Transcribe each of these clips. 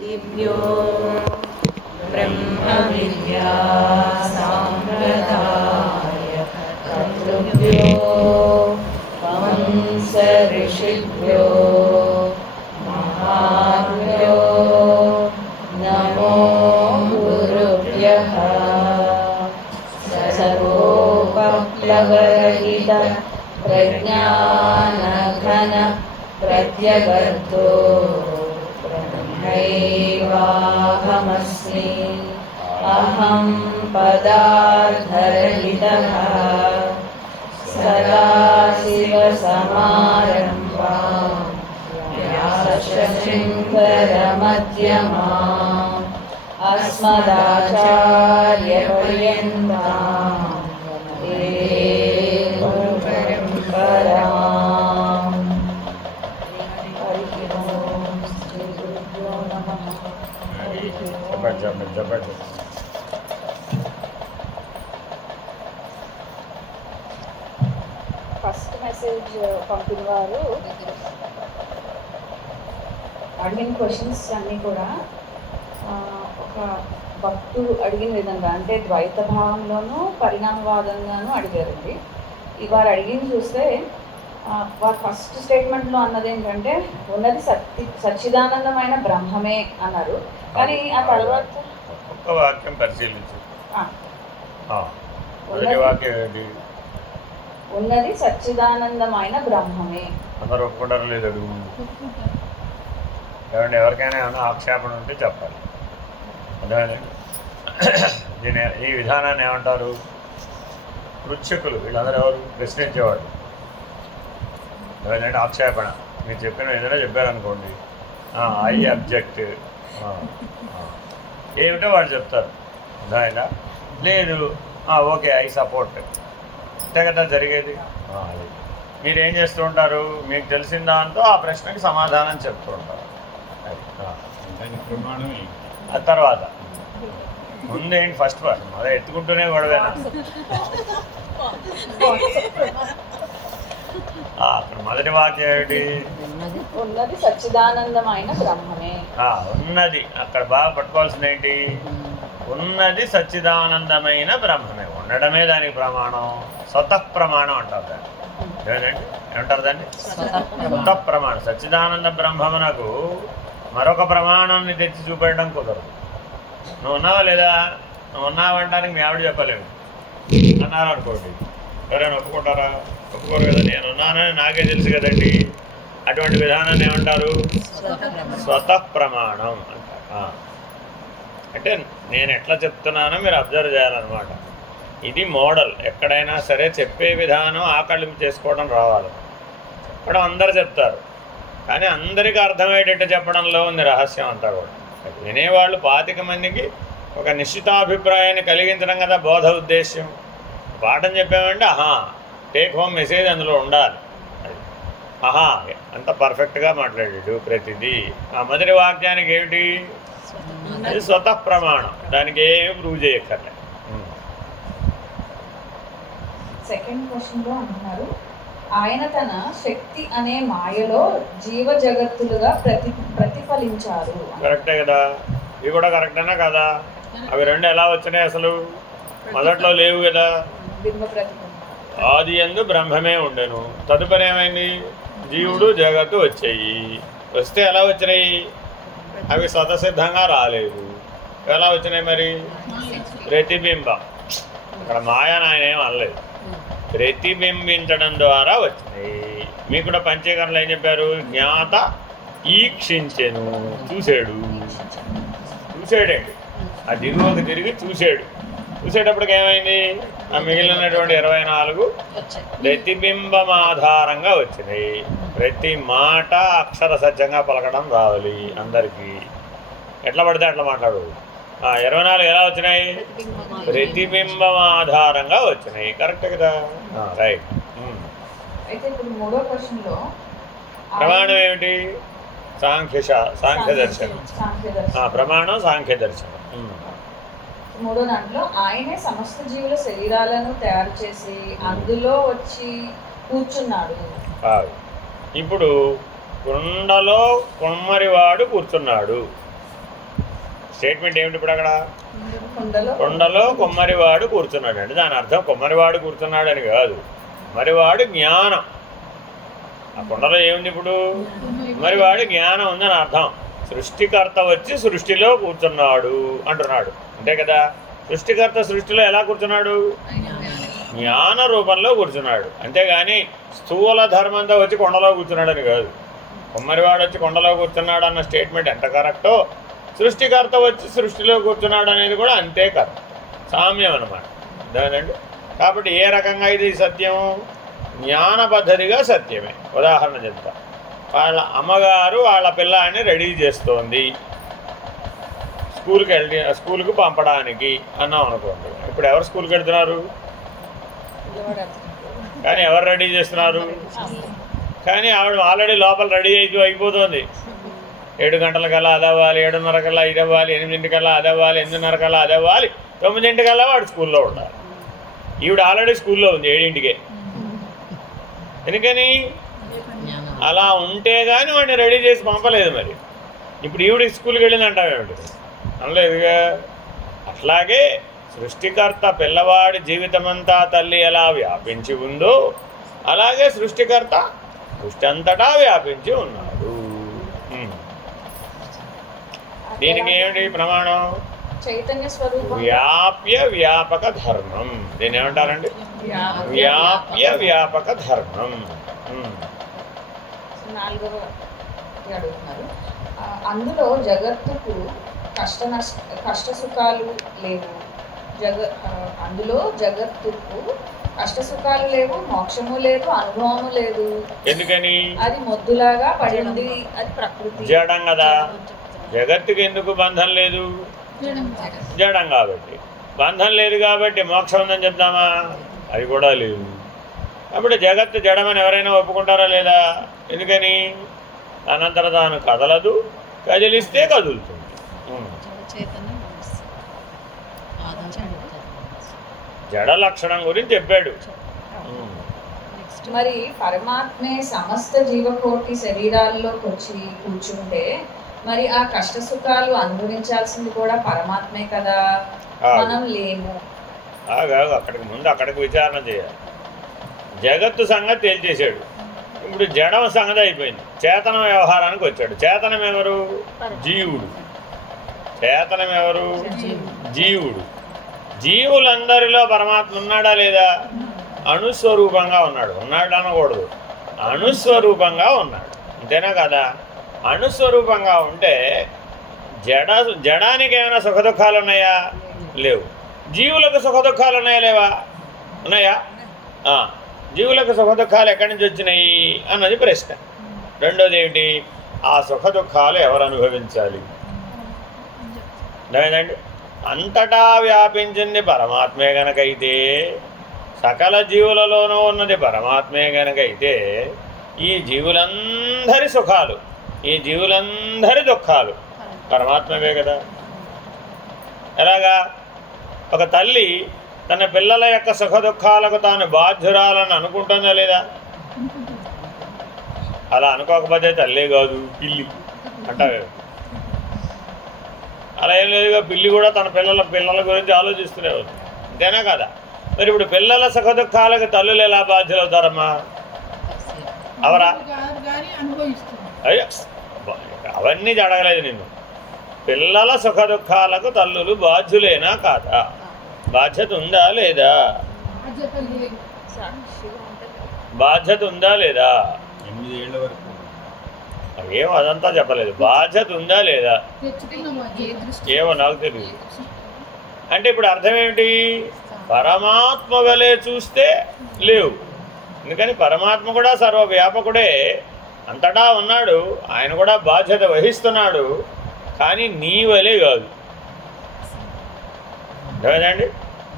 दिव्यो ब्रह्मविद्या साम्प्रदाय कर्तृभ्यो वंश ऋषिभ्यो महाभ्यो नमो गुरुभ्यः। सर्वोपप्लवरहित प्रज्ञानघन प्रत्यगर्तो ब्रह्मैवाहमस्मि। अहं पदार्थरहितः सदाशिवसमारम्भां व्यासशङ्करमध्यमाम् अस्मदाचार्यपर्यन्तां वन्दे गुरुपरम्पराम्। ఫస్ట్ మెసేజ్ పంపిన వారు అడిగిన క్వశ్చన్స్ అన్నీ కూడా ఒక భక్తుడు అడిగిన విధంగా, అంటే ద్వైత భావంలోనూ పరిణామవాదంగానూ అడిగారండి. వారు అడిగింది చూస్తే వారు ఫస్ట్ స్టేట్మెంట్లో అన్నది ఏంటంటే ఉన్నది సచ్చిదానందమైన బ్రహ్మమే అన్నారు. కానీ ఆ తర్వాత ఒక్క వాక్యం పరిశీలించు. ఉన్నది సచ్చిదానందమైన బ్రహ్మమే. అందరూ ఒప్పుకుంటారు లేదు అడుగు. ఏమంటే ఎవరికైనా ఏమైనా ఆక్షేపణ ఉంటే చెప్పాలి. అర్థమైందండి. దీని ఈ విధానాన్ని ఏమంటారు? పృచ్ఛకులు వీళ్ళందరూ ఎవరు? ప్రశ్నించేవాడు. ఏదంటే ఆక్షేపణ. మీరు చెప్పిన ఏదైనా చెప్పారనుకోండి, ఐ అబ్జెక్ట్ ఏమిటో వాళ్ళు చెప్తారు. అర్థమైందా? లేదు ఓకే ఐ సపోర్ట్. అంతే కదా జరిగేది. అది మీరేం చేస్తూ ఉంటారు? మీకు తెలిసిన దాంతో ఆ ప్రశ్నకి సమాధానం చెప్తూ ఉంటారు. ఆ తర్వాత ముందేంటి ఫస్ట్ అదే ఎత్తుకుంటూనే గొడవేనా? అక్కడ మొదటి వాక్యం ఏమిటి? ఉన్నది సచ్చిదానందమైన బ్రహ్మమే. ఉన్నది అక్కడ బాగా పట్టుకోవాల్సింది ఏంటి? ఉన్నది సచ్చిదానందమైన బ్రహ్మమే. ఉండడమే దానికి ప్రమాణం. స్వతః ప్రమాణం అంటారు దాన్ని. ఏదండి ఏమంటారు దాన్ని? స్వతః ప్రమాణం. సచ్చిదానంద బ్రహ్మమునకు మరొక ప్రమాణాన్ని తెచ్చి చూపెట్టడం కుదరదు. నువ్వు ఉన్నావా లేదా? నువ్వు ఉన్నావంటానికి మీ ఆవిడ చెప్పలేవు అన్నారు అనుకోండి, ఎవరైనా ఒప్పుకుంటారా? ఒప్పుకోరు కదా. నేను ఉన్నానని నాకే తెలుసు కదండి. అటువంటి విధానాన్ని ఏమంటారు? స్వతః ప్రమాణం అంటారు. అంటే నేను ఎట్లా చెప్తున్నానో మీరు అబ్జర్వ్ చేయాలన్నమాట. ఇది మోడల్. ఎక్కడైనా సరే చెప్పే విధానం ఆకళింపు చేసుకోవడం రావాలి. చెప్పడం అందరు చెప్తారు, కానీ అందరికీ అర్థమయ్యేటట్టు చెప్పడంలో ఉంది రహస్యం అంతా కూడా. వినేవాళ్ళు 25 మందికి ఒక నిశ్చితాభిప్రాయాన్ని కలిగించడం కదా బోధ ఉద్దేశ్యం. పాఠం చెప్పామంటే టేక్ హోమ్ మెసేజ్ అందులో ఉండాలి. అంత పర్ఫెక్ట్గా మాట్లాడాడు ప్రతిదీ. ఆ మొదటి వాక్యానికి ఏమిటి? అది స్వతః ప్రమాణం. దానికి ఏమి ప్రూవ్ చేయక్కర్లే. సెకండ్ క్వశ్చన్లో అంటున్నారు, ఆయన తన శక్తి అనే మాయలో జీవ జగత్తులుగా ప్రతిఫలించారు. కరెక్టే కదా. ఇవి కూడా కరెక్టేనా కదా? అవి రెండు ఎలా వచ్చినాయి? అసలు మొదట్లో లేవు కదా. ఆది యందు బ్రహ్మమే ఉండెను. తదుపరి ఏమైంది? జీవుడు జగత్తు వచ్చాయి. వస్తే ఎలా వచ్చినాయి? అవి స్వతసిద్ధంగా రాలేదు. ఎలా వచ్చినాయి మరి? ప్రతిబింబం. ఇక్కడ మాయా ఆయన ఏం అనలేదు, ప్రతిబింబించడం ద్వారా వచ్చినాయి. మీకు కూడా పంచీకరణలు ఏం చెప్పారు? జ్ఞాత ఈక్షించెను. చూసాడండి. ఆ దిగువకు తిరిగి చూశాడు. చూసేటప్పటికి ఏమైంది? ఆ మిగిలినటువంటి 24 ప్రతిబింబం ఆధారంగా వచ్చినాయి. ప్రతి మాట అక్షర సత్యంగా పలకడం రావాలి అందరికీ. ఎట్లా పడితే అట్లా మాట్లాడు. 24 ఎలా వచ్చినాయి? ప్రతిబింబం ఆధారంగా వచ్చినాయి. కరెక్ట్ కదా? రైట్. అయితే ఇప్పుడు మూడో క్వశ్చన్లో ప్రమాణం ఏమిటి? సాంఖ్య దర్శనం. ప్రమాణం సాంఖ్య దర్శనం. మూడో దాంట్లో ఆయనే సమస్త జీవుల శరీరాలను తయారు చేసి అందులో వచ్చి కూర్చున్నాడు. ఇప్పుడు కుండలో కుమ్మరివాడు కూర్చున్నాడు. స్టేట్మెంట్ ఏమిటి ఇప్పుడు అక్కడ? కుండలో కొండలో కొమ్మరివాడు కూర్చున్నాడు అంటే దాని అర్థం కొమ్మరివాడు కూర్చున్నాడు అని కాదు, కొమ్మరివాడు జ్ఞానం. ఆ కొండలో ఏముంది ఇప్పుడు? కొమ్మరివాడు జ్ఞానం ఉందని అర్థం. సృష్టికర్త వచ్చి సృష్టిలో కూర్చున్నాడు అంటున్నాడు, అంతే కదా. సృష్టికర్త సృష్టిలో ఎలా కూర్చున్నాడు? జ్ఞాన రూపంలో కూర్చున్నాడు, అంతేగాని స్థూల ధర్మంతో వచ్చి కొండలో కూర్చున్నాడని కాదు. కొమ్మరివాడు వచ్చి కొండలో కూర్చున్నాడు అన్న స్టేట్మెంట్ ఎంత కరెక్టో, సృష్టికర్త వచ్చి సృష్టిలో కూర్చున్నాడు అనేది కూడా అంతే కరెక్ట్, సామ్యం అన్నమాట. అదేనండి. కాబట్టి ఏ రకంగా ఇది సత్యం? జ్ఞాన పద్ధతిగా సత్యమే. ఉదాహరణ చెప్తా. వాళ్ళ అమ్మగారు వాళ్ళ పిల్లాన్ని రెడీ చేస్తోంది స్కూల్కి పంపడానికి అన్నాం అనుకోండి. ఇప్పుడు ఎవరు స్కూల్కి వెళ్తున్నారు? కానీ ఎవరు రెడీ చేస్తున్నారు? కానీ ఆవిడ ఆల్రెడీ లోపల రెడీ అయిపోతుంది. 7 గంటలకల్లా అది అవ్వాలి, 7:30కల్లా ఇది అవ్వాలి, 8:00కల్లా అది అవ్వాలి, 8:30కల్లా అది అవ్వాలి, 9:00కల్లా వాడు స్కూల్లో ఉండాలి. ఈవిడ ఆల్రెడీ స్కూల్లో ఉంది 7ంటికే. ఎందుకని? అలా ఉంటే కానీ వాడిని రెడీ చేసి పంపలేదు. మరి ఇప్పుడు ఈవిడికి స్కూల్కి వెళ్ళిందంటావేమిటి? అనలేదుగా. అట్లాగే సృష్టికర్త పిల్లవాడి జీవితమంతా తల్లి ఎలా వ్యాపించి ఉందో అలాగే సృష్టికర్త సృష్టి అంతటా వ్యాపించి ఉన్నాడు. దీనికి ఏమిటి ప్రమాణం? చైతన్య స్వరూపం. వ్యాప్య వ్యాపక ధర్మం. దీన్ని ఏమంటారండి? వ్యాప్య వ్యాపక ధర్మం. 4వ అడుగుతున్నారు. అందులో జగత్తుకు కష్ట సుఖాలు లేవు. అందులో జగత్తుకు కష్ట సుఖాలు లేవు, మోక్షము లేదు, అనుభవము లేదు. ఎందుకని? అది మొద్దులాగా పడింది, అది ప్రకృతి. జడం కదా. జగత్తుకి ఎందుకు బంధం లేదు? జడం కాబట్టి. బంధం లేదు కాబట్టి మోక్షం ఉందని చెప్దామా? అది కూడా లేదు. కాబట్టి జగత్తు జడమని ఎవరైనా ఒప్పుకుంటారా లేదా? ఎందుకని? అనంతర తాను కదలదు, కదిలిస్తే కదులుతుంది. జడ లక్షణం గురించి చెప్పాడు. మరి పరమాత్మే సమస్త జీవకోటి శరీరాల్లోకి వచ్చి కూర్చుంటే మరి ఆ కష్ట సుఖాలు అనుభవించాల్సింది కూడా పరమాత్మే కదా, మనం లేము. అక్కడికి ముందు అక్కడికి విచారణ చేయాలి. జగత్తు సంగతి తేల్చేశాడు. ఇప్పుడు జడం సంగతి అయిపోయింది. చేతన వ్యవహారానికి వచ్చాడు. చేతనం ఎవరు? జీవుడు. చేతనం ఎవరు? జీవుడు. జీవులందరిలో పరమాత్మ ఉన్నాడా లేదా? అణుస్వరూపంగా ఉన్నాడు. ఉన్నాడు అనకూడదు, అణుస్వరూపంగా ఉన్నాడు. అంతేనా కదా? అణుస్వరూపంగా ఉంటే జడానికి ఏమైనా సుఖదుఖాలు ఉన్నాయా? లేవు. జీవులకు సుఖదుఖాలు ఉన్నాయా? లేవా? ఉన్నాయా? జీవులకు సుఖదుఖాలు ఎక్కడి నుంచి వచ్చినాయి అన్నది ప్రశ్న. రెండోది ఏమిటి? ఆ సుఖదుఖాలు ఎవరు అనుభవించాలి? లేదండి. అంతటా వ్యాపించింది పరమాత్మే గనకైతే, సకల జీవులలోనూ ఉన్నది పరమాత్మే గనకైతే, ఈ జీవులందరి సుఖాలు, ఈ జీవులందరి దుఃఖాలు పరమాత్మవే కదా. ఎలాగా? ఒక తల్లి తన పిల్లల యొక్క సుఖ దుఃఖాలకు తాను బాధ్యురాలని అనుకుంటుందా లేదా? అలా అనుకోకపోతే తల్లే కాదు, పిల్లి అంటావే. అలా ఏం లేదుగా, పిల్లి కూడా తన పిల్లల గురించి ఆలోచిస్తూనే ఉంది. అంతేనా కదా? మరి ఇప్పుడు పిల్లల సుఖ దుఃఖాలకు తల్లులు ఎలా బాధ్యులు అవుతారమ్మా? అవరా? అయ్యో, అవన్నీ అడగలేదు నిన్ను. పిల్లల సుఖ దుఃఖాలకు తల్లులు బాధ్యులేనా కాదా? బాధ్యత ఉందా లేదా? బాధ్యత ఉందా లేదా? 8 ఏళ్ల వరకు ఏమో అదంతా చెప్పలేదు. బాధ్యత ఉందా లేదా? ఏమో నాకు తెలియదు. అంటే ఇప్పుడు అర్థం ఏమిటి? పరమాత్మ వలె చూస్తే లేవు. ఎందుకని పరమాత్మ కూడా సర్వవ్యాపకుడే, అంతటా ఉన్నాడు, ఆయన కూడా బాధ్యత వహిస్తున్నాడు. కానీ నీ వలే కాదు కదండి.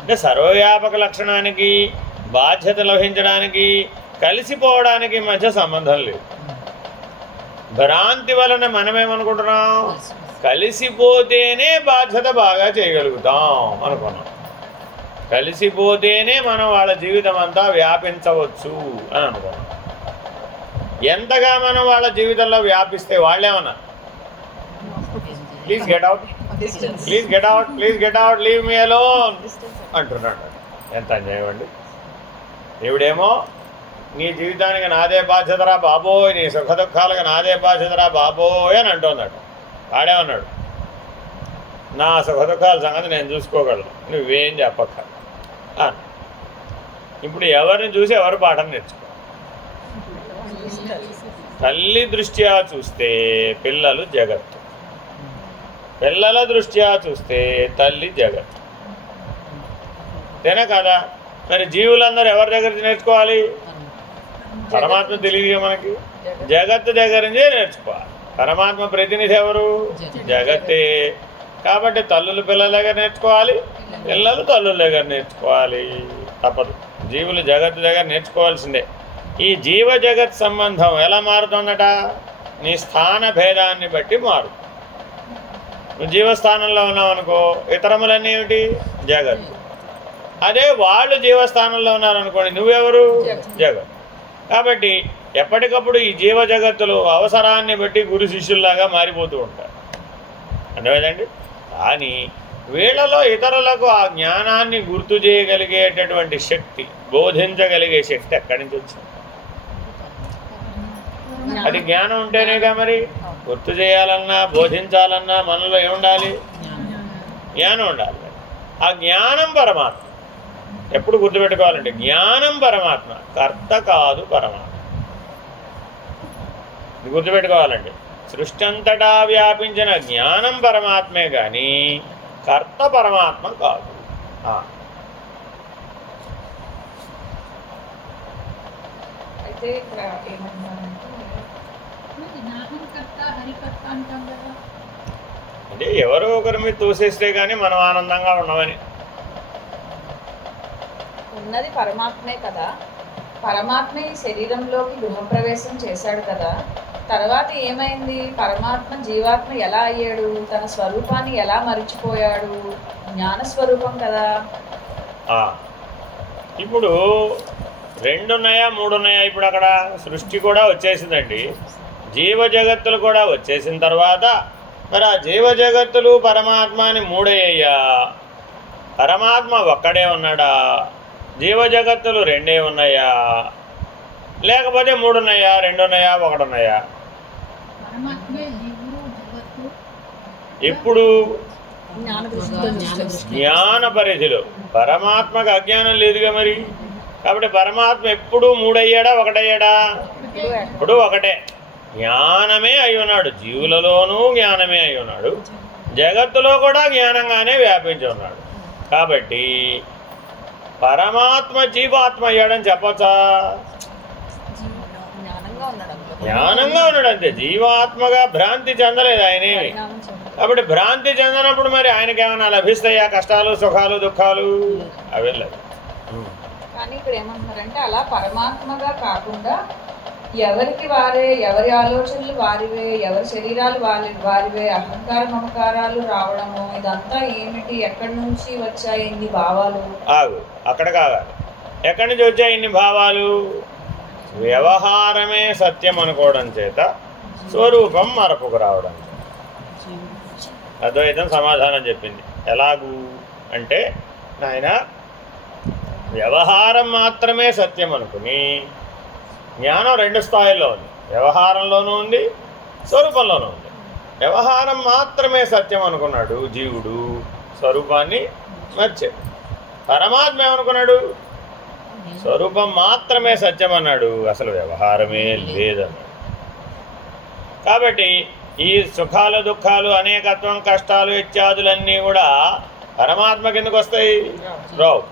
అంటే సర్వవ్యాపక లక్షణానికి బాధ్యత వహించడానికి కలిసిపోవడానికి మధ్య సంబంధం లేదు. భ్రాంతి వలన మనమేమనుకుంటున్నాం? కలిసిపోతేనే బాధ్యత బాగా చేయగలుగుతాం అనుకున్నాం. కలిసిపోతేనే మనం వాళ్ళ జీవితం అంతా వ్యాపించవచ్చు అని అనుకున్నాం. ఎంతగా మనం వాళ్ళ జీవితంలో వ్యాపిస్తే వాళ్ళేమన్నా please get out, please get out, please get out, leave me alone అంటున్నాడు. ఎంత అన్యాయం అండి. దేవుడేమో నీ జీవితానికి నాదే బాధ్యతరా బాబోయ్, నీ సుఖ దుఃఖాలకు నాదే బాధ్యతరా బాబోయ్ అని అంటున్నాడు. వాడే ఉన్నాడు, నా సుఖ దుఃఖాల సంగతి నేను చూసుకోగలను, నువ్వేం చెప్పక్క. ఇప్పుడు ఎవరిని చూసి ఎవరు పాఠం నేర్చుకో. తల్లి దృష్ట్యా చూస్తే పిల్లలు జగత్తు, పిల్లల దృష్ట్యా చూస్తే తల్లి జగత్తు. తేనా కదా? మరి జీవులందరూ ఎవరి దగ్గర నుంచి నేర్చుకోవాలి? పరమాత్మ తెలియదు మనకి, జగత్తు దగ్గర నుంచే నేర్చుకోవాలి. పరమాత్మ ప్రతినిధి ఎవరు? జగత్తే. కాబట్టి తల్లులు పిల్లల దగ్గర నేర్చుకోవాలి, పిల్లలు తల్లుల దగ్గర నేర్చుకోవాలి. తప్పదు, జీవులు జగత్తు దగ్గర నేర్చుకోవాల్సిందే. ఈ జీవ జగత్ సంబంధం ఎలా మారుతుందట? నీ స్థాన భేదాన్ని బట్టి మారు. నువ్వు జీవస్థానంలో ఉన్నావు అనుకో, ఇతరములన్నీ ఏమిటి? జగత్తు. అదే వాళ్ళు జీవస్థానంలో ఉన్నారనుకోండి, నువ్వెవరు? జగత్. కాబట్టి ఎప్పటికప్పుడు ఈ జీవ జగత్తులు అవసరాన్ని బట్టి గురు శిష్యుల్లాగా మారిపోతూ ఉంటారు. అర్థమైందండి? కానీ వీళ్ళలో ఇతరులకు ఆ జ్ఞానాన్ని గుర్తు చేయగలిగేటటువంటి శక్తి, బోధించగలిగే శక్తి ఎక్కడి నుంచి వచ్చింది? అది జ్ఞానం ఉంటేనేగా. మరి గుర్తు చేయాలన్నా బోధించాలన్నా మనలో ఏముండాలి? జ్ఞానం ఉండాలి. ఆ జ్ఞానం పరమాత్మ. ఎప్పుడు గుర్తుపెట్టుకోవాలంటే జ్ఞానం పరమాత్మ, కర్త కాదు పరమాత్మ. గుర్తుపెట్టుకోవాలండి. సృష్టి అంతటా వ్యాపించిన జ్ఞానం పరమాత్మే కానీ కర్త పరమాత్మ కాదు. అయితే ఇక్కడ ఏమన్నారంటే అంటే ఎవరో ఒకరి మీద తోసేస్తే కానీ మనం ఆనందంగా ఉండమని. ఉన్నది పరమాత్మే కదా, పరమాత్మే ఈ శరీరంలోకి గృహప్రవేశం చేశాడు కదా, తర్వాత ఏమైంది? పరమాత్మ జీవాత్మ ఎలా అయ్యాడు? తన స్వరూపాన్ని ఎలా మరిచిపోయాడు? జ్ఞానస్వరూపం కదా. ఇప్పుడు 2 ఉన్నాయా 3 ఉన్నాయా? ఇప్పుడు అక్కడ సృష్టి కూడా వచ్చేసిందండి, జీవ జగత్తులు కూడా వచ్చేసిన తర్వాత మరి ఆ జీవ జగత్తులు పరమాత్మ అని 3 అయ్యా? పరమాత్మ ఒక్కడే ఉన్నాడా? జీవ జగత్తులు 2 ఉన్నాయా? లేకపోతే 3 ఉన్నాయా? 2 ఉన్నాయా? 1 ఉన్నాయా? ఇప్పుడు జ్ఞాన పరిధిలో పరమాత్మకు అజ్ఞానం లేదుగా మరి. కాబట్టి పరమాత్మ ఎప్పుడు 3 అయ్యాడా? 1 అయ్యాడా? ఇప్పుడు 1. జ్ఞానమే అయి ఉన్నాడు, జీవులలోనూ జ్ఞానమే అయి ఉన్నాడు, జగత్తులో కూడా జ్ఞానంగానే వ్యాపించి ఉన్నాడు. కాబట్టి పరమాత్మ జీవాత్మ అయ్యాడని చెప్పచ్చా? జ్ఞానంగా ఉన్నాడు అంతే, జీవాత్మగా భ్రాంతి చెందలేదు ఆయనేమి. కాబట్టి భ్రాంతి చెందనప్పుడు మరి ఆయనకి ఏమైనా లభిస్తాయా? కష్టాలు సుఖాలు దుఃఖాలు అవి లేదు. కానీ ఇక్కడ ఏమంటున్నారంటే అలా పరమాత్మగా కాకుండా ఎవరికి వారే, ఎవరి ఆలోచనలు వారివే, ఎవరి శరీరాలు వారివే, అహంకార మమకారాలు రావడము, ఇదంతా ఏమిటి? ఎక్కడి నుంచి వచ్చాయి ఇన్ని భావాలు? అక్కడ కావాలి. ఎక్కడి నుంచి వచ్చాయి ఇన్ని భావాలు? వ్యవహారమే సత్యం అనుకోవడం చేత స్వరూపం మరపుకు రావడం. అద్వైతం సమాధానం చెప్పింది. ఎలాగూ అంటే నాయన వ్యవహారం మాత్రమే సత్యం అనుకుని, జ్ఞానం 2 స్థాయిల్లో ఉంది, వ్యవహారంలోనూ ఉంది, స్వరూపంలోనూ ఉంది. వ్యవహారం మాత్రమే సత్యం అనుకున్నాడు జీవుడు, స్వరూపాన్ని మర్చాడు. పరమాత్మ ఏమనుకున్నాడు? స్వరూపం మాత్రమే సత్యం అన్నాడు, అసలు వ్యవహారమే లేదన్నాడు. కాబట్టి ఈ సుఖాలు దుఃఖాలు అనేకత్వం కష్టాలు ఇత్యాదులన్నీ కూడా పరమాత్మ కిందకు వస్తాయి, రావు.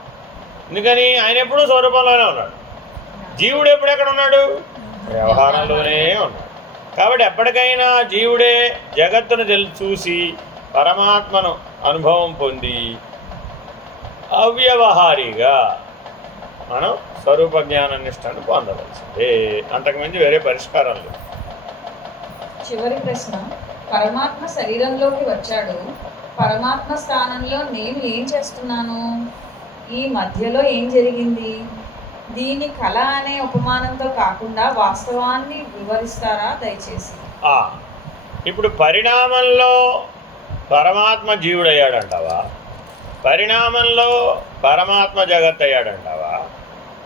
ఎందుకని ఆయన ఎప్పుడూ స్వరూపంలోనే ఉన్నాడు, జీవుడు ఎప్పుడు ఎక్కడ ఉన్నాడు? వ్యవహారంలోనే ఉన్నాడు. కాబట్టి ఎప్పటికైనా జీవుడే జగత్తును చూసి పరమాత్మను అనుభవం పొంది అవ్యవహారిగా మనం స్వరూప జ్ఞాన నిష్టను పొందవలసిందే, అంతకుమించి వేరే పరిష్కారం లేదు. చివరి ప్రశ్న, పరమాత్మ శరీరంలోకి వచ్చాడు, పరమాత్మ స్థానంలో నేను ఏం చేస్తున్నాను? ఈ మధ్యలో ఏం జరిగింది? దీని కళ అనే ఉపమానంతో కాకుండా వాస్తవాన్ని వివరిస్తారా దయచేసి? ఇప్పుడు పరిణామంలో పరమాత్మ జీవుడయ్యాడంటావా? పరిణామంలో పరమాత్మ జగత్ అయ్యాడంటావా?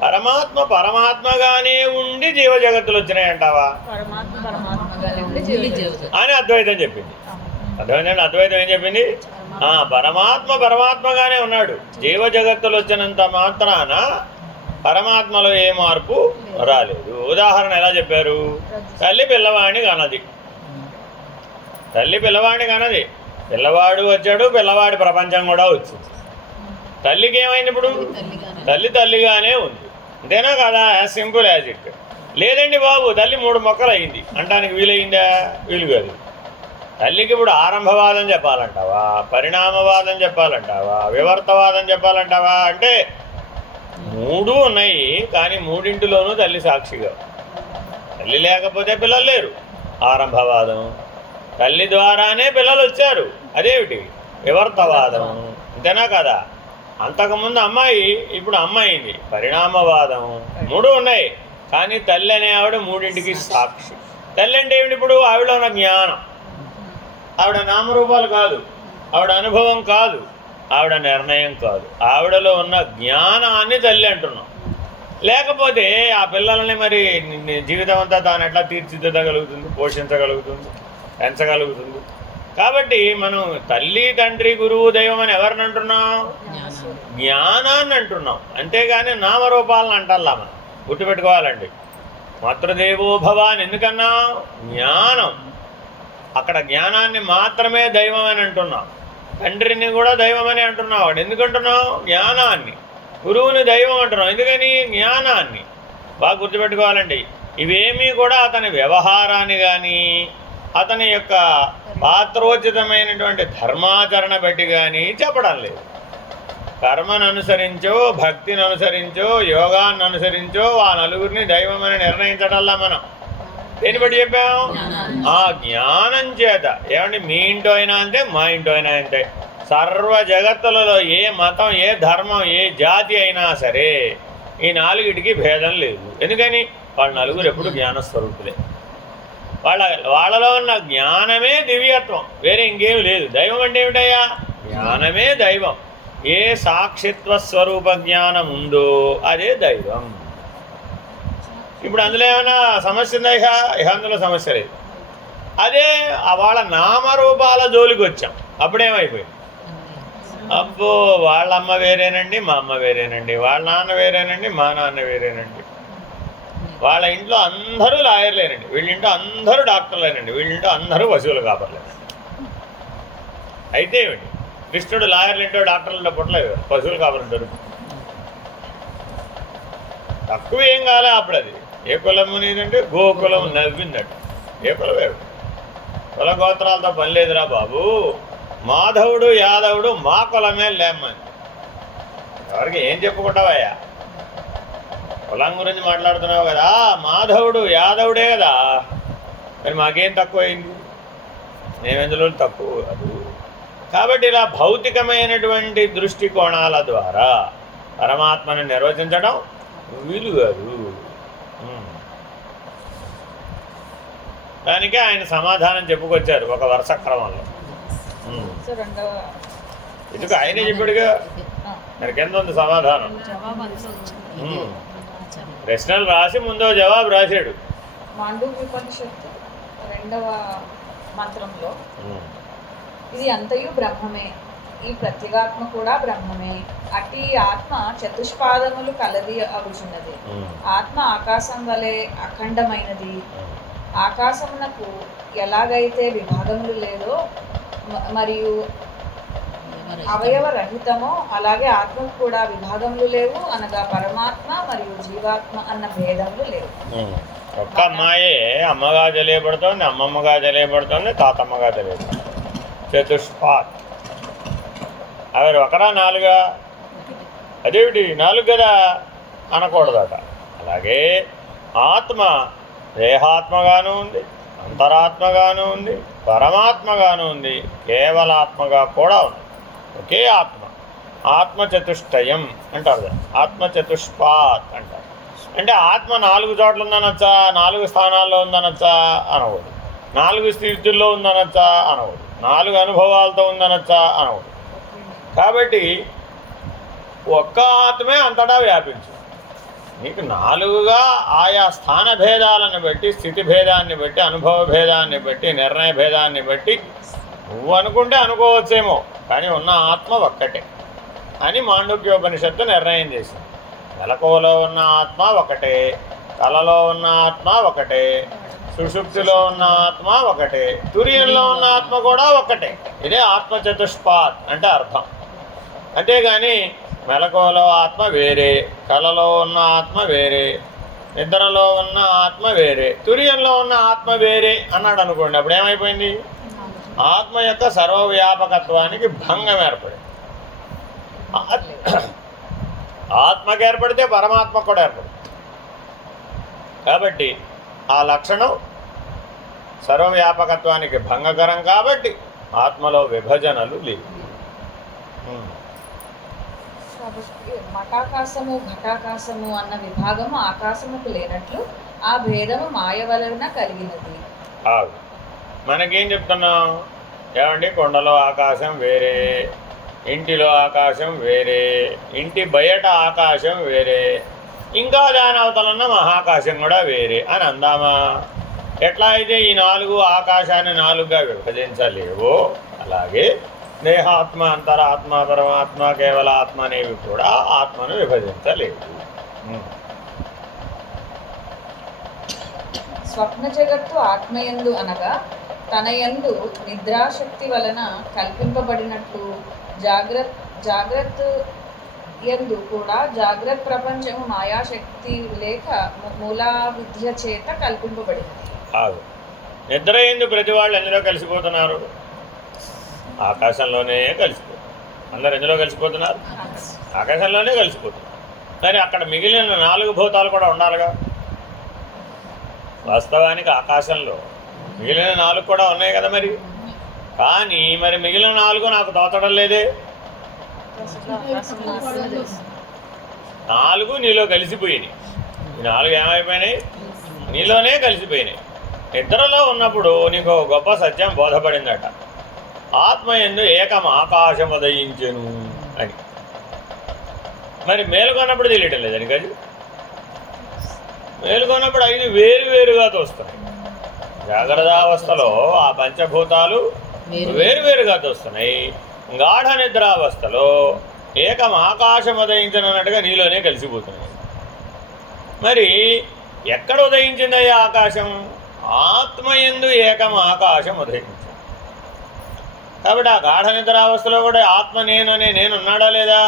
పరమాత్మ పరమాత్మగానే ఉండి జీవ జగత్తులు వచ్చినాయంటావా అని అద్వైతం చెప్పింది. అర్థమైందండి? అద్వైతం ఏం చెప్పింది? పరమాత్మ పరమాత్మగానే ఉన్నాడు. జీవ జగత్తులు వచ్చినంత మాత్రాన పరమాత్మలో ఏ మార్పు రాలేదు. ఉదాహరణ ఎలా చెప్పారు? తల్లి పిల్లవాడిని కనది. తల్లి పిల్లవాడిని కనది. పిల్లవాడు వచ్చాడు, పిల్లవాడి ప్రపంచం కూడా వచ్చింది. తల్లికి ఏమైంది? ఇప్పుడు తల్లి తల్లిగానే ఉంది. అంతేనా కదా? As simple as it. లేదండి బాబు, తల్లి 3 మొక్కలు అయింది అంటానికి వీలైందా? వీలు కాదు. తల్లికి ఇప్పుడు ఆరంభవాదం చెప్పాలంటావా, పరిణామవాదం చెప్పాలంటావా, వివర్తవాదం చెప్పాలంటావా? అంటే 3 ఉన్నాయి, కానీ 3ఇంటిలోనూ తల్లి సాక్షిగా. తల్లి లేకపోతే పిల్లలు లేరు, ఆరంభవాదం. తల్లి ద్వారానే పిల్లలు వచ్చారు, అదేమిటి? వివర్తవాదం. అంతేనా కదా? అంతకుముందు అమ్మాయి, ఇప్పుడు అమ్మాయింది, పరిణామవాదం. 3 ఉన్నాయి, కానీ తల్లి అనే ఆవిడ 3ఇంటికి సాక్షి. తల్లి అంటే ఏమిటి? ఇప్పుడు ఆవిడలో ఉన్న జ్ఞానం. ఆవిడ నామరూపాలు కాదు, ఆవిడ అనుభవం కాదు, ఆవిడ నిర్ణయం కాదు. ఆవిడలో ఉన్న జ్ఞానాన్ని తల్లి అంటున్నాం. లేకపోతే ఆ పిల్లల్ని మరి జీవితం అంతా తాను ఎట్లా తీర్చిదిద్దగలుగుతుంది, పోషించగలుగుతుంది, పెంచగలుగుతుంది? కాబట్టి మనం తల్లి, తండ్రి, గురువు, దైవం అని ఎవరిని అంటున్నాం? జ్ఞానాన్ని అంటున్నాం. అంతేగాని నామరూపాలను అంటల్లా. మనం గుర్తుపెట్టుకోవాలండి. మాతృదేవోభవ అని ఎందుకన్నాం? జ్ఞానం. అక్కడ జ్ఞానాన్ని మాత్రమే దైవం అని అంటున్నాం. తండ్రిని కూడా దైవం అని అంటున్నావు. ఎందుకంటున్నావు? జ్ఞానాన్ని. గురువుని దైవం అంటున్నాం. ఎందుకని? జ్ఞానాన్ని. బాగా గుర్తుపెట్టుకోవాలండి. ఇవేమీ కూడా అతని వ్యవహారాన్ని కానీ, అతని యొక్క పాత్రోచితమైనటువంటి ధర్మాచరణ బట్టి కానీ చెప్పడం లేదు. కర్మను అనుసరించో, భక్తిని అనుసరించో, యోగాన్ని అనుసరించో ఆ నలుగురిని దైవం అని నిర్ణయించటల్లా మనం. దేని బట్టి చెప్పాం? ఆ జ్ఞానం చేత. ఏమండి, మీ ఇంటో అయినా అంతే, మా ఇంటో అయినా అంతే. సర్వ జగత్తులలో ఏ మతం, ఏ ధర్మం, ఏ జాతి అయినా సరే ఈ 4టికి భేదం లేదు. ఎందుకని? వాళ్ళ నలుగురు ఎప్పుడు జ్ఞానస్వరూపులే. వాళ్ళలో ఉన్న జ్ఞానమే దివ్యత్వం, వేరే ఇంకేం లేదు. దైవం అంటే ఏమిటయ్యా? జ్ఞానమే దైవం. ఏ సాక్షిత్వ స్వరూప జ్ఞానం ఉందో అదే దైవం. ఇప్పుడు అందులో ఏమైనా సమస్య ఉందా? ఇహ అందులో సమస్య లేదు. అదే వాళ్ళ నామరూపాల జోలికి వచ్చాం, అప్పుడేమైపోయింది? అబ్బో, వాళ్ళ అమ్మ వేరేనండి, మా అమ్మ వేరేనండి, వాళ్ళ నాన్న వేరేనండి, మా నాన్న వేరేనండి, వాళ్ళ ఇంట్లో అందరూ లాయర్లేనండి, వీళ్ళింటో అందరూ డాక్టర్లేనండి, వీళ్ళింటో అందరూ పశువులు కాపర్లేనండి. అయితే ఏమిటి? కృష్ణుడు లాయర్లు ఇంటో డాక్టర్లు పుట్టలేదు, పశువులు కాపరంటారు. తక్కువ ఏం కాలే అప్పుడు. అది ఏ కులము నీదంటే గోకులం నవ్విందట. ఏ కులమేవి? కుల గోత్రాలతో పని లేదురా బాబు. మాధవుడు, యాదవుడు మా కులమే లేమ్మని. ఎవరికి ఏం చెప్పుకుంటావయ్యా? కులం గురించి మాట్లాడుతున్నావు కదా, మాధవుడు యాదవుడే కదా, మరి మాకేం తక్కువైంది? మేమెందులో తక్కువ కాదు. కాబట్టి ఇలా భౌతికమైనటువంటి దృష్టికోణాల ద్వారా పరమాత్మను నిర్వచించడం వీలు కాదు. దానికే ఆయన సమాధానం చెప్పుకొచ్చారు ఒక వరుస క్రమంలో. ఎందుకు ఆయనే చెప్పాడుగా, మరి కింద ఉంది సమాధానం. ప్రశ్నలు రాసి ముందో జవాబు రాశాడు. మాండూక్యోపనిషత్తు 2వ మంత్రంలో ఇది అంతయు బ్రహ్మమే, ఈ ప్రత్యేగాత్మ కూడా బ్రహ్మమే, అట్టి ఆత్మ చతుష్పాదములు కలది అగుచున్నది. ఆత్మ ఆకాశం వలె అఖండమైనది. ఆకాశమునకు ఎలాగైతే విభాగములు లేదో మరియు అవయవ రహితమో అలాగే ఆత్మకు కూడా విభాగములు లేవు, అనగా పరమాత్మ మరియు జీవాత్మ అన్న భేదములు లేవు. ఒక్క అమ్మాయే అమ్మగా తెలియబడుతోంది, అమ్మమ్మగా తెలియబడుతోంది, తాతమ్మగా తెలియబడుతుంది. చతుష్పాత్. అవి ఒకరా 4? అదేమిటి 4 కదా అనకూడదట. అలాగే ఆత్మ దేహాత్మగాను ఉంది, అంతరాత్మగాను ఉంది, పరమాత్మగాను ఉంది, కేవలాత్మగా కూడా ఉంది. ఒకే ఆత్మ. ఆత్మచతుష్టయం అంటారు, ఆత్మచతుష్పాత్ అంటారు. అంటే ఆత్మ 4 చోట్ల ఉందనొచ్చా, 4 స్థానాల్లో ఉందనొచ్చా అనకూడదు, 4 స్థితుల్లో ఉందనొచ్చా అనకూడదు. 4 అనుభవాలతో ఉందనొచ్చా అనవు. కాబట్టి ఒక్క ఆత్మే అంతటా వ్యాపించు. నీకు 4గా ఆయా స్థాన భేదాలను బట్టి, స్థితి భేదాన్ని బట్టి, అనుభవ భేదాన్ని బట్టి, నిర్ణయ భేదాన్ని బట్టి నువ్వు అనుకుంటే అనుకోవచ్చేమో, కానీ ఉన్న ఆత్మ ఒక్కటే అని మాండూక్యోపనిషత్తు నిర్ణయం చేసింది. మెలకువలో ఉన్న ఆత్మ ఒకటే, కలలో ఉన్న ఆత్మ ఒకటే, సుషుప్తిలో ఉన్న ఆత్మ ఒకటే, తుర్యంలో ఉన్న ఆత్మ కూడా ఒకటే. ఇదే ఆత్మ చతుష్పాత్ అంటే అర్థం. అంతేగాని మెలకువలో ఆత్మ వేరే, కలలో ఉన్న ఆత్మ వేరే, నిద్రలో ఉన్న ఆత్మ వేరే, తుర్యంలో ఉన్న ఆత్మ వేరే అన్నాడు అనుకోండి, అప్పుడు ఏమైపోయింది? ఆత్మ యొక్క సర్వవ్యాపకత్వానికి భంగం ఏర్పడింది. ఆత్మకు ఏర్పడితే పరమాత్మ కూడా ఏర్పడుతుంది. కాబట్టి ఆ లక్షణం సర్వవ్యాపకత్వానికి భంగకరం కాబట్టి ఆత్మలో విభజనలు లేవు. కాబట్టి మఠాకాశము ఘటాకాశము అన్న విభాగము ఆకాశముకు లేనట్లు ఆ భేదము మాయ వలన కలిగినది. మనకేం చెప్తున్నాం? ఏమండి, కొండలో ఆకాశం వేరే, ఇంటిలో ఆకాశం వేరే, ఇంటి బయట ఆకాశం వేరే, ఇంకా దాని అవతలన్న మహాకాశం కూడా వేరే అని అందామా? ఎట్లా అయితే ఈ 4 ఆకాశాన్ని 4గా విభజించలేవో, అలాగే దేహాత్మ, అంతరాత్మ, పరమాత్మ, కేవల ఆత్మ అనేవి కూడా ఆత్మను విభజించలేవు. స్వప్న జగత్తు ఆత్మయందు అనగా తన యందు నిద్రాశక్తి వలన కల్పింపబడినట్లు జాగ్రత్త యందు కూడా జాగ్రత్త ప్రపంచము మాయాశక్తి లేక మూలా విద్య చేత కల్పింపబడింది. నిద్ర ఎందు ప్రతి వాళ్ళు ఎందులో కలిసిపోతున్నారు? ఆకాశంలోనే కలిసిపోతున్నారు. అందరు ఎందులో కలిసిపోతున్నారు? ఆకాశంలోనే కలిసిపోతున్నారు. కానీ అక్కడ మిగిలిన 4 భూతాలు కూడా ఉండాలిగా. వాస్తవానికి ఆకాశంలో మిగిలిన 4 కూడా ఉన్నాయి కదా మరి. కానీ మరి మిగిలిన 4 నాకు తోచడం లేదే. 4 నీలో కలిసిపోయినాయి. ఈ 4 ఏమైపోయినాయి? నీలోనే కలిసిపోయినాయి. నిద్రలో ఉన్నప్పుడు నీకు గొప్ప సత్యం బోధపడిందట. ఆత్మయందు ఏకం ఆకాశముదయించెను అని. మరి మేలుకొన్నప్పుడు తెలియటం లేదని కాదు. మేలుకొన్నప్పుడు 5 వేరువేరుగా తోస్తున్నాయి. జాగ్రత్తావస్థలో ఆ పంచభూతాలు వేరువేరుగా తోస్తున్నాయి. గాఢ నిద్రావస్థలో ఏకం ఆకాశం ఉదయించనన్నట్టుగా నీలోనే కలిసిపోతున్నాయి. మరి ఎక్కడ ఉదయించిందయ్యా ఆకాశం? ఆత్మయందు ఏకం ఆకాశం ఉదయించింది. కాబట్టి ఆ గాఢ నిద్రావస్థలో కూడా ఆత్మ నేనున్నాడా లేదా?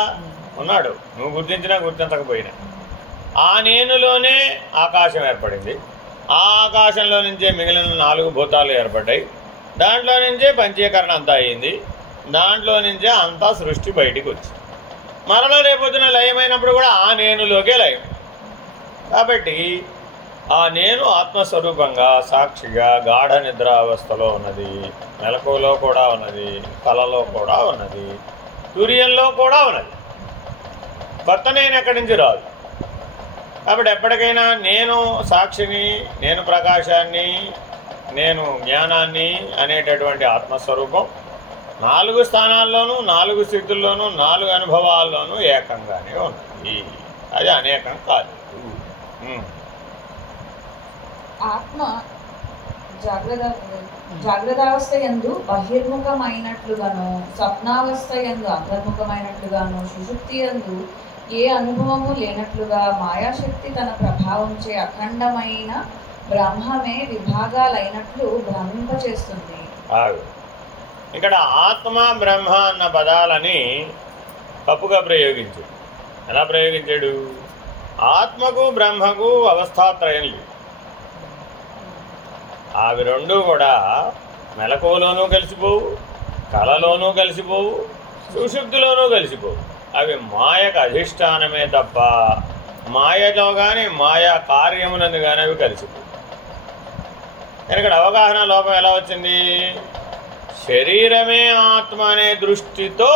ఉన్నాడు. నువ్వు గుర్తించినా గుర్తించకపోయినా ఆ నేనులోనే ఆకాశం ఏర్పడింది. ఆ ఆకాశంలో నుంచే మిగిలిన 4 భూతాలు ఏర్పడ్డాయి. దాంట్లో నుంచే పంచీకరణ అంతా అయింది. దాంట్లో నుంచే అంతా సృష్టి బయటికి వచ్చింది. మరలా రేపొద్దున లయమైనప్పుడు కూడా ఆ నేనులోకే లయం. కాబట్టి ఆ నేను ఆత్మస్వరూపంగా సాక్షిగా గాఢ నిద్రావస్థలో ఉన్నది, మెలకువలో కూడా ఉన్నది, కలలో కూడా ఉన్నది, తుర్యంలో కూడా ఉన్నది. కొత్త నేను ఎక్కడి నుంచి రాదు. కాబట్టి ఎప్పటికైనా నేను సాక్షిని, నేను ప్రకాశాన్ని, నేను జ్ఞానాన్ని అనేటటువంటి ఆత్మస్వరూపం 4 స్థానాల్లోనూ, 4 స్థితుల్లోనూ, 4 అనుభవాల్లోనూ ఏకంగానే ఉన్నది. అది అనేకం కాదు. ఆత్మ జాగ్రత్తావస్థ యందు బహిర్ముఖమైనట్లుగాను, స్వప్నావస్థ యందు అంతర్ముఖమైనట్లుగాను, సుషుప్తి యందు ఏ అనుభవము లేనట్లుగా మాయాశక్తి తన ప్రభావంచే అఖండమైన బ్రహ్మమే విభాగాలైనట్లు భ్రమింపచేస్తుంది. ఇక్కడ ఆత్మ బ్రహ్మ అన్న పదాలని తప్పుగా ప్రయోగించాడు. ఎలా ప్రయోగించాడు? ఆత్మకు బ్రహ్మకు అవస్థాత్రయం లేదు. అవి 2 కూడా మెలకువలోనూ కలిసిపోవు, కలలోనూ కలిసిపోవు, సుషుప్తిలోనూ కలిసిపోవు. అవి మాయకు అధిష్టానమే తప్ప మాయలో కానీ మాయా కార్యమునందు కానీ అవి కలిసిపోవు. కానీ ఇక్కడ అవగాహన లోపం ఎలా వచ్చింది? శరీరమే ఆత్మ అనే దృష్టితో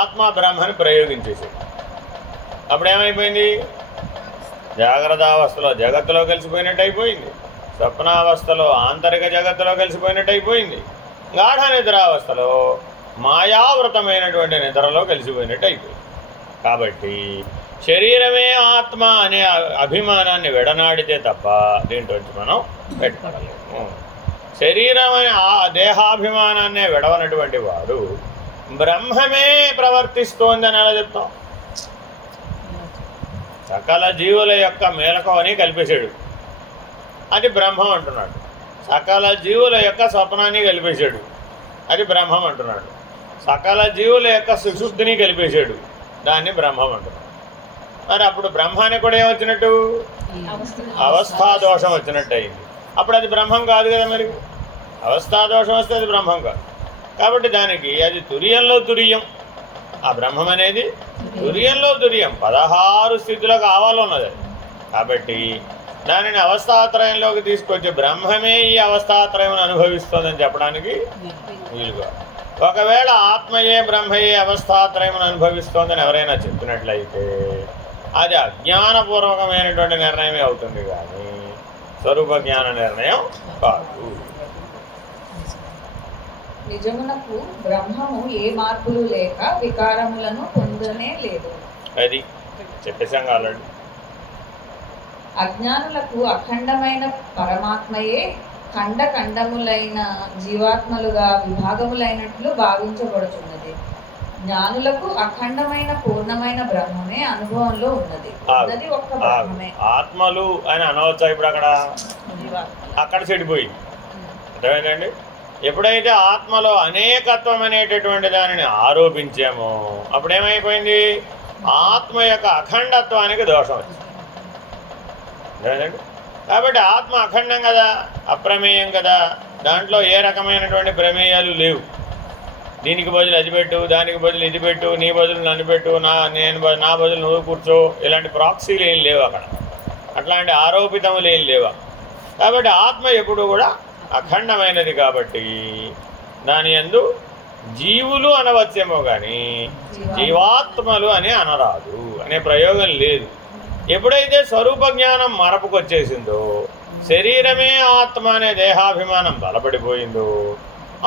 ఆత్మ బ్రహ్మని ప్రయోగించేసేది. అప్పుడేమైపోయింది? జాగ్రత్తావస్థలో జగత్తులో కలిసిపోయినట్టు అయిపోయింది, స్వప్నావస్థలో ఆంతరిక జగత్తులో కలిసిపోయినట్టు అయిపోయింది, గాఢ నిద్రావస్థలో మాయావృతమైనటువంటి నిద్రలో కలిసిపోయినట్టు అయిపోయింది. కాబట్టి శరీరమే ఆత్మ అనే అభిమానాన్ని విడనాడితే తప్ప దీంట్లోంచి మనం బయటపడలేము. శరీరం అనే ఆ దేహాభిమానాన్నే విడవనటువంటి వాడు బ్రహ్మమే ప్రవర్తిస్తోందని ఎలా చెప్తాం? సకల జీవుల యొక్క మేలకువని కల్పేశాడు, అది బ్రహ్మం అంటున్నాడు. సకల జీవుల యొక్క స్వప్నాన్ని కలిపేశాడు, అది బ్రహ్మం అంటున్నాడు. సకల జీవుల యొక్క సుశుద్ధిని కలిపేశాడు, దాన్ని బ్రహ్మం అంటున్నాడు. మరి అప్పుడు బ్రహ్మానికి కూడా ఏమొచ్చినట్టు? అవస్థాదోషం వచ్చినట్టు అయింది. అప్పుడు అది బ్రహ్మం కాదు కదా. మరి అవస్థాదోషం వస్తే అది బ్రహ్మం కాదు. కాబట్టి దానికి అది తుర్యంలో తుర్యం. ఆ బ్రహ్మం అనేది తుర్యంలో తుర్యం, 16 స్థితిలో కావాలన్నది. కాబట్టి దానిని అవస్థాత్రయంలోకి తీసుకొచ్చి బ్రహ్మమే ఈ అవస్థాత్రయం అనుభవిస్తుందని చెప్పడానికి వీలుగా. ఒకవేళ ఆత్మయే బ్రహ్మయే అవస్థాత్రయం అనుభవిస్తోందని ఎవరైనా చెప్పినట్లయితే అది అజ్ఞానపూర్వకమైనటువంటి నిర్ణయమే అవుతుంది, కానీ స్వరూప జ్ఞాన నిర్ణయం కాదు. నిజమునకు బ్రహ్మము ఏ మార్పులు లేక వికారములను పొందనే లేదు. అది చెప్పేశాం ఆల్రెడీ. అజ్ఞానులకు అఖండమైన పరమాత్మయే ఖండ ఖండములైన జీవాత్మలుగా విభాగములైనట్లు భావించబడుతున్నది. జ్ఞానులకు అఖండమైన పూర్ణమైన బ్రహ్మమే అనుభవంలో ఉన్నది. ఉన్నది ఒక్క బ్రహ్మమే. ఆత్మలు అని అనవచ్చా ఇప్పుడు? అక్కడ చెడిపోయింది. అర్థమైందండి? ఎప్పుడైతే ఆత్మలో అనేకత్వం అనేటటువంటి దానిని ఆరోపించామో అప్పుడు ఏమైపోయింది? ఆత్మ యొక్క అఖండత్వానికి దోషం వచ్చింది. అర్థమైందండి? కాబట్టి ఆత్మ అఖండం కదా, అప్రమేయం కదా, దాంట్లో ఏ రకమైనటువంటి ప్రమేయాలు లేవు. దీనికి బదులు అది పెట్టు, దానికి బదులు ఇది పెట్టు, నీ బదులు నన్ను పెట్టు, నా బదులు నువ్వు కూర్చో, ఇలాంటి ప్రాక్సీలు ఏం లేవు అక్కడ. అట్లాంటి ఆరోపితములు ఏం లేవు. కాబట్టి ఆత్మ ఎప్పుడు కూడా అఖండమైనది. కాబట్టి దాని యందు జీవులు అనవచ్చేమో కానీ జీవాత్మలు అని అనరాదు అనే ప్రయోగం లేదు. ఎప్పుడైతే స్వరూప జ్ఞానం మరపుకొచ్చేసిందో, శరీరమే ఆత్మ అనే దేహాభిమానం బలపడిపోయిందో,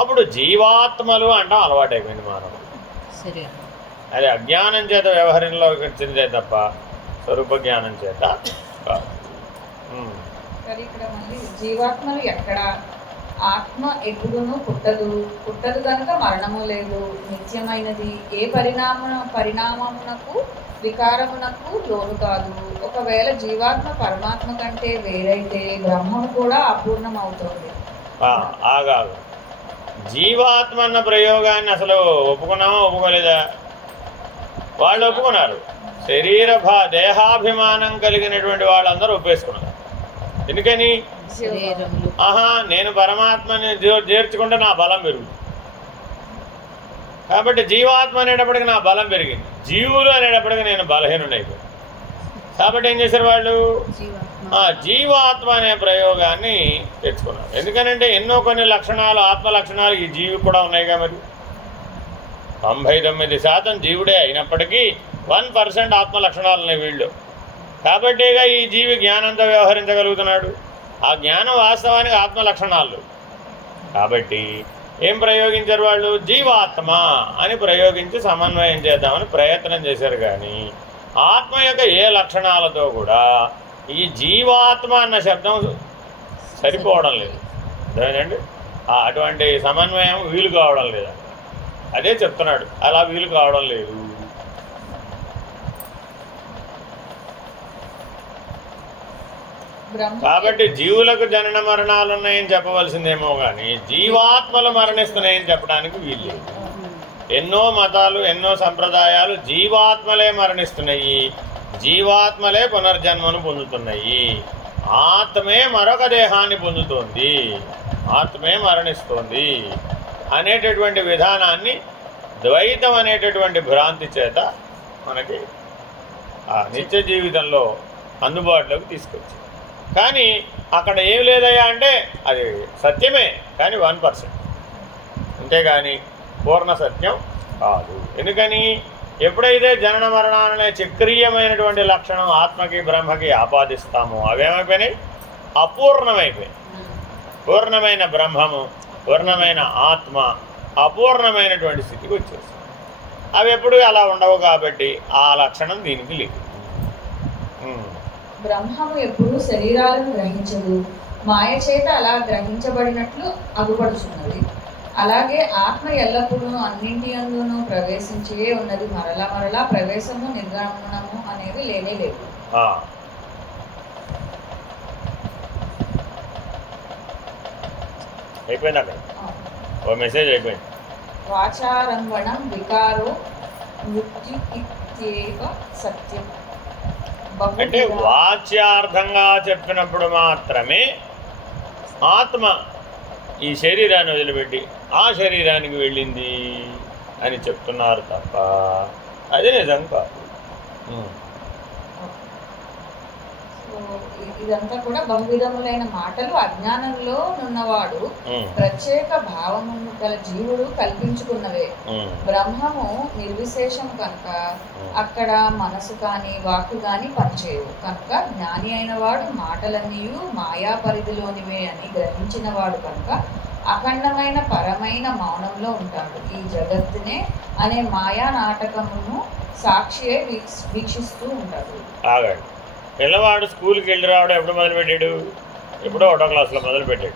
అప్పుడు జీవాత్మలు అంటాం అలవాటైపోయింది మానవుడు. అది అజ్ఞానం చేత వ్యవహారంలో వచ్చిందే తప్ప స్వరూప జ్ఞానం చేత కాదు. ఇక్కడ మళ్ళీ జీవాత్మలు ఎక్కడ? ఆత్మ ఎప్పుడునూ పుట్టదు కనుక మరణము లేదు, నిత్యమైనది, ఏ పరిణామమునకు వికారమునకు లోను కాదు. ఒకవేళ జీవాత్మ పరమాత్మ కంటే వేరైతే బ్రహ్మము కూడా అపూర్ణం అవుతుంది. ఆగాదు. జీవాత్మ అన్న ప్రయోగాన్ని అసలు ఒప్పుకున్నామా ఒప్పుకోలేదా? వాళ్ళు ఒప్పుకున్నారు. దేహాభిమానం కలిగినటువంటి వాళ్ళందరూ ఒప్పేసుకున్నారు. ఎందుకని? నేను పరమాత్మని చేర్చుకుంటే నా బలం పెరుగుతుంది. కాబట్టి జీవాత్మ అనేటప్పటికి నా బలం పెరిగింది, జీవులు అనేటప్పటికి నేను బలహీనుడైపోయాను. కాబట్టి ఏం చేశారు వాళ్ళు? జీవాత్మ అనే ప్రయోగాన్ని తెచ్చుకున్నారు. ఎందుకనంటే ఎన్నో కొన్ని లక్షణాలు, ఆత్మ లక్షణాలు ఈ జీవి కూడా ఉన్నాయిగా. మరి 99% జీవుడే అయినప్పటికీ 1% ఆత్మ లక్షణాలు ఉన్నాయి వీళ్ళు. కాబట్టేగా ఈ జీవి జ్ఞానంతో వ్యవహరించగలుగుతున్నాడు. ఆ జ్ఞానం వాస్తవానికి ఆత్మ లక్షణాలు. కాబట్టి ఏం ప్రయోగించారు వాళ్ళు? జీవాత్మ అని ప్రయోగించి సమన్వయం చేద్దామని ప్రయత్నం చేశారు. కానీ ఆత్మ యొక్క ఏ లక్షణాలతో కూడా ఈ జీవాత్మ అన్న శబ్దం సరిపోవడం లేదు. అదేనండి, అటువంటి సమన్వయం వీలు కావడం లేదు. అదే చెప్తున్నాడు, అలా వీలు కావడం లేదు. కాబట్టి జీవులకు జనన మరణాలు ఉన్నాయని చెప్పవలసిందేమో కానీ జీవాత్మలు మరణిస్తున్నాయని చెప్పడానికి వీలు లేదు. ఎన్నో మతాలు, ఎన్నో సంప్రదాయాలు జీవాత్మలే మరణిస్తున్నాయి, జీవాత్మలే పునర్జన్మను పొందుతున్నాయి, ఆత్మే మరొక దేహాన్ని పొందుతోంది, ఆత్మే మరణిస్తోంది అనేటటువంటి విధానాన్ని ద్వైతం అనేటటువంటి భ్రాంతి చేత మనకి ఆ నిత్య జీవితంలో అందుబాటులోకి తీసుకొచ్చింది. కానీ అక్కడ ఏం లేదయ్యా అంటే అది సత్యమే, కానీ 1%, అంతేగాని పూర్ణ సత్యం కాదు. ఎందుకని? ఎప్పుడైతే జనన మరణాలనే చక్రీయమైనటువంటి లక్షణం ఆత్మకి బ్రహ్మకి ఆపాదిస్తామో అవేమైపోయినాయి? అపూర్ణమైపోయినాయి. పూర్ణమైన బ్రహ్మము పూర్ణమైన ఆత్మ అపూర్ణమైనటువంటి స్థితికి వచ్చేస్తుంది. అవి ఎప్పుడు అలా ఉండవు కాబట్టి ఆ లక్షణం దీనికి లేదు. బ్రహ్మము ఎప్పుడు శరీరాలను గ్రహించదు, మాయ చేత అలా గ్రహించబడినట్లు అగుపడుచున్నది. అలాగే ఆత్మ ఎల్లప్పుడూ అన్నింటి అందును ప్రవేశించే ఉన్నది. మరలా మరలా ప్రవేశము నిర్గమనము అనేవి లేనే లేవు. అయిపోయింది అక్కడ ఓ మెసేజ్ అయిపోయింది. వాచారంభణం వికారో మృత్యుక్తేవ సత్యం. అంటే వాచ్యార్థంగా చెప్పినప్పుడు మాత్రమే ఆత్మ ఈ శరీరాన్ని వదిలిపెట్టి ఆ శరీరానికి వెళ్ళింది అని చెప్తున్నారు తప్ప అది నిజం కాదు. ఇదంతా కూడా బహువిధములైన మాటలు అజ్ఞానంలో నున్నవాడు ప్రత్యేక భావమును గల జీవుడు కల్పించుకున్నవే. బ్రహ్మము నిర్విశేషం కనుక అక్కడ మనసు కాని వాక్కు కాని పనిచేయవు. కనుక జ్ఞాని అయిన వాడు మాటలన్నీ మాయా పరిధిలోనివే అని గ్రహించిన వాడు కనుక అఖండమైన పరమైన మౌనంలో ఉంటాడు. ఈ జగత్తునే అనే మాయా నాటకమును సాక్షియే వీక్షిస్తూ ఉంటాడు. పిల్లవాడు స్కూల్కి వెళ్ళి రావడం ఎప్పుడు మొదలుపెట్టాడు? ఎప్పుడో 1వ క్లాస్లో మొదలుపెట్టాడు.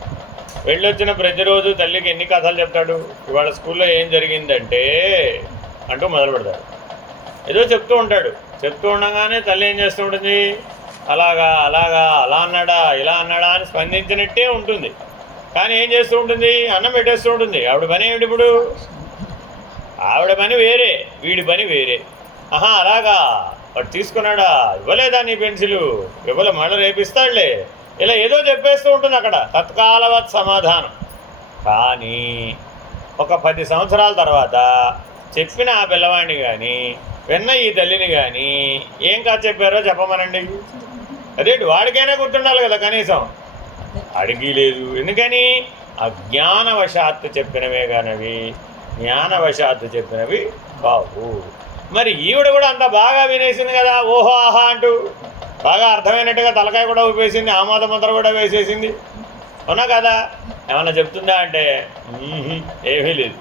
వెళ్ళొచ్చిన ప్రతిరోజు తల్లికి ఎన్ని కథలు చెప్తాడు? ఇవాళ స్కూల్లో ఏం జరిగిందంటే అంటూ మొదలు పెడతాడు. ఏదో చెప్తూ ఉంటాడు. చెప్తూ ఉండగానే తల్లి ఏం చేస్తూ ఉంటుంది? అలాగా అలాగా అలా అన్నాడా ఇలా అన్నాడా అని స్పందించినట్టే ఉంటుంది. కానీ ఏం చేస్తూ ఉంటుంది? అన్నం పెట్టేస్తూ ఉంటుంది. ఆవిడ పని ఏమిటి ఇప్పుడు? ఆవిడ పని వేరే, వీడి పని వేరే. ఆహా అలాగా వాడు తీసుకున్నాడా? ఇవ్వలేదా నీ పెన్సిలు? ఇవ్వలే, మళ్ళీ రేపిస్తాడులే, ఇలా ఏదో చెప్పేస్తూ ఉంటుంది అక్కడ తత్కాలవత్ సమాధానం. కానీ ఒక 10 సంవత్సరాల తర్వాత చెప్పిన ఆ పిల్లవాడిని కానీ విన్న ఈ తల్లిని కానీ ఏం కాదు చెప్పారో చెప్పమనండి. అదేంటి వాడికైనా గుర్తుండాలి కదా కనీసం. అడిగి లేదు. ఎందుకని? అజ్ఞానవశాత్తు చెప్పినవే కానవి జ్ఞానవశాత్తు చెప్పినవి కావు. మరి ఈవిడ కూడా అంత బాగా వినేసింది కదా, ఓహో ఆహా అంటూ బాగా అర్థమైనట్టుగా తలకాయ కూడా ఊపేసింది, ఆమోద ముద్ర కూడా వేసేసింది. అవునా కదా? ఏమన్నా చెప్తుందా అంటే ఏమీ లేదు.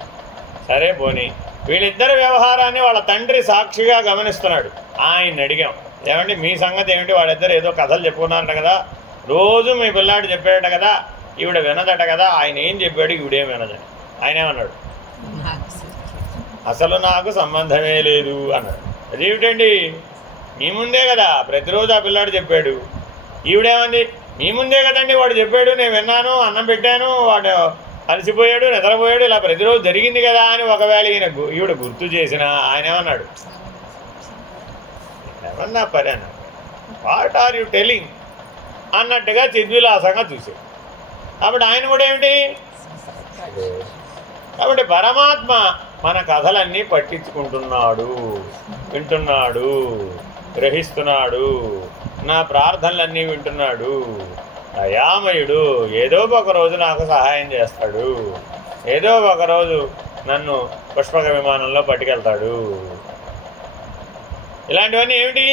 సరే పోనీ వీళ్ళిద్దరి వ్యవహారాన్ని వాళ్ళ తండ్రి సాక్షిగా గమనిస్తున్నాడు. ఆయన్ని అడిగాం, ఏమంటే మీ సంగతి ఏమిటి? వాళ్ళిద్దరు ఏదో కథలు చెప్పుకున్నారట కదా, రోజు మీ పిల్లాడు చెప్పాడట కదా, ఈవిడ వినదట కదా. ఆయన ఏం చెప్పాడు? ఈవిడేం వినదని. ఆయన ఏమన్నాడు? అసలు నాకు సంబంధమే లేదు అన్నాడు. అదేమిటండి? మీ ముందే కదా ప్రతిరోజు ఆ పిల్లాడు చెప్పాడు. ఈవిడేమంది? మీ ముందే కదండి వాడు చెప్పాడు, నేను విన్నాను, అన్నం పెట్టాను, వాడు అలసిపోయాడు, నిద్రపోయాడు, ఇలా ప్రతిరోజు జరిగింది కదా అని ఒకవేళ ఈవిడ గుర్తు చేసిన ఆయన ఏమన్నాడు? ఏమన్నా పని అన్నాడు. వాట్ ఆర్ యూ టెలింగ్ అన్నట్టుగా చిద్విలాసంగా చూసాడు. కాబట్టి ఆయన కూడా ఏమిటి? కాబట్టి పరమాత్మ మన కథలన్నీ పట్టించుకుంటున్నాడు, వింటున్నాడు, గ్రహిస్తున్నాడు, నా ప్రార్థనలన్నీ వింటున్నాడు, దయామయుడు. ఏదో ఒకరోజు నాకు సహాయం చేస్తాడు, ఏదో ఒకరోజు నన్ను పుష్పక విమానంలో పట్టుకెళ్తాడు. ఇలాంటివన్నీ ఏమిటి?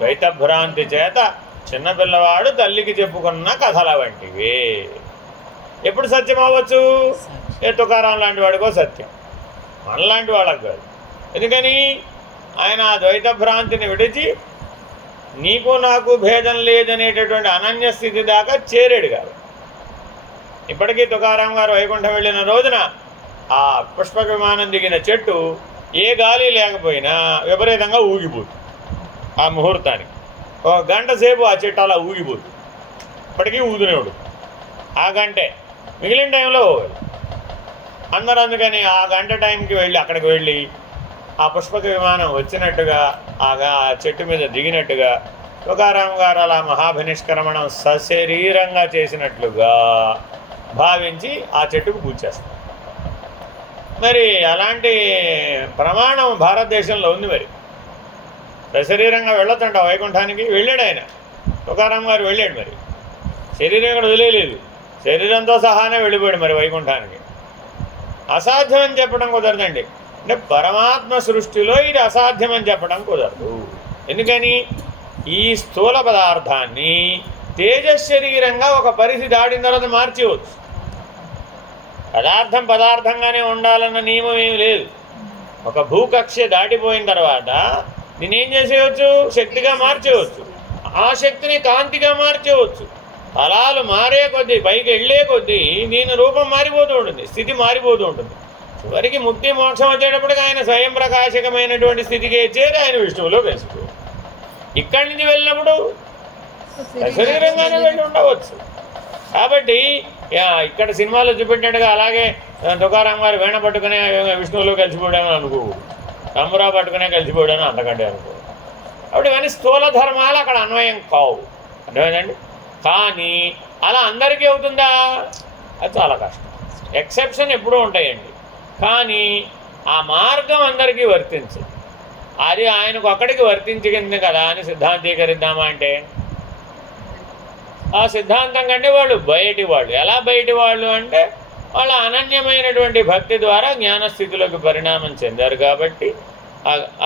ద్వైతభ్రాంతి చేత చిన్నపిల్లవాడు తల్లికి చెప్పుకున్న కథల వంటివి. ఎప్పుడు సత్యం అవ్వచ్చు? తుకారాం లాంటి వాడికో సత్యం, మనలాంటి వాళ్ళకు కాదు. ఎందుకని? ఆయన ఆ ద్వైత భ్రాంతిని విడిచి నీకు నాకు భేదం లేదనేటటువంటి అనన్య స్థితి దాకా చేరాడు కాదు. ఇప్పటికీ తుకారాం గారు వైకుంఠం వెళ్ళిన రోజున ఆ పుష్పక విమానం దిగిన చెట్టు ఏ గాలి లేకపోయినా విపరీతంగా ఊగిపోతుంది. ఆ ముహూర్తానికి 1 గంట సేపు ఆ చెట్టు అలా ఊగిపోతుంది. ఇప్పటికీ ఊదునేవాడు ఆ గంటే. మిగిలిన టైంలో అందరూ అందుకని ఆ గంట టైంకి వెళ్ళి అక్కడికి వెళ్ళి ఆ పుష్పక విమానం వచ్చినట్టుగా ఆ చెట్టు మీద దిగినట్టుగా తుకారాం గారు అలా మహాభినిష్క్రమణం సశరీరంగా చేసినట్లుగా భావించి ఆ చెట్టుకు పూజ చేస్తారు. మరి అలాంటి ప్రమాణం భారతదేశంలో ఉంది. మరి సశరీరంగా వెళ్ళొద్దంట వైకుంఠానికి. వెళ్ళాడు ఆయన, తుకారాం గారు వెళ్ళాడు. మరి శరీరం ఇక్కడ వదిలేదు, శరీరంతో సహానే వెళ్ళిపోయాడు మరి వైకుంఠానికి. అసాధ్యం అని చెప్పడం కుదరదండి. అంటే పరమాత్మ సృష్టిలో ఇది అసాధ్యం అని చెప్పడం కుదరదు. ఎందుకని? ఈ స్థూల పదార్థాన్ని తేజశరీరంగా ఒక పరిస్థితి ఆడిన తర్వాత మార్చేయవచ్చు. పదార్థంగానే ఉండాలన్న నియమం ఏమి లేదు. ఒక భూకక్ష దాటిపోయిన తర్వాత దీన్ని ఏం చేసేయచ్చు? శక్తిగా మార్చేయవచ్చు. ఆ శక్తిని కాంతిగా మార్చేయవచ్చు. ఫలాలు మారే కొద్దీ, పైకి వెళ్ళే కొద్దీ దీని రూపం మారిపోతూ ఉంటుంది, స్థితి మారిపోతూ ఉంటుంది. చివరికి ముక్తి మోక్షం వచ్చేటప్పటికి ఆయన స్వయం ప్రకాశకమైనటువంటి స్థితికి చేరి ఆయన విష్ణువులో కలిసిపోయి ఇక్కడి నుంచి వెళ్ళినప్పుడు శరీరంగానే వెళ్ళి ఉండవచ్చు. కాబట్టి ఇక్కడ సినిమాలో చూపెట్టినట్టుగా అలాగే తుకారాం గారు వీణ పట్టుకునే విష్ణువులో కలిసిపోయాడని అనుకోకూడదు, తంబురా పట్టుకునే కలిసిపోయాడని అంతకంటే అనుకోకూడదు. కాబట్టి ఇవన్నీ స్థూల ధర్మాలు అక్కడ అన్వయం కావు, అర్థమైందండి. కానీ అలా అందరికీ అవుతుందా? అది చాలా కష్టం. ఎక్సెప్షన్ ఎప్పుడూ ఉంటాయండి, కానీ ఆ మార్గం అందరికీ వర్తించదు. అది ఆయనకు ఒక్కడికి వర్తించింది కదా అని సిద్ధాంతీకరిద్దామా అంటే ఆ సిద్ధాంతం కంటే వాళ్ళు బయటి వాళ్ళు. ఎలా బయటి వాళ్ళు అంటే వాళ్ళ అనన్యమైనటువంటి భక్తి ద్వారా జ్ఞానస్థితిలోకి పరిణామం చెందారు కాబట్టి,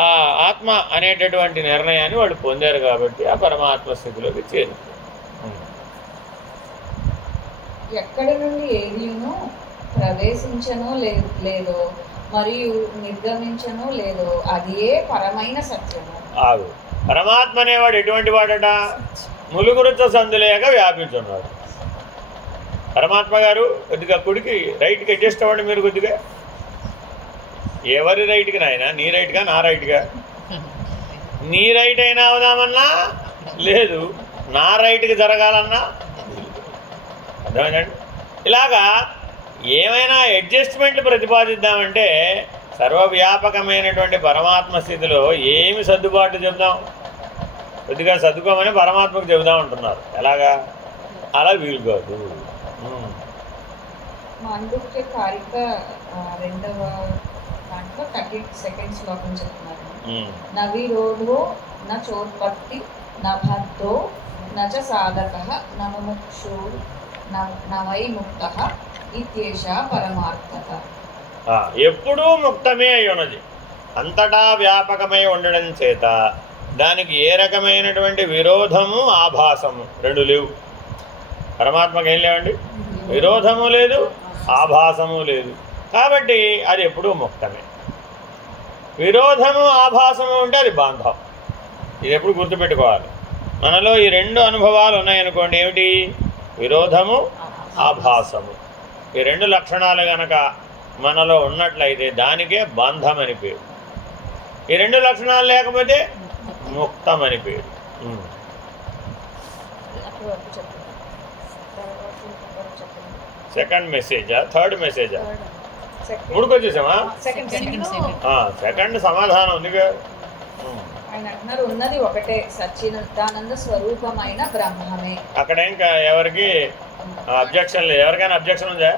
ఆ ఆత్మ అనేటటువంటి నిర్ణయాన్ని వాళ్ళు పొందారు కాబట్టి ఆ పరమాత్మ స్థితిలోకి చేరుతారు. ఎక్కడి నుండి ఏదీను ప్రవేశించనో లేదో మరియు నిర్గమించనో లేదో అదే పరమైన సత్యము. ఆగు. పరమాత్మ అనేవాడు ఎటువంటి వాడట? ములుగురుచ సందులేక వ్యాపించున్నాడు. పరమాత్మ గారు కొద్దిగా కుడికి రైట్కి అడ్జస్ట్ అవ్వండి మీరు కొద్దిగా. ఎవరి రైట్కి నాయన? నీ రైట్గా నా రైట్గా? నీ రైట్ అయినా అవుదామన్నా లేదు, నా రైట్కి జరగాలన్నా అర్థమైందండి. ఇలాగా ఏమైనా అడ్జస్ట్మెంట్లు ప్రతిపాదిద్దామంటే సర్వవ్యాపకమైనటువంటి పరమాత్మ స్థితిలో ఏమి సర్దుబాటు చెబుదాం? కొద్దిగా సర్దుకోమని పరమాత్మకు చెబుదాం అంటున్నారు. ఎలాగా? అలా వీలు కాదు. మాండుక్య కారిక 2వ దాంట్లో 32వ శ్లోకం చెప్తున్నారు. నవిరోధో నోత్పత్తి నభద్దో నచ సాధకః నముముక్షు నవై ముక్తః ఇత్యేష పరమార్థత. ఎప్పుడూ ముక్తమే అయి ఉన్నది, అంతటా వ్యాపకమై ఉండడం చేత దానికి ఏ రకమైనటువంటి విరోధము ఆభాసము రెండు లేవు. పరమాత్మకి ఏం లేవండి, విరోధము లేదు, ఆభాసము లేదు. కాబట్టి అది ఎప్పుడూ ముక్తమే. విరోధము ఆభాసము ఉంటే అది బాంధవం. ఇది ఎప్పుడు గుర్తుపెట్టుకోవాలి. మనలో ఈ రెండు అనుభవాలు ఉన్నాయనుకోండి, ఏమిటి? విరోధము, ఆభాసము. ఈ రెండు లక్షణాలు గనక మనలో ఉన్నట్లయితే దానికే బంధం అని పేరు. ఈ రెండు లక్షణాలు లేకపోతే ముక్తం అని పేరు. సెకండ్ మెసేజా, థర్డ్ మెసేజా? మూడుకు వచ్చేసామా? సెకండ్ సమాధానం ఉందిగా. ఆయన అంటున్నారు ఉన్నది ఒకటే సచ్చిదానంద స్వరూపమైన బ్రహ్మమే. అక్కడ ఇంకా ఎవరికి అబ్జెక్షన్ లేదు. ఎవరికైనా అబ్జెక్షన్ ఉందా?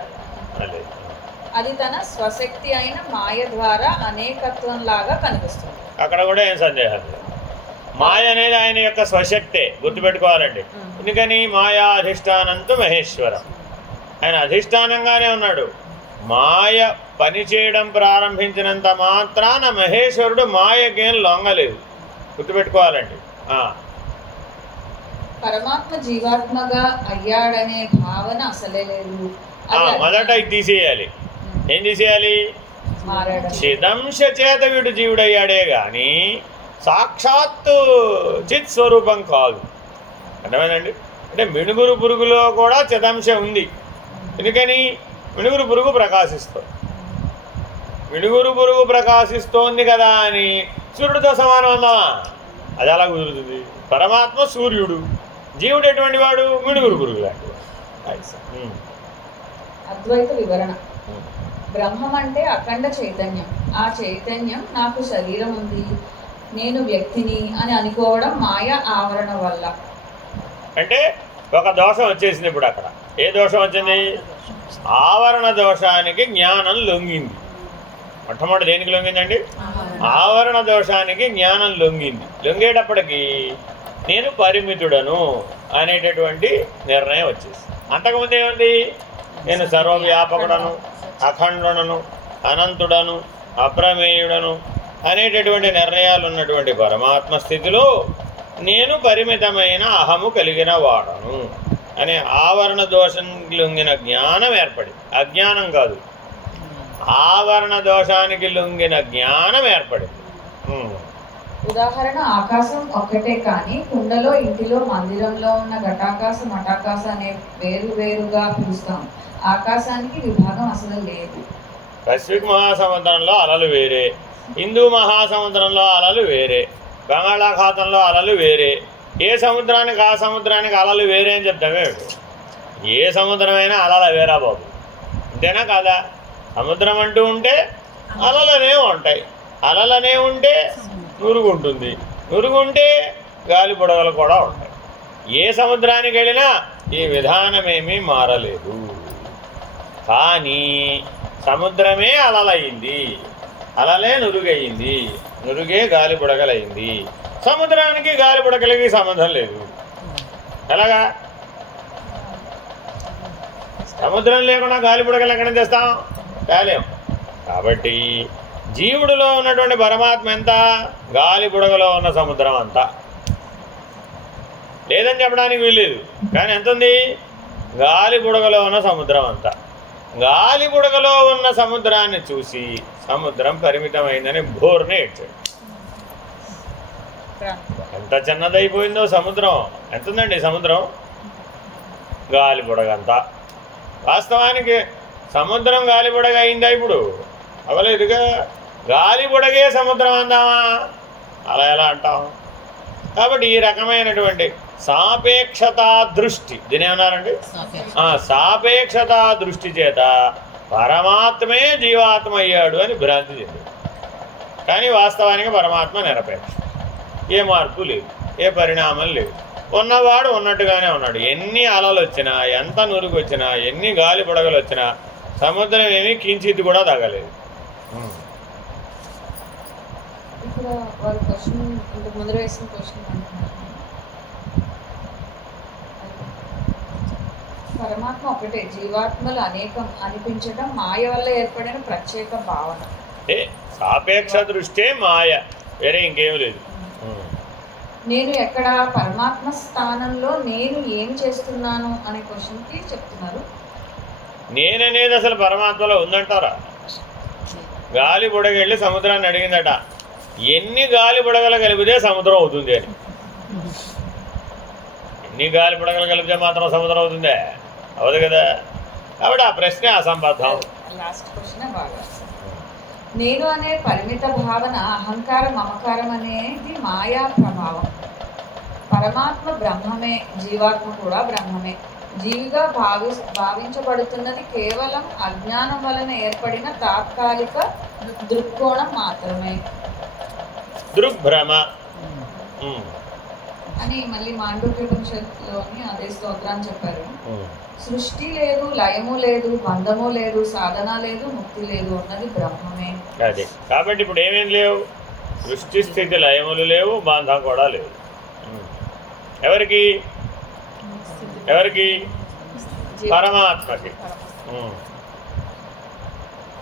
అది తన స్వశక్తి అయిన మాయ ద్వారా అనేకత్వం లాగా కనిపిస్తుంది. అక్కడ కూడా ఏం సందేహం లేదు. మాయ అనేది ఆయన యొక్క స్వశక్తే, గుర్తుపెట్టుకోవాలండి. ఎందుకని? మాయా అధిష్టానంతో మహేశ్వరం. ఆయన అధిష్టానంగానే ఉన్నాడు. మాయ పనిచేయడం ప్రారంభించినంత మాత్రాన మహేశ్వరుడు మాయకేం లొంగలేదు, గుర్తుపెట్టుకోవాలండి. పరమాత్మ జీవాత్మగా అయ్యాడనే భావన అసలే లేదు. మొదట ఇది తీసేయాలి. ఏం తీసేయాలి? చిదంశ చేత వీడు జీవుడయ్యాడే కానీ సాక్షాత్తు చిత్ స్వరూపం కాదు. అర్థమైందండి. అంటే మిణుగురు పురుగులో కూడా చిదంశ ఉంది. ఎందుకని? మిణుగురు పురుగు ప్రకాశిస్తుంది. మిణుగురు పురుగు ప్రకాశిస్తోంది కదా అని సూర్యుడితో సమానం అందామా? అది అలా కుదురుతుంది. పరమాత్మ సూర్యుడు, జీవుడు ఎటువంటి వాడు? మిణుగురు పురుగు లాంటి వాడు. అద్వైత వివరణ. బ్రహ్మం అంటే అఖండ చైతన్యం. ఆ చైతన్యం నాకు శరీరం ఉంది, నేను వ్యక్తిని అని అనుకోవడం మాయ ఆవరణ వల్ల. అంటే ఒక దోషం వచ్చేసింది. ఇప్పుడు అక్కడ ఏ దోషం వచ్చింది? ఆవరణ దోషానికి జ్ఞానం లొంగింది. మొట్టమొదటి దేనికి లొంగిందండి? ఆవరణ దోషానికి జ్ఞానం లొంగింది. లొంగేటప్పటికి నేను పరిమితుడను అనేటటువంటి నిర్ణయం వచ్చేసి. అంతకుముందు ఏముంది? నేను సర్వవ్యాపకుడను, అఖండుడను, అనంతుడను, అప్రమేయుడను అనేటటువంటి నిర్ణయాలు ఉన్నటువంటి పరమాత్మ స్థితిలో నేను పరిమితమైన అహము కలిగిన వాడను అనే ఆవరణ దోషం లొంగిన జ్ఞానం ఏర్పడింది. అజ్ఞానం కాదు, ఆవరణ దోషానికి లొంగిన జ్ఞానం ఏర్పడింది. ఉదాహరణ, ఆకాశం ఒక్కటే కానీ కుండలో, ఇంటిలో, మందిరంలో ఉన్న ఘటాకాశ మఠాకాశ అనే వేరు వేరుగా పిలుస్తాం. ఆకాశానికి విభాగం అసలు లేదు. పసిఫిక్ మహాసముద్రంలో అలలు వేరే, హిందూ మహాసముద్రంలో అలలు వేరే, బంగాళాఖాతంలో అలలు వేరే. ఏ సముద్రానికి ఆ సముద్రానికి అలలు వేరే అని చెప్తామే. ఏ సముద్రమైనా అలల వేరా బాబు, అంతేనా కాదా? సముద్రం అంటూ ఉంటే అలలనే ఉంటాయి, అలలనే ఉంటే నురుగు ఉంటుంది, నురుగు ఉంటే గాలి బుడగలు కూడా ఉంటాయి. ఏ సముద్రానికి వెళ్ళినా ఈ విధానమేమీ మారలేదు. కానీ సముద్రమే అలలయ్యింది, అలలే నురుగయింది, నురుగే గాలి బుడగలయ్యింది. సముద్రానికి గాలి బుడగలకి సంబంధం లేదు. ఎలాగా? సముద్రం లేకుండా గాలి బుడగలు ఎక్కడ తెస్తాం? తేలేం. కాబట్టి జీవుడిలో ఉన్నటువంటి పరమాత్మ ఎంత? గాలి బుడగలో ఉన్న సముద్రం అంతా. లేదని చెప్పడానికి వీల్లేదు, కానీ ఎంత ఉంది? గాలి బుడగలో ఉన్న సముద్రం అంతా. గాలి బుడగలో ఉన్న సముద్రాన్ని చూసి సముద్రం పరిమితమైందని బోర్నే ఏడ్చాడు. ఎంత చిన్నదైపోయిందో సముద్రం. ఎంత ఉందండి సముద్రం? గాలి బుడగంతా. వాస్తవానికి సముద్రం గాలి బుడగ అయిందా? ఇప్పుడు అవలేదుగా. గాలి బుడగే సముద్రం అందామా? అలా ఎలా అంటాం? కాబట్టి ఈ రకమైనటువంటి సాపేక్షతా దృష్టి, దీని ఏమన్నారండి? సాపేక్షతా దృష్టి చేత పరమాత్మే జీవాత్మ అయ్యాడు అని భ్రాంతి చెంది. కానీ వాస్తవానికి పరమాత్మ నిరపేక్ష, ఏ మార్పు లేదు, ఏ పరిణామం లేదు. ఉన్నవాడు ఉన్నట్టుగానే ఉన్నాడు. ఎన్ని అలలు వచ్చినా, ఎంత నురుగు వచ్చినా, ఎన్ని గాలి బుడగలు వచ్చినా సముద్రం ఏమీ కించిత్ కూడా తగ్గలేదు. ఇక్కడ వారు క్వశ్చన్ ఇంతకు ముందర వేసిన క్వశ్చన్ అంటున్నారు, పరమాత్మ ఒకటే, జీవాత్మలు అనేకం అనిపించడం మాయ వల్ల ఏర్పడిన ప్రత్యేక భావన. సాపేక్ష దృష్టే మాయ, వేరే ఇంకేం లేదు. నేను ఎక్కడ పరమాత్మ స్థానంలో నేను ఏం చేస్తున్నాను అనే క్వశ్చన్కి చెప్తున్నారు. నేననేది అసలు పరమాత్మలో ఉందంటారా? గాలి బుడగెళ్ళి సముద్రాన్ని అడిగిందట, ఎన్ని గాలి బుడగలు కలిపితే సముద్రం అవుతుంది అని. ఎన్ని గాలి బుడగలు కలిపితే మాత్రం సముద్రం అవుతుందే? అవదు కదా. కాబట్టి ఆ ప్రశ్నే అసంబద్ధం. లాస్ట్ క్వశ్చన్ బాగా, నేను అనే పరిమిత భావన, అహంకార మమకారం అనేది మాయా ప్రభావం. పరమాత్మ బ్రహ్మమే, జీవాత్మ కూడా బ్రహ్మమే. జీవిగా భావించబడుతున్నది కేవలం అజ్ఞానం వలన ఏర్పడిన తాత్కాలిక దృక్కోణం మాత్రమే. దృగ్భ్రమ అని మళ్ళీ మాండూక్యోపనిషత్తులోని అదే స్తోత్రాన్ని చెప్పారు. సృష్టి లేదు, లయము లేదు, బంధము లేదు, సాధన లేదు, ముక్తి లేదు, ఉన్నది బ్రహ్మమే. అదే. కాబట్టి ఇప్పుడు ఏమేం లేవు? సృష్టి స్థితి లయములు లేవు, బంధం కూడా లేవు. ఎవరికి? ఎవరికి? పరమాత్మకి.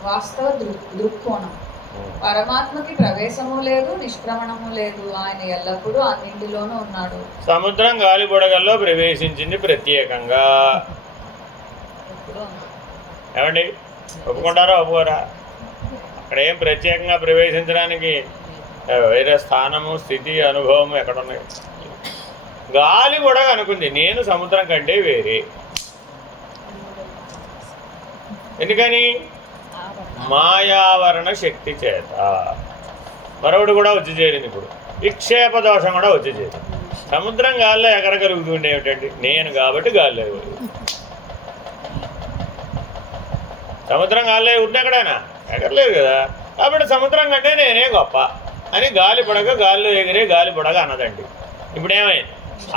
వాస్తవ దృక్కోణం. పరమాత్మకి ప్రవేశము లేదు, నిష్క్రమణము లేదు. ఆయన ఎల్లప్పుడూ అన్నింటిలోనూ ఉన్నాడు. సముద్రం గాలి బుడగల్లో ప్రవేశించింది ప్రత్యేకంగా. ఏమండి, ఒప్పుకుంటారా ఒప్పుకోరా? అక్కడ ఏం ప్రత్యేకంగా ప్రవేశించడానికి వేరే స్థానము, స్థితి, అనుభవము ఎక్కడున్నాయి? గాలి బుడగ అనుకుంది నేను సముద్రం కంటే వేరే. ఎందుకని? మాయావరణ శక్తి చేత. మరొకటి కూడా వచ్చి చేరింది ఇప్పుడు, విక్షేప దోషం కూడా వచ్చి చేరింది. సముద్రం గాల్లో ఎగరగలుగుతుండే ఏమిటండి? నేను కాబట్టి గాల్లో సముద్రం గాల్లో ఉంటే ఎక్కడైనా ఎగరలేదు కదా. కాబట్టి సముద్రం కంటే నేనే గొప్ప అని గాలి బుడగ, గాల్లో ఎగిరే గాలి బుడగ అన్నదండి. ఇప్పుడు ఏమైంది?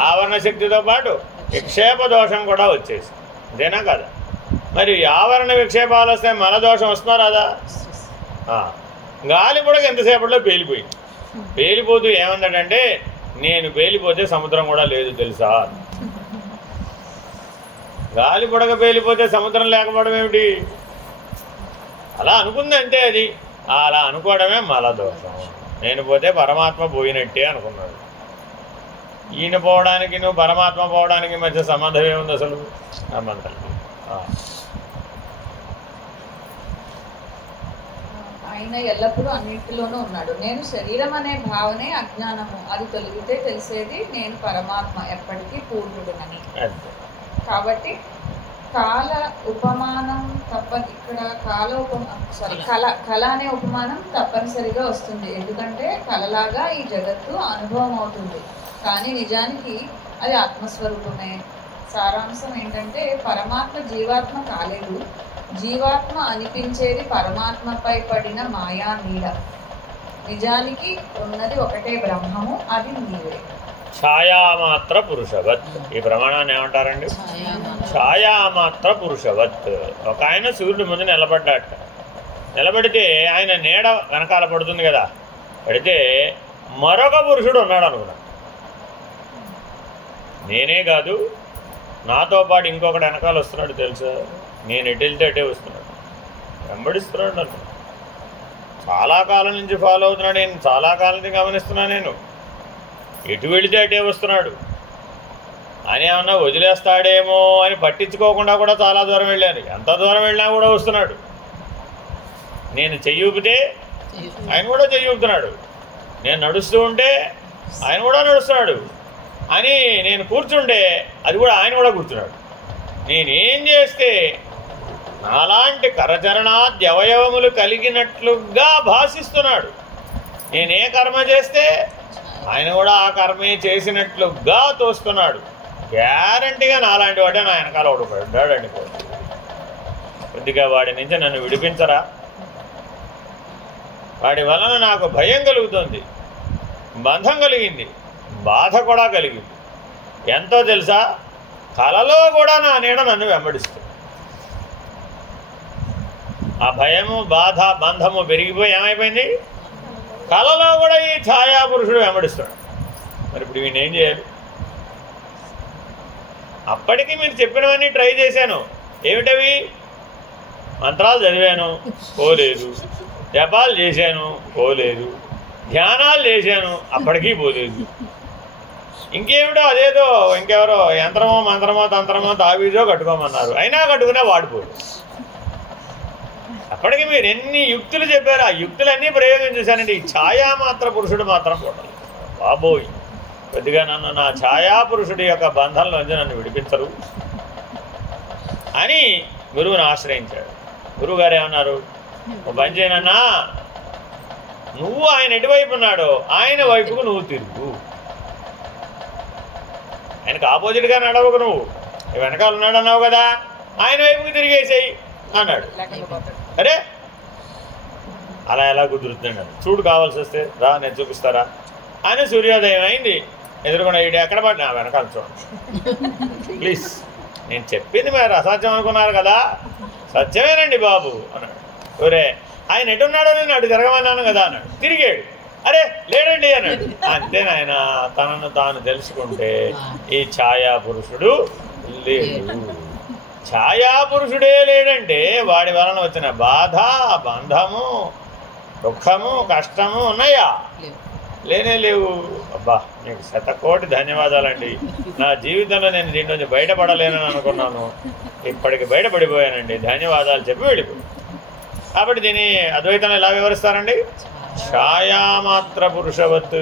ఆవరణ శక్తితో పాటు విక్షేప దోషం కూడా వచ్చేసి, అంతేనా కదా? మరి ఆవరణ విక్షేపాలు వస్తే మన దోషం వస్తున్నా రాదా? గాలి బుడగ ఎంతసేపట్లో పేలిపోయింది. పేలిపోతూ ఏమన్నాడంటే, నేను పేలిపోతే సముద్రం కూడా లేదు తెలుసా. గాలి బుడగ పేలిపోతే సముద్రం లేకపోవడం ఏమిటి? అలా అనుకుంది అంతే. అది అలా అనుకోవడమే మల దోషం. నేను పోతే పరమాత్మ పోయినట్టే అనుకున్నాడు. ఈయన పోవడానికి నువ్వు పరమాత్మ పోవడానికి మధ్య సంబంధం ఏముంది అసలు? సంబంధం లేదు. ఆయన ఎల్లప్పుడూ అన్నింటిలోనూ ఉన్నాడు. నేను శరీరం అనే భావనే అజ్ఞానము, అది తొలగితే తెలిసేది నేను పరమాత్మ ఎప్పటికీ పూర్ణుడునని. కాబట్టి కాల ఉపమానం ఇక్కడ కళ అనే ఉపమానం తప్పనిసరిగా వస్తుంది. ఎందుకంటే కళలాగా ఈ జగత్తు అనుభవం అవుతుంది, కానీ నిజానికి అది ఆత్మస్వరూపమే. సారాంశం ఏంటంటే పరమాత్మ జీవాత్మ కాలేదు, జీవాత్మ అనిపించేది పరమాత్మపై పడిన మాయా నీడ. నిజానికి ఉన్నది ఒకటే బ్రహ్మము, అది నీవే. ఛాయామాత్ర పురుషవత్. ఈ ప్రమాణాన్ని ఏమంటారండి? ఛాయామాత్ర పురుషవత్. ఒక ఆయన సూర్యుడి ముందు నిలబడ్డాట. నిలబడితే ఆయన నీడ వెనకాల పడుతుంది కదా, పడితే మరొక పురుషుడు ఉన్నాడు అనుకున్నా. నేనే కాదు, నాతో పాటు ఇంకొకటి వెనకాల వస్తున్నాడు తెలుసా. నేను ఎటు వెళ్తే అటే వస్తున్నాడు, వెంబడిస్తున్నాడు నన్ను. చాలా కాలం నుంచి ఫాలో అవుతున్నాడు, నేను చాలా కాలం నుంచి గమనిస్తున్నాను. నేను ఎటు వెళితే అటే వస్తున్నాడు అని ఏమన్నా వదిలేస్తాడేమో అని పట్టించుకోకుండా కూడా చాలా దూరం వెళ్ళాను. ఎంత దూరం వెళ్ళినా కూడా వస్తున్నాడు. నేను చెయ్యి ఊపితే ఆయన కూడా చెయ్యి ఊపుతున్నాడు, నేను నడుస్తూ ఉంటే ఆయన కూడా నడుస్తున్నాడు అని, నేను కూర్చుంటే అది కూడా ఆయన కూడా కూర్చున్నాడు. నేనేం చేస్తే నాలాంటి కరచరణాద్యవయవములు కలిగినట్లుగా భాషిస్తున్నాడు. నేనే కర్మ చేస్తే ఆయన కూడా ఆ కర్మే చేసినట్లుగా తోస్తున్నాడు. గ్యారంటీగా నాలాంటి వాడే నా వెనకాల ఓడిపోయాడు అండి. కొద్దిగా వాడి నుంచి నన్ను విడిపించరా? వాడి వలన నాకు భయం కలుగుతుంది, బంధం కలిగింది, బాధ కూడా కలిగింది. ఎంతో తెలుసా, కలలో కూడా నా నీడ నన్ను వెంబడిస్తుంది. ఆ భయము, బాధ, బంధము పెరిగిపోయి ఏమైపోయింది, కలలో కూడా ఈ ఛాయాపురుషుడు వెంబడిస్తాడు. మరి ఇప్పుడు వీడిని ఏం చేయాలి? అప్పటికి మీరు చెప్పినవన్నీ ట్రై చేశాను. ఏమిటవి? మంత్రాలు చదివాను, పోలేదు. జపాలు చేశాను, పోలేదు. ధ్యానాలు చేశాను, అప్పటికీ పోలేదు. ఇంకేమిటో అదేదో ఇంకెవరో యంత్రమో మంత్రమో తంత్రమో తావీజో కట్టుకోమన్నారు, అయినా కట్టుకునే వాడిపోదు. అప్పటికి మీరు ఎన్ని యుక్తులు చెప్పారు, ఆ యుక్తులన్నీ ప్రయోగం చేశానండి. ఈ ఛాయామాత్ర పురుషుడు మాత్రం పోవడం బాబోయ్. కొద్దిగా నన్ను నా ఛాయాపురుషుడి యొక్క బంధంలోంచి నన్ను విడిపించరు అని గురువుని ఆశ్రయించాడు. గురువుగారు ఏమన్నారు, ఓ పని చేయనన్నా, నువ్వు ఆయన ఎటువైపు ఉన్నాడో ఆయన వైపుకు నువ్వు తిరుగు. ఆయనకు ఆపోజిట్గా నడవకు, నువ్వు వెనకాల ఉన్నాడు అన్నావు కదా, ఆయన వైపుకి తిరిగేసేయి అన్నాడు. అరే అలా ఎలా కుదురుతుందండి? చూడు, కావాల్సి వస్తే రా, నేను చూపిస్తారా అని సూర్యోదయం అయింది. ఎదురుకుండా ఇటు ఎక్కడ పడినా వెనకాల చూడండి ప్లీజ్. నేను చెప్పింది మీరు అసత్యం అనుకున్నారు కదా, సత్యమేనండి బాబు అన్నాడు. ఒరే ఆయన ఎటున్నాడో నేను అటు తిరగమన్నాను కదా అన్నాడు. తిరిగాడు. అరే లేడండి అన్నాడు. అంతే నాయన, తనను తాను తెలుసుకుంటే ఈ ఛాయాపురుషుడు లేడు. ఛాయాపురుషుడే లేడంటే వాడి వలన వచ్చిన బాధ, బంధము, దుఃఖము, కష్టము ఉన్నాయా? లేనే లేవు. అబ్బా, మీకు శతకోటి ధన్యవాదాలండి. నా జీవితంలో నేను దీని నుంచి బయటపడలేనని అనుకున్నాను, ఇప్పటికి బయటపడిపోయానండి. ధన్యవాదాలు చెప్పి వెళ్ళిపోయి. కాబట్టి దీన్ని అద్వైతంలో ఎలా వివరిస్తారండి? ఛాయామాత్ర పురుషవత్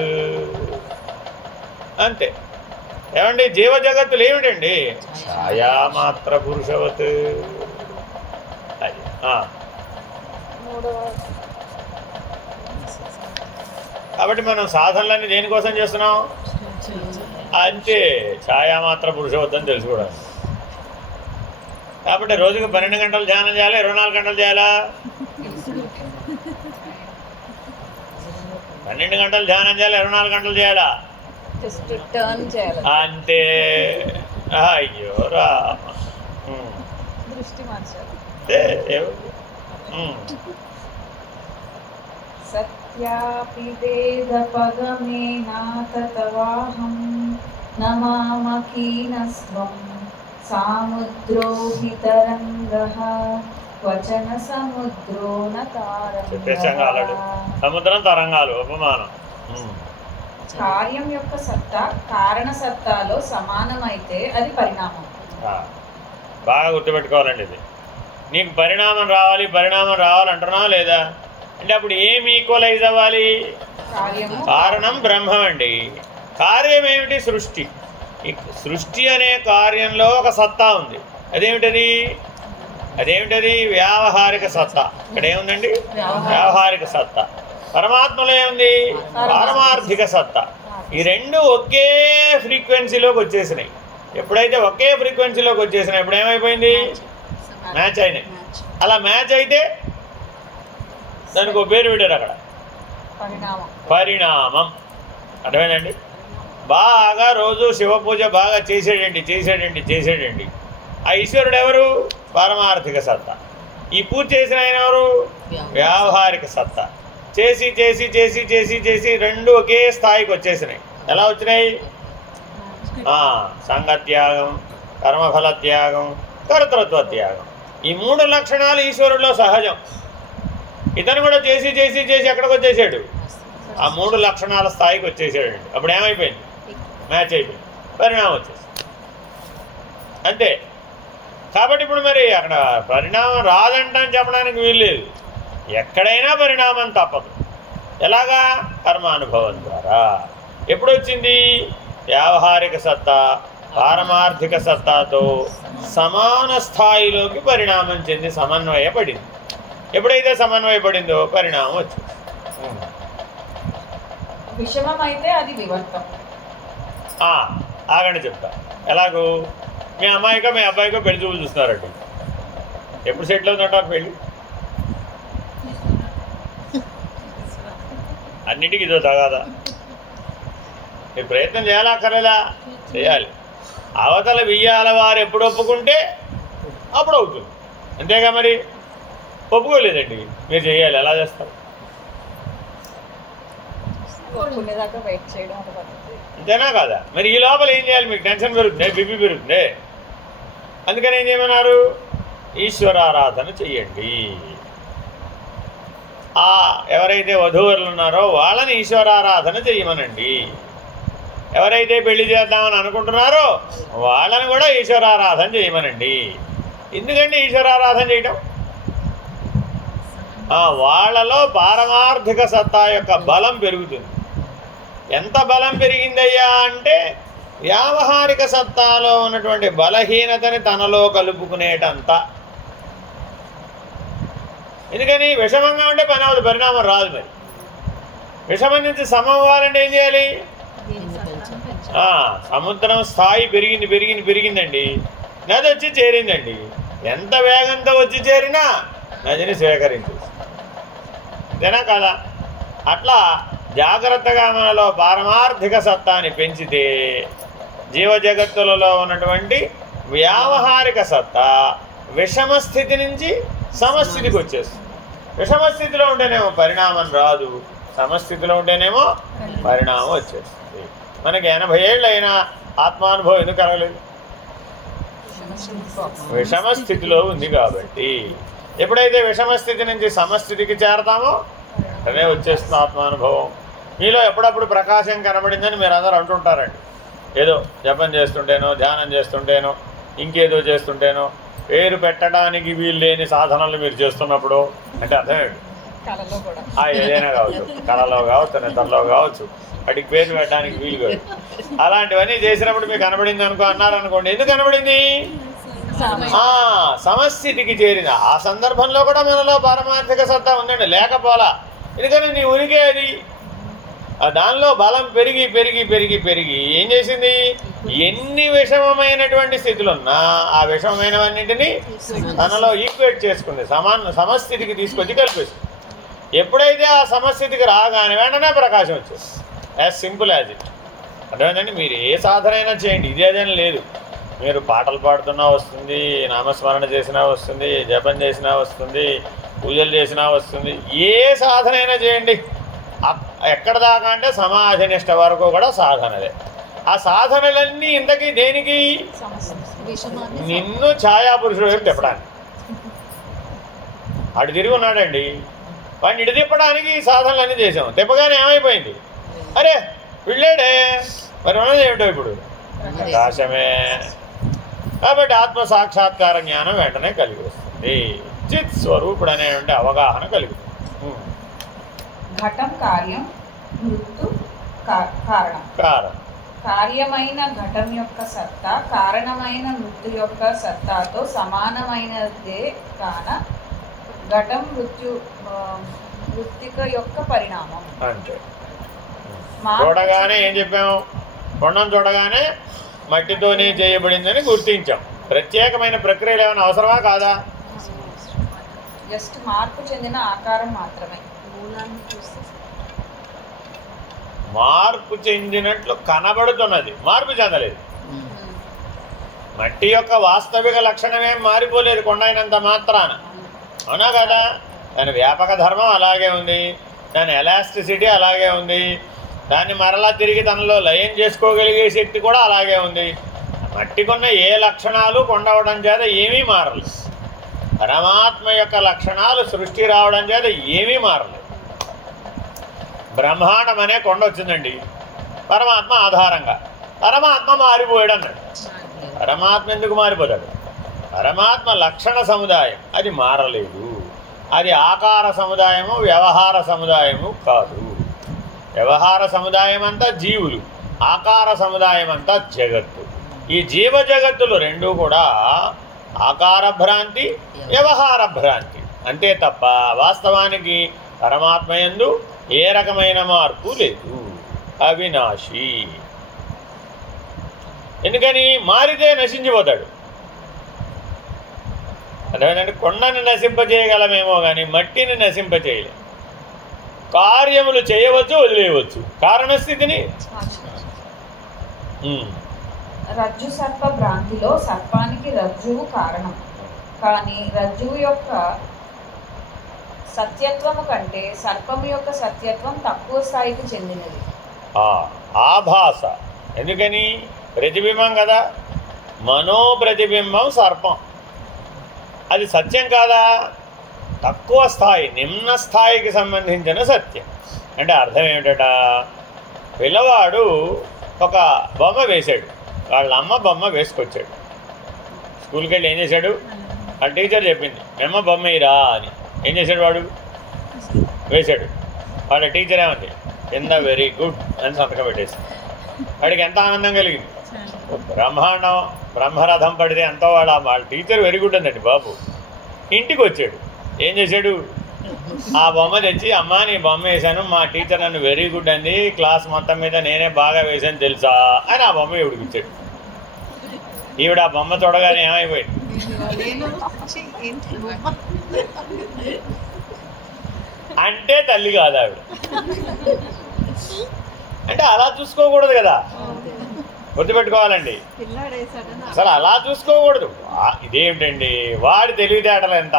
అంతే. ఏమండి, జీవ జగత్తులు ఏమిటండి? ఛాయామాత్ర పురుషవత్. అది కాబట్టి మనం సాధనలన్నీ దేనికోసం చేస్తున్నాం? అంతే, ఛాయామాత్ర పురుషవత్ అని తెలుసుకోవడానికి. కాబట్టి రోజుకు 12 గంటలు ధ్యానం చేయాలా, 24 గంటలు చేయాలా? 12 గంటలు ధ్యానం చేయాలి, 24 గంటలు చేయాలా? అంతే. అయ్యో రా, దృష్టి మార్చాలి. సత్యాపి వేదపగమేనాతవాహం నమామకీనస్వం సాముద్రోహితరంగః వచన సముద్రో న చెప్పేసాం ఆల్రెడీ. సముద్రం తరంగాలు ఉపమానం. కార్యం యొక్క సత్తా కారణ సత్తాలో సమానమైతే అది పరిణామం. బాగా గుర్తుపెట్టుకోవాలండి ఇది. నీకు పరిణామం రావాలంటున్నావా లేదా అంటే అప్పుడు ఏమి ఈక్వలైజ్ అవ్వాలి? కారణం బ్రహ్మం అండి, కార్యం ఏమిటి? సృష్టి. ఈ సృష్టి అనే కార్యంలో ఒక సత్తా ఉంది. అదేమిటది? వ్యావహారిక సత్తా. ఇక్కడ ఏముందండి? వ్యావహారిక సత్తా. పరమాత్మలో ఏముంది? పారమార్థిక సత్తా. ఈ రెండు ఒకే ఫ్రీక్వెన్సీలోకి వచ్చేసినాయి. ఎప్పుడైతే ఒకే ఫ్రీక్వెన్సీలోకి వచ్చేసినాయి ఇప్పుడు ఏమైపోయింది? మ్యాచ్ అయినాయి. అలా మ్యాచ్ అయితే దానికి ఒక పేరు పెట్టారు అక్కడ, పరిణామం. అర్థమైందండి? బాగా రోజు శివ పూజ బాగా చేసేటండి. ఆ ఈశ్వరుడు ఎవరు? పారమార్థిక సత్తా. ఈ పూజ చేసిన ఆయన ఎవరు? వ్యావహారిక సత్తా. చేసి రెండు ఒకే స్థాయికి వచ్చేసినాయి. ఎలా వచ్చినాయి? సంగత్యాగం, కర్మఫల త్యాగం, కర్తృత్వ త్యాగం. ఈ 3 లక్షణాలు ఈశ్వరుడిలో సహజం. ఇతను కూడా చేసి ఎక్కడికి వచ్చేసాడు? ఆ 3 లక్షణాల స్థాయికి వచ్చేసాడండి. అప్పుడు ఏమైపోయింది? మ్యాచ్ అయిపోయింది, పరిణామం వచ్చేసి అంతే. కాబట్టి ఇప్పుడు మరి అక్కడ పరిణామం రాదంటని చెప్పడానికి వీల్లేదు. ఎక్కడైనా పరిణామం తప్పదు. ఎలాగా? కర్మానుభవం ద్వారా. ఎప్పుడు వచ్చింది? వ్యావహారిక సత్తా పారమార్థిక సత్తాతో సమాన స్థాయిలోకి పరిణామం చెంది సమన్వయపడింది. ఎప్పుడైతే సమన్వయపడిందో పరిణామం వచ్చింది. విషమమైతే అది వివర్తం. ఆగండి చెప్తా. ఎలాగూ? మీ అమ్మాయికో మీ అబ్బాయికో పెళ్లి చూపులు చూస్తున్నారండి. ఎప్పుడు సెటిల్ అవుతుంటారు పెళ్ళి? అన్నిటికీ ఇదో తగాదా? మీరు ప్రయత్నం చేయాలా అక్కర్లేదా? చేయాలి. అవతల వెయ్యాల వారు ఎప్పుడు ఒప్పుకుంటే అప్పుడు అవుతుంది. అంతేగా మరి ఒప్పుకోలేదండి మీరు చేయాలి. ఎలా చేస్తారు? అంతేనా కాదా? మరి ఈ లోపల ఏం చేయాలి? మీకు టెన్షన్ పెరుగుతుంది, బీపీ పెరుగుతుంది. అందుకని ఏం చేయమన్నారు? ఈశ్వరారాధన చెయ్యండి. ఎవరైతే వధూవరులు ఉన్నారో వాళ్ళని ఈశ్వరారాధన చెయ్యమనండి. ఎవరైతే పెళ్లి చేద్దామని అనుకుంటున్నారో వాళ్ళని కూడా ఈశ్వరారాధన చేయమనండి. ఎందుకండి ఈశ్వరారాధన చేయటం? వాళ్ళలో పారమార్థిక సత్తా యొక్క బలం పెరుగుతుంది. ఎంత బలం పెరిగిందయ్యా అంటే వ్యావహారిక సత్తాలో ఉన్నటువంటి బలహీనతని తనలో కలుపుకునేటంత. ఎందుకని? విషమంగా ఉంటే పని అవ్వదు, పరిణామం రాదు. మరి విషమం నుంచి సమం అవ్వాలంటే ఏం చేయాలి? సముద్రం స్థాయి పెరిగిందండి, నది వచ్చి చేరిందండి. ఎంత వేగంతో వచ్చి చేరినా నదిని స్వీకరించేసి, అంతేనా కదా? అట్లా జాగ్రత్తగా మనలో పారమార్థిక సత్తాని పెంచితే జీవ జగత్తులలో ఉన్నటువంటి వ్యావహారిక సత్తా విషమ స్థితి నుంచి సమస్థితికి వచ్చేస్తుంది. విషమ స్థితిలో ఉంటేనేమో పరిణామం రాదు, సమస్థితిలో ఉంటేనేమో పరిణామం వచ్చేస్తుంది. మనకి 80 ఏళ్ళు అయినా ఆత్మానుభవం ఎందుకు కలగలేదు? విషమ స్థితిలో ఉంది కాబట్టి. ఎప్పుడైతే విషమ స్థితి నుంచి సమస్థితికి చేరతామో వెంటనే వచ్చేస్తుంది ఆత్మానుభవం. మీలో ఎప్పుడప్పుడు ప్రకాశం కనబడిందని మీరు అందరూ అంటుంటారండి. ఏదో జపం చేస్తుంటేనో, ధ్యానం చేస్తుంటేనో, ఇంకేదో చేస్తుంటేనో, పేరు పెట్టడానికి వీలు లేని సాధనలు మీరు చేస్తున్నప్పుడు అంటే అర్థమేంటి? ఏదైనా కావచ్చు, కళలో కావచ్చు, నిద్రలో కావచ్చు, వాటికి పేరు పెట్టడానికి వీలు కాదు. అలాంటివన్నీ చేసినప్పుడు మీకు కనబడింది అన్నారనుకోండి. ఎందుకు కనబడింది? సమస్థితికి చేరిన ఆ సందర్భంలో కూడా మనలో పారమార్థిక సత్తా ఉందండి, లేకపోలా. ఎందుకని నీ ఉనికి అది దానిలో బలం పెరిగి ఏం చేసింది? ఎన్ని విషమమైనటువంటి స్థితులున్నా ఆ విషమమైనవన్నింటినీ తనలో ఈక్వేట్ చేసుకుంది, సమస్థితికి తీసుకొచ్చి కలిపేసింది. ఎప్పుడైతే ఆ సమస్థితికి రాగానే వెంటనే ప్రకాశం వచ్చేది. As simple as it. అర్థమైందండి? మీరు ఏ సాధన అయినా చేయండి, ఇదేదని లేదు. మీరు పాటలు పాడుతున్నా వస్తుంది, నామస్మరణ చేసినా వస్తుంది, జపం చేసినా వస్తుంది, పూజలు చేసినా వస్తుంది. ఏ సాధన అయినా చేయండి. ఎక్కడ దాకా అంటే సమాధి నిష్ట వరకు కూడా సాధనలే. ఆ సాధనలన్నీ ఇంతకీ దేనికి? నిన్ను ఛాయాపురుషుడు వైపు తిప్పడానికి. అటు తిరిగి ఉన్నాడండి, వాడిని ఇటు తిప్పడానికి ఈ సాధనలన్నీ చేసాం. తిప్పగానే ఏమైపోయింది? అరే వెళ్ళాడే, మరి ఉన్నది ఏమిటో ఇప్పుడు ప్రకాశమే. కాబట్టి ఆత్మ సాక్షాత్కార జ్ఞానం వెంటనే కలిగి వస్తుంది. చిత్ స్వరూపుడు అనేటువంటి అవగాహన కలుగుతుంది. ఘటం కార్యం, మృత్తు కారణం. కారణం కార్యమైన ఘటం యొక్క సత్తా కారణమైన మృत्यు యొక్క సత్తాతో సమానమైనదే కాన ఘటం మృత్తిక యొక్క పరిణామం. అంతే. చూడగానే ఏం చెప్పాము? కొండను చూడగానే మట్టితోనే చేయబడిందని గుర్తించాం. ప్రత్యేకమైన ప్రక్రియలు ఏమైనా అవసరమా కాదా? జస్ట్ మార్పు చెందిన ఆకారం మాత్రమే. మూలాన్ని చూస్తే మార్పు చెందినట్లు కనబడుతున్నది, మార్పు చెందలేదు. మట్టి యొక్క వాస్తవిక లక్షణమేం మారిపోలేదు కొండ అయినంత మాత్రాన, అవునా కదా? దాని వ్యాపక ధర్మం అలాగే ఉంది, దాని ఎలాస్టిసిటీ అలాగే ఉంది, దాన్ని మరలా తిరిగి తనలో లయం చేసుకోగలిగే శక్తి కూడా అలాగే ఉంది. మట్టికున్న ఏ లక్షణాలు కొండ అవడం చేత ఏమీ మారలేదు. పరమాత్మ యొక్క లక్షణాలు సృష్టి రావడం చేత ఏమీ మారలేదు. బ్రహ్మాండం అనే కొండ వచ్చిందండి పరమాత్మ ఆధారంగా. పరమాత్మ మారిపోయాడు అన్నాడు. పరమాత్మ ఎందుకు మారిపోతాడు? పరమాత్మ లక్షణ సముదాయం, అది మారలేదు. అది ఆకార సముదాయము, వ్యవహార సముదాయము కాదు. వ్యవహార సముదాయం అంతా జీవులు, ఆకార సముదాయం అంతా జగత్తు. ఈ జీవ జగత్తులు రెండూ కూడా ఆకార భ్రాంతి, వ్యవహార భ్రాంతి అంతే తప్ప వాస్తవానికి పరమాత్మ యందు ఏ రకమైన మార్పు లేదు. అవినాశి. ఎందుకని? మారితే నశించిపోతాడు. అదేంటంటే కొండని నశింపజేయగలమేమో కానీ మట్టిని నశింపజేయలేము. కార్యములు చేయవచ్చు, వదిలేయవచ్చు. కారణస్థితిని రజ్జు సర్ప భ్రాంతిలో సర్పానికి రజ్జువు కారణం, కానీ రజ్జువు యొక్క సత్యత్వము కంటే సర్పము యొక్క సత్యత్వం తక్కువ స్థాయికి చెందినది. ఆభాస. ఎందుకని? ప్రతిబింబం కదా. మనోప్రతిబింబం సర్పం, అది సత్యం కాదా? తక్కువ స్థాయి, నిమ్న స్థాయికి సంబంధించిన సత్యం. అంటే అర్థం ఏమిటట? పిల్లవాడు ఒక బొమ్మ వేశాడు, వాళ్ళ అమ్మ బొమ్మ వేసుకొచ్చాడు. స్కూల్కి వెళ్ళి ఏం చేశాడు? వాళ్ళ టీచర్ చెప్పింది అమ్మ బొమ్మ ఇరా అని. ఏం చేశాడు? వాడు వేశాడు. వాళ్ళ టీచర్ ఏమంది? కింద వెరీ గుడ్ అని సంతకం పెట్టేసి. వాడికి ఎంత ఆనందం కలిగింది. బ్రహ్మాండం, బ్రహ్మరథం పడితే ఎంతో వాళ్ళ టీచర్ వెరీ గుడ్ అందండి బాబు. ఇంటికి వచ్చాడు, ఏం చేశాడు? ఆ బొమ్మ తెచ్చి అమ్మ నీ బొమ్మ వేశాను, మా టీచర్ నన్ను వెరీ గుడ్ అంది, క్లాస్ మొత్తం మీద నేనే బాగా వేశాను తెలుసా అని ఆ బొమ్మ ఈవిడికి ఇచ్చాడు. ఈవిడ ఆ బొమ్మ చూడగానే ఏమైపోయింది? అంటే తల్లి కాదు ఆవిడ. అంటే అలా చూసుకోకూడదు కదా, గుర్తుపెట్టుకోవాలండి. అసలు అలా చూసుకోకూడదు. ఇదేమిటండి వాడి తెలివితేటలు ఎంత.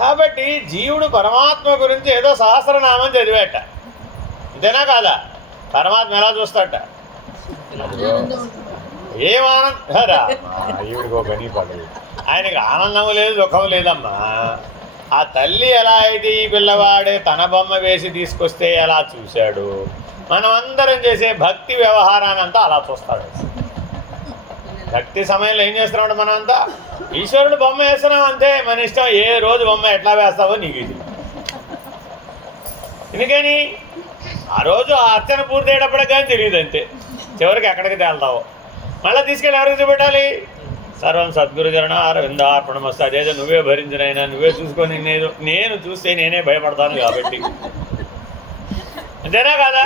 కాబట్టి జీవుడు పరమాత్మ గురించి ఏదో సహస్రనామం చదివేట, ఇదేనా కాదా? పరమాత్మ ఎలా చూస్తాట? ఏం ఆనందరా ఈవిడికి ఒక గని పడదు. ఆయనకి ఆనందము లేదు, దుఃఖం లేదమ్మా. ఆ తల్లి ఎలా అయితే ఈ పిల్లవాడే తన బొమ్మ వేసి తీసుకొస్తే ఎలా చూశాడు, మనం అందరం చేసే భక్తి వ్యవహారానంతా అలా చూస్తాడు. భక్తి సమయంలో ఏం చేస్తున్నాడు? మనం అంతా ఈశ్వరుడు బొమ్మ వేస్తున్నాం అంతే, మన ఇష్టం. ఏ రోజు బొమ్మ ఎట్లా వేస్తావో నీకు ఇది. ఎందుకని? ఆ రోజు ఆ అర్చన పూర్తయ్యేటప్పటికి కానీ తెలియదు అంతే. చివరికి ఎక్కడికి తేల్తావో మళ్ళీ తీసుకెళ్ళి ఎవరికి చూపెట్టాలి? సర్వం సద్గురు చరణ అరవిందార్పణమస్తు. అదేదో నువ్వే భరించినైనా నువ్వే చూసుకొని, నేను చూస్తే నేనే భయపడతాను కాబట్టి. అంతేనా కాదా?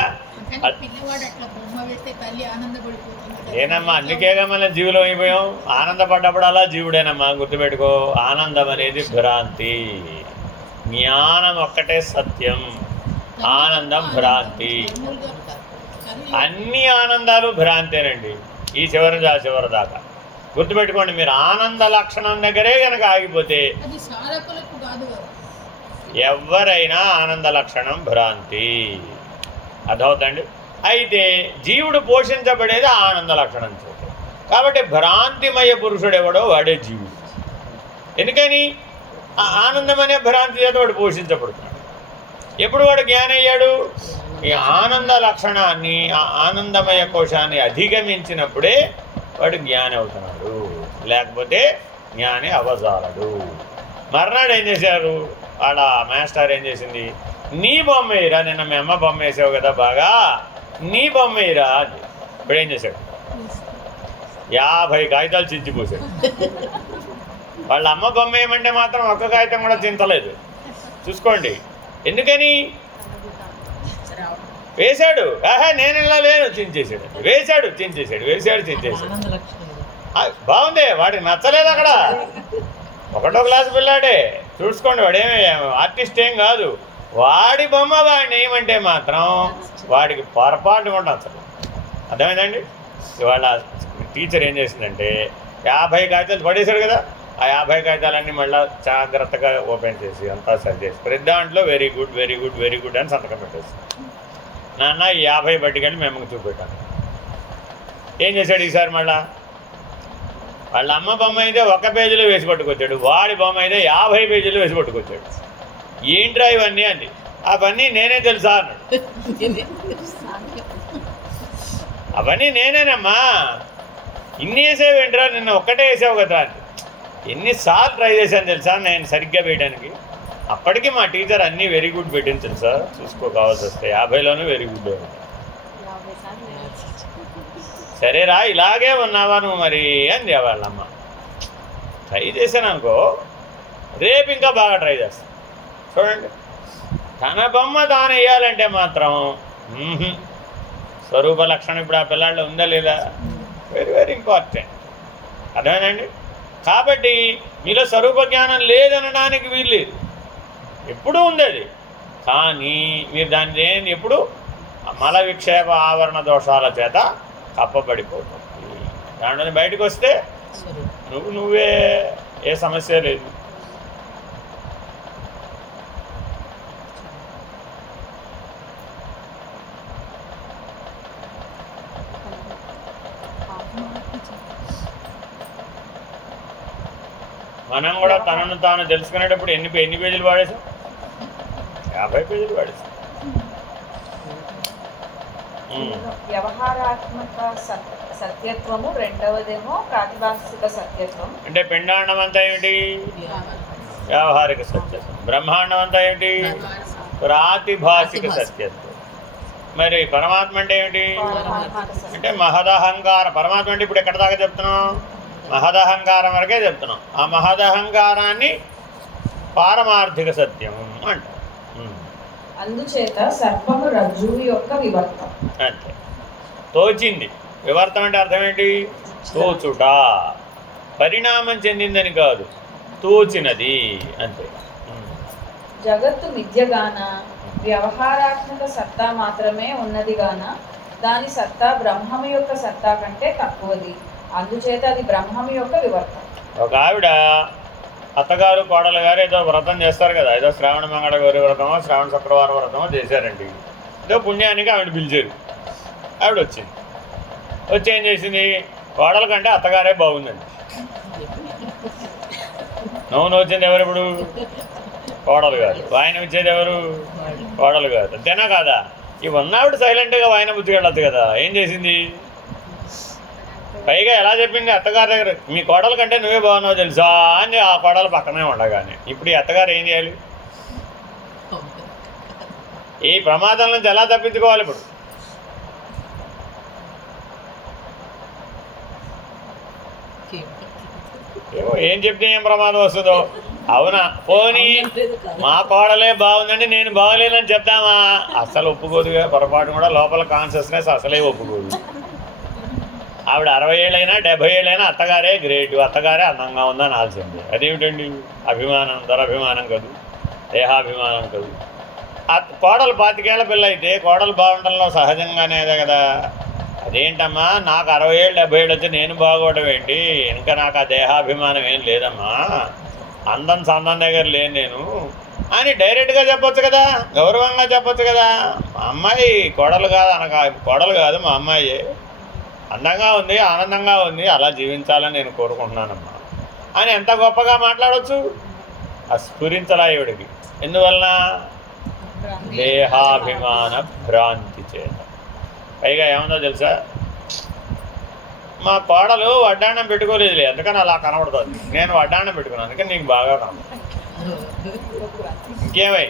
ఏనమ్మా, అందుకేగా మన జీవులం అయిపోయాం. ఆనందపడ్డప్పుడు అలా జీవుడేనమ్మా, గుర్తుపెట్టుకో. ఆనందం అనేది భ్రాంతి, జ్ఞానం ఒక్కటే సత్యం, ఆనందం భ్రాంతి. అన్ని ఆనందాలు భ్రాంతేనండి, ఈ చివరి ఆ చివరి దాకా. గుర్తుపెట్టుకోండి, మీరు ఆనంద లక్షణం దగ్గరే కనుక ఆగిపోతే ఎవరైనా ఆనంద లక్షణం భ్రాంతి. అర్థమవుతండి? అయితే జీవుడు పోషించబడేది ఆనంద లక్షణం చేత. కాబట్టి భ్రాంతిమయ పురుషుడు ఎవడో వాడే జీవుడు. ఎందుకని? ఆ ఆనందం అనే భ్రాంతి చేత వాడు పోషించబడుతున్నాడు. ఎప్పుడు వాడు జ్ఞానం అయ్యాడు? ఈ ఆనంద లక్షణాన్ని, ఆ ఆనందమయ కోశాన్ని అధిగమించినప్పుడే వాడు జ్ఞాని అవుతున్నాడు, లేకపోతే జ్ఞాని అవజాలడు. మర్నాడు ఏం చేశారు, వాళ్ళ మాస్టర్ ఏం చేసింది, నీ బొమ్మ వేయరా, నిన్న మీ అమ్మ బొమ్మ వేసావు కదా బాగా, నీ బొమ్మ వేయరా అని. ఇప్పుడు ఏం చేశాడు, 50 కాగితాలు చించిపోసాడు. వాళ్ళ అమ్మ బొమ్మ వేయమంటే మాత్రం ఒక్క కాగితం కూడా చింతలేదు. చూసుకోండి, ఎందుకని వేశాడు, నేను ఇలా లేను, చించేసాడు, వేశాడు చించేసాడు, వేశాడు చించేసాడు. బాగుంది, వాడికి నచ్చలేదు అక్కడ. 1వ క్లాసు పిల్లాడే, చూసుకోండి, వాడేమి ఆర్టిస్ట్ ఏం కాదు. వాడి బొమ్మ వాడిని ఏమంటే మాత్రం వాడికి పొరపాటు కూడా నచ్చదు. అర్థమైందండి. ఇవాళ టీచర్ ఏం చేసిందంటే 50 కాగితాలు పడేశాడు కదా, ఆ 50 కాగితాలన్నీ మళ్ళీ జాగ్రత్తగా ఓపెన్ చేసి అంతా సరి చేసి ప్రతి దాంట్లో very good very good very good అని సంతకం పెట్టేసి, నాన్న ఈ 50 పట్టుకెళ్ళి మేము చూపెట్టాను. ఏం చేశాడు ఈసారి మళ్ళా, వాళ్ళ అమ్మ బొమ్మ అయితే 1 పేజీలో వేసి పట్టుకొచ్చాడు, వాడి బొమ్మ అయితే 50 పేజీలో వేసి పట్టుకొచ్చాడు. ఏంట్రా ఇవన్నీ అంది. అవన్నీ నేనే తెలుసా అన్నాడు. అవన్నీ నేనేనమ్మా, ఇన్ని వేసేవేంట్రా, నిన్న ఒక్కటే వేసావు కదా అని. ఎన్నిసార్లు ట్రై చేశాను తెలుసా నేను సరిగ్గా వేయడానికి. అప్పటికి మా టీచర్ అన్నీ వెరీ గుడ్ పెట్టింది తెలుసా, చూసుకో కావాల్సి వస్తే 50లోనూ వెరీ గుడ్. సరేరా ఇలాగే ఉన్నావా నువ్వు మరి అంది వాళ్ళమ్మ. ట్రై చేశాను అనుకో, రేపు ఇంకా బాగా ట్రై చేస్తాను. చూడండి, తన బొమ్మ తాను వేయాలంటే మాత్రం స్వరూప లక్షణం ఇప్పుడు ఆ పిల్లాడిలో ఉందా లేదా, వెరీ వెరీ ఇంపార్టెంట్. అర్థమేనండి. కాబట్టి మీలో స్వరూప జ్ఞానం లేదనడానికి వీల్లేదు, ఎప్పుడూ ఉంది అది. కానీ మీరు దాన్ని ఎప్పుడు మల విక్షేప ఆవరణ దోషాల చేత కప్పబడిపోతుంది. దాంట్లో బయటకు వస్తే నువ్వే, ఏ సమస్య లేదు. మనం కూడా తనను తాను తెలుసుకునేటప్పుడు ఎన్ని పేజీలు వాడేసాం, 50 పేజీలు వాడేసాం. వ్యవహారాత్మక సత్యత్వము, రెండవదేమో ప్రాతిభాసిక సత్యత్వం. అంటే పిండాండం అంతా ఏమిటి, వ్యావహారిక సత్యత్వం. బ్రహ్మాండం అంతా ఏమిటి, ప్రాతిభాసిక సత్యత్వం. మరి పరమాత్మ అంటే ఏమిటి అంటే మహదహంకార. పరమాత్మ అంటే ఇప్పుడు ఎక్కడ దాకా చెప్తున్నాం, మహదహంకారం వరకే చెప్తున్నాం. ఆ మహదహంకారాన్ని పారమార్థిక సత్యం అంట. అందుచేత సర్పము రజ్జువు యొక్క వివర్తం. అంతే, తోచింది. వివర్తం అంటే అర్థం ఏంటి, తోచుట, పరిణామం చెందిందని కాదు, తోచినది అంతే. జగత్తు మిథ్యగాన వ్యవహారాత్మక సత్తా మాత్రమే ఉన్నది గాన దాని సత్తా బ్రహ్మము యొక్క సత్తా కంటే తక్కువది. అందుచేత అది బ్రహ్మము యొక్క వివర్తం. ఒక ఆవిడ అత్తగారు కోడలు గారు ఏదో వ్రతం చేస్తారు కదా, ఏదో శ్రావణ మంగళ గౌరి వ్రతమో శ్రావణ శుక్రవారం వ్రతమో చేశారండి. ఏదో పుణ్యానికి ఆవిడ పిలిచారు. ఆవిడ వచ్చింది. వచ్చి ఏం చేసింది, కోడల కంటే అత్తగారే బాగుందండి. నవ్వును వచ్చింది ఎవరు ఇప్పుడు, కోడలు గారు. వాయన వచ్చేది ఎవరు, కోడలు గారు. అంతేనా కాదా. ఇవి ఉన్నావిడ సైలెంట్గా వాయన బుద్ధికి వెళ్ళొద్దు కదా. ఏం చేసింది, పైగా ఎలా చెప్పింది, అత్తగారి దగ్గర మీ కోడల కంటే నువ్వే బాగున్నావు తెలుసా అని ఆ కోడలు పక్కనే ఉండగానే. ఇప్పుడు ఈ అత్తగారు ఏం చేయాలి, ఈ ప్రమాదం నుంచి ఎలా తప్పించుకోవాలి ఇప్పుడు. ఏమో ఏం చెప్తే ఏం ప్రమాదం వస్తుందో. అవునా, పోనీ మా కోడలే బాగుందండి నేను బాగలేనని చెప్తామా, అస్సలు ఒప్పుకోదుగా. పొరపాటు కూడా లోపల కాన్షియస్నెస్ అసలే ఒప్పుకోదు. ఆవిడ 60 ఏళ్ళైనా 70 ఏళ్ళైనా అత్తగారే గ్రేట్, అత్తగారే అందంగా ఉందని ఆల్సింది. అదేమిటండి, అభిమానం, దురభిమానం కాదు, దేహాభిమానం కాదు. కోడలు 25 ఏళ్ల పిల్ల అయితే కోడలు బాగుండడంలో సహజంగానే కదా. అదేంటమ్మా నాకు 60 ఏళ్ళు 70 ఏళ్ళు వచ్చి నేను బాగోవడం ఏంటి, ఇంకా నాకు ఆ దేహాభిమానం ఏం లేదమ్మా, అందం సందం దగ్గర లేను నేను అని డైరెక్ట్గా చెప్పొచ్చు కదా, గౌరవంగా చెప్పొచ్చు కదా. మా అమ్మాయి కోడలు కాదు అనగా, కోడలు కాదు మా అమ్మాయి అందంగా ఉంది, ఆనందంగా ఉంది, అలా జీవించాలని నేను కోరుకుంటున్నానమ్మా అని ఎంత గొప్పగా మాట్లాడవచ్చు. ఆ స్ఫురించలా ఈవిడికి. ఎందువలన దేహాభిమాన భ్రాంతి చేత. పైగా ఏముందో తెలుసా, మా కోడలు వడ్డాణం పెట్టుకోలేదులే అందుకని అలా కనబడుతుంది, నేను వడ్డాణం పెట్టుకున్నాను అందుకని నీకు బాగా కనబడుతుంది. ఇంకేమై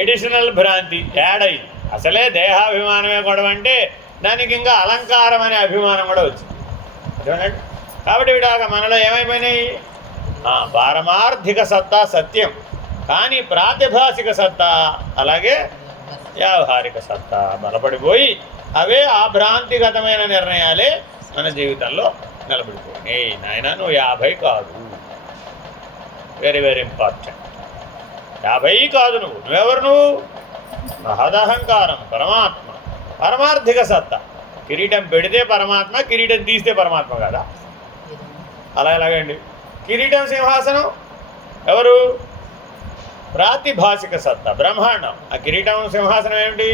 ఎడిషనల్ భ్రాంతి యాడ్ అయ్యి, అసలే దేహాభిమానమే గొడవ అంటే దానికి ఇంకా అలంకారం అనే అభిమానం కూడా వచ్చింది. అర్థమైనట్టు. కాబట్టి వీడాక మనలో ఏమైపోయినాయి, పారమార్థిక సత్తా సత్యం, కానీ ప్రాతిభాసిక సత్తా అలాగే వ్యావహారిక సత్తా బలపడిపోయి అవే ఆ భ్రాంతిగతమైన నిర్ణయాలే మన జీవితంలో నిలబడిపోయినాయి. నాయన నువ్వు 50 కాదు, వెరీ వెరీ ఇంపార్టెంట్. 50 కాదు, నువ్వెవరు? నువ్వు మహదహంకారం, పరమాత్మ, పరమార్థిక సత్తా. కిరీటం పెడితే పరమాత్మ, కిరీటం తీస్తే పరమాత్మ కదా. అలా ఎలాగండి? కిరీటం సింహాసనం ఎవరు? ప్రాతిభాసిక సత్తా, బ్రహ్మాండం. ఆ కిరీటం సింహాసనం ఏమిటి?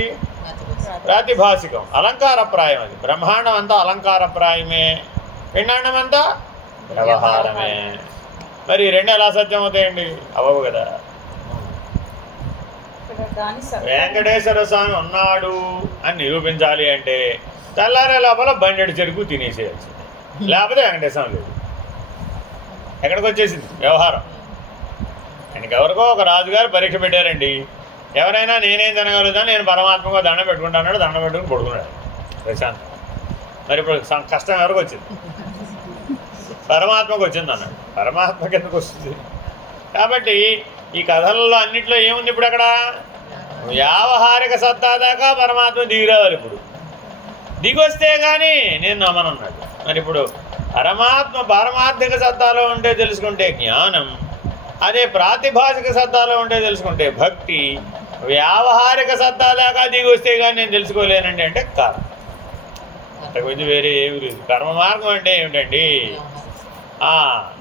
ప్రాతిభాసికం, అలంకారప్రాయం. అది బ్రహ్మాండం అంతా అలంకారప్రాయమే, పిండాండం అంతా వ్యవహారమే. మరి రెండు ఎలా సత్యం అవుతాయండి? అవ్వవు కదా. వెంకటేశ్వర స్వామి ఉన్నాడు అని నిరూపించాలి అంటే తెల్లారే లోపల బండెడు చెరుకు తినేసేయచ్చు, లేకపోతే వెంకటేశ్వరం లేదు. ఎక్కడికి వచ్చేసింది వ్యవహారం? ఆయనకి ఎవరికో ఒక రాజుగారు పరీక్ష పెట్టారండి, ఎవరైనా నేనేం తినగలుగుతాను, నేను పరమాత్మగా దండం పెట్టుకుంటాడు, దండం పెట్టుకుని పడుకున్నాడు ప్రశాంత్. మరి ఇప్పుడు కష్టం ఎవరికి వచ్చింది? పరమాత్మకు వచ్చింది అన్నాడు. పరమాత్మకి ఎందుకు వస్తుంది? కాబట్టి ఈ కథలలో అన్నింటిలో ఏముంది ఇప్పుడు? అక్కడ వ్యావహారిక సత్తా దాకా పరమాత్మ దిగిరావాలి. ఇప్పుడు దిగొస్తే కానీ నేను నమ్మనన్నాడు. మరి ఇప్పుడు పరమాత్మ పారమార్థిక సత్తాలో ఉంటే తెలుసుకుంటే జ్ఞానం, అదే ప్రాతిభాసిక సత్తాలో ఉంటే తెలుసుకుంటే భక్తి, వ్యావహారిక సత్తా దాకా దిగి వస్తే కానీ నేను తెలుసుకోలేనండి అంటే కర్మ. అంతకుమించి వేరే ఏమి లేదు. కర్మ మార్గం అంటే ఏమిటండి?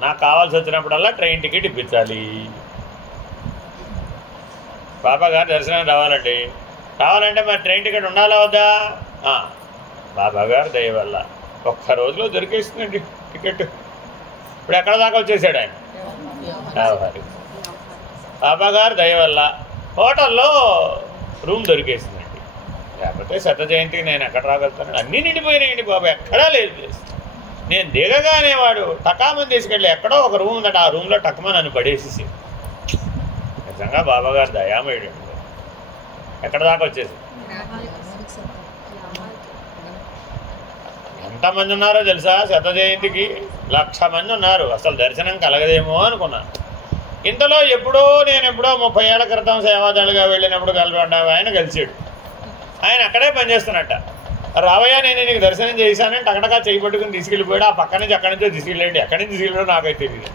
నాకు కావాల్సి వచ్చినప్పుడల్లా ట్రైన్ టికెట్ ఇప్పించాలి. బాబా గారు దర్శనం రావాలంటే మరి ట్రైన్ టికెట్ ఉండాలా వద్దా? బాబా గారు దయ వల్ల ఒక్క రోజులో దొరికేస్తుందండి టికెట్. ఇప్పుడు ఎక్కడ దాకా వచ్చేసాడు ఆయన? వ్యవహారిక. బాబా గారు దయ వల్ల హోటల్లో రూమ్ దొరికేసిందండి. లేకపోతే శత జయంతికి నేను ఎక్కడ రాగలుగుతాను? అన్నీ నిండిపోయినాయండి బాబా, ఎక్కడా లేదు ప్లేస్. నేను దిగగానే వాడు టకామని తీసుకెళ్ళి ఎక్కడో ఒక రూమ్ ఉందట, ఆ రూమ్లో టకమని నన్ను పడేసేసి. నిజంగా బాబా గారు దయామయుడు. ఎక్కడ దాకా వచ్చేసి ఎంతమంది ఉన్నారో తెలుసా? శత జయంతికి 1,00,000 మంది ఉన్నారు. అసలు దర్శనం కలగదేమో అనుకున్నాను. ఇంతలో నేను ఎప్పుడో 30 ఏళ్ల క్రితం సేవాదళిగా వెళ్ళినప్పుడు ఆయన కలిసాడు. ఆయన అక్కడే పనిచేస్తున్నట్ట. రావయ్య నేను నీకు దర్శనం చేశానని టకటకా చేయి పట్టుకుని తీసుకెళ్ళిపోయాడు. ఆ పక్క నుంచి అక్కడి నుంచో తీసుకెళ్ళండి, ఎక్కడి నుంచి తీసుకెళ్ళాడో నాకైతే తెలియదు.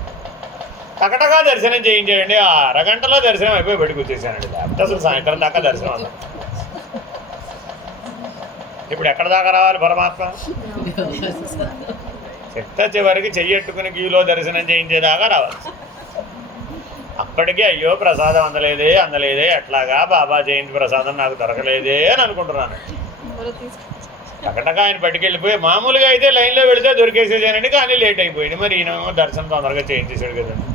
టకటకా దర్శనం చేయించాడండి. ఆ అరగంటలో దర్శనం అయిపోయి బయటకు వచ్చేసానండి. లేకపోతే అసలు సాయంత్రం దాకా దర్శనం అన్న. ఇప్పుడు ఎక్కడ దాకా రావాలి పరమాత్మ? చిట్ట చివరికి చెయ్యట్టుకుని క్యూలో దర్శనం చేయించేదాకా రావాలి. అప్పటికీ అయ్యో ప్రసాదం అందలేదే ఎట్లాగా, బాబా జయంతి ప్రసాదం నాకు దొరకలేదే అని అనుకుంటున్నాను. టకటకా ఆయన పట్టుకెళ్ళిపోయి, మామూలుగా అయితే లైన్లో వెళితే దొరికేసేసానండి, కానీ లేట్ అయిపోయింది. మరి ఈయన దర్శనం తొందరగా చేయించేసాడు కదండి.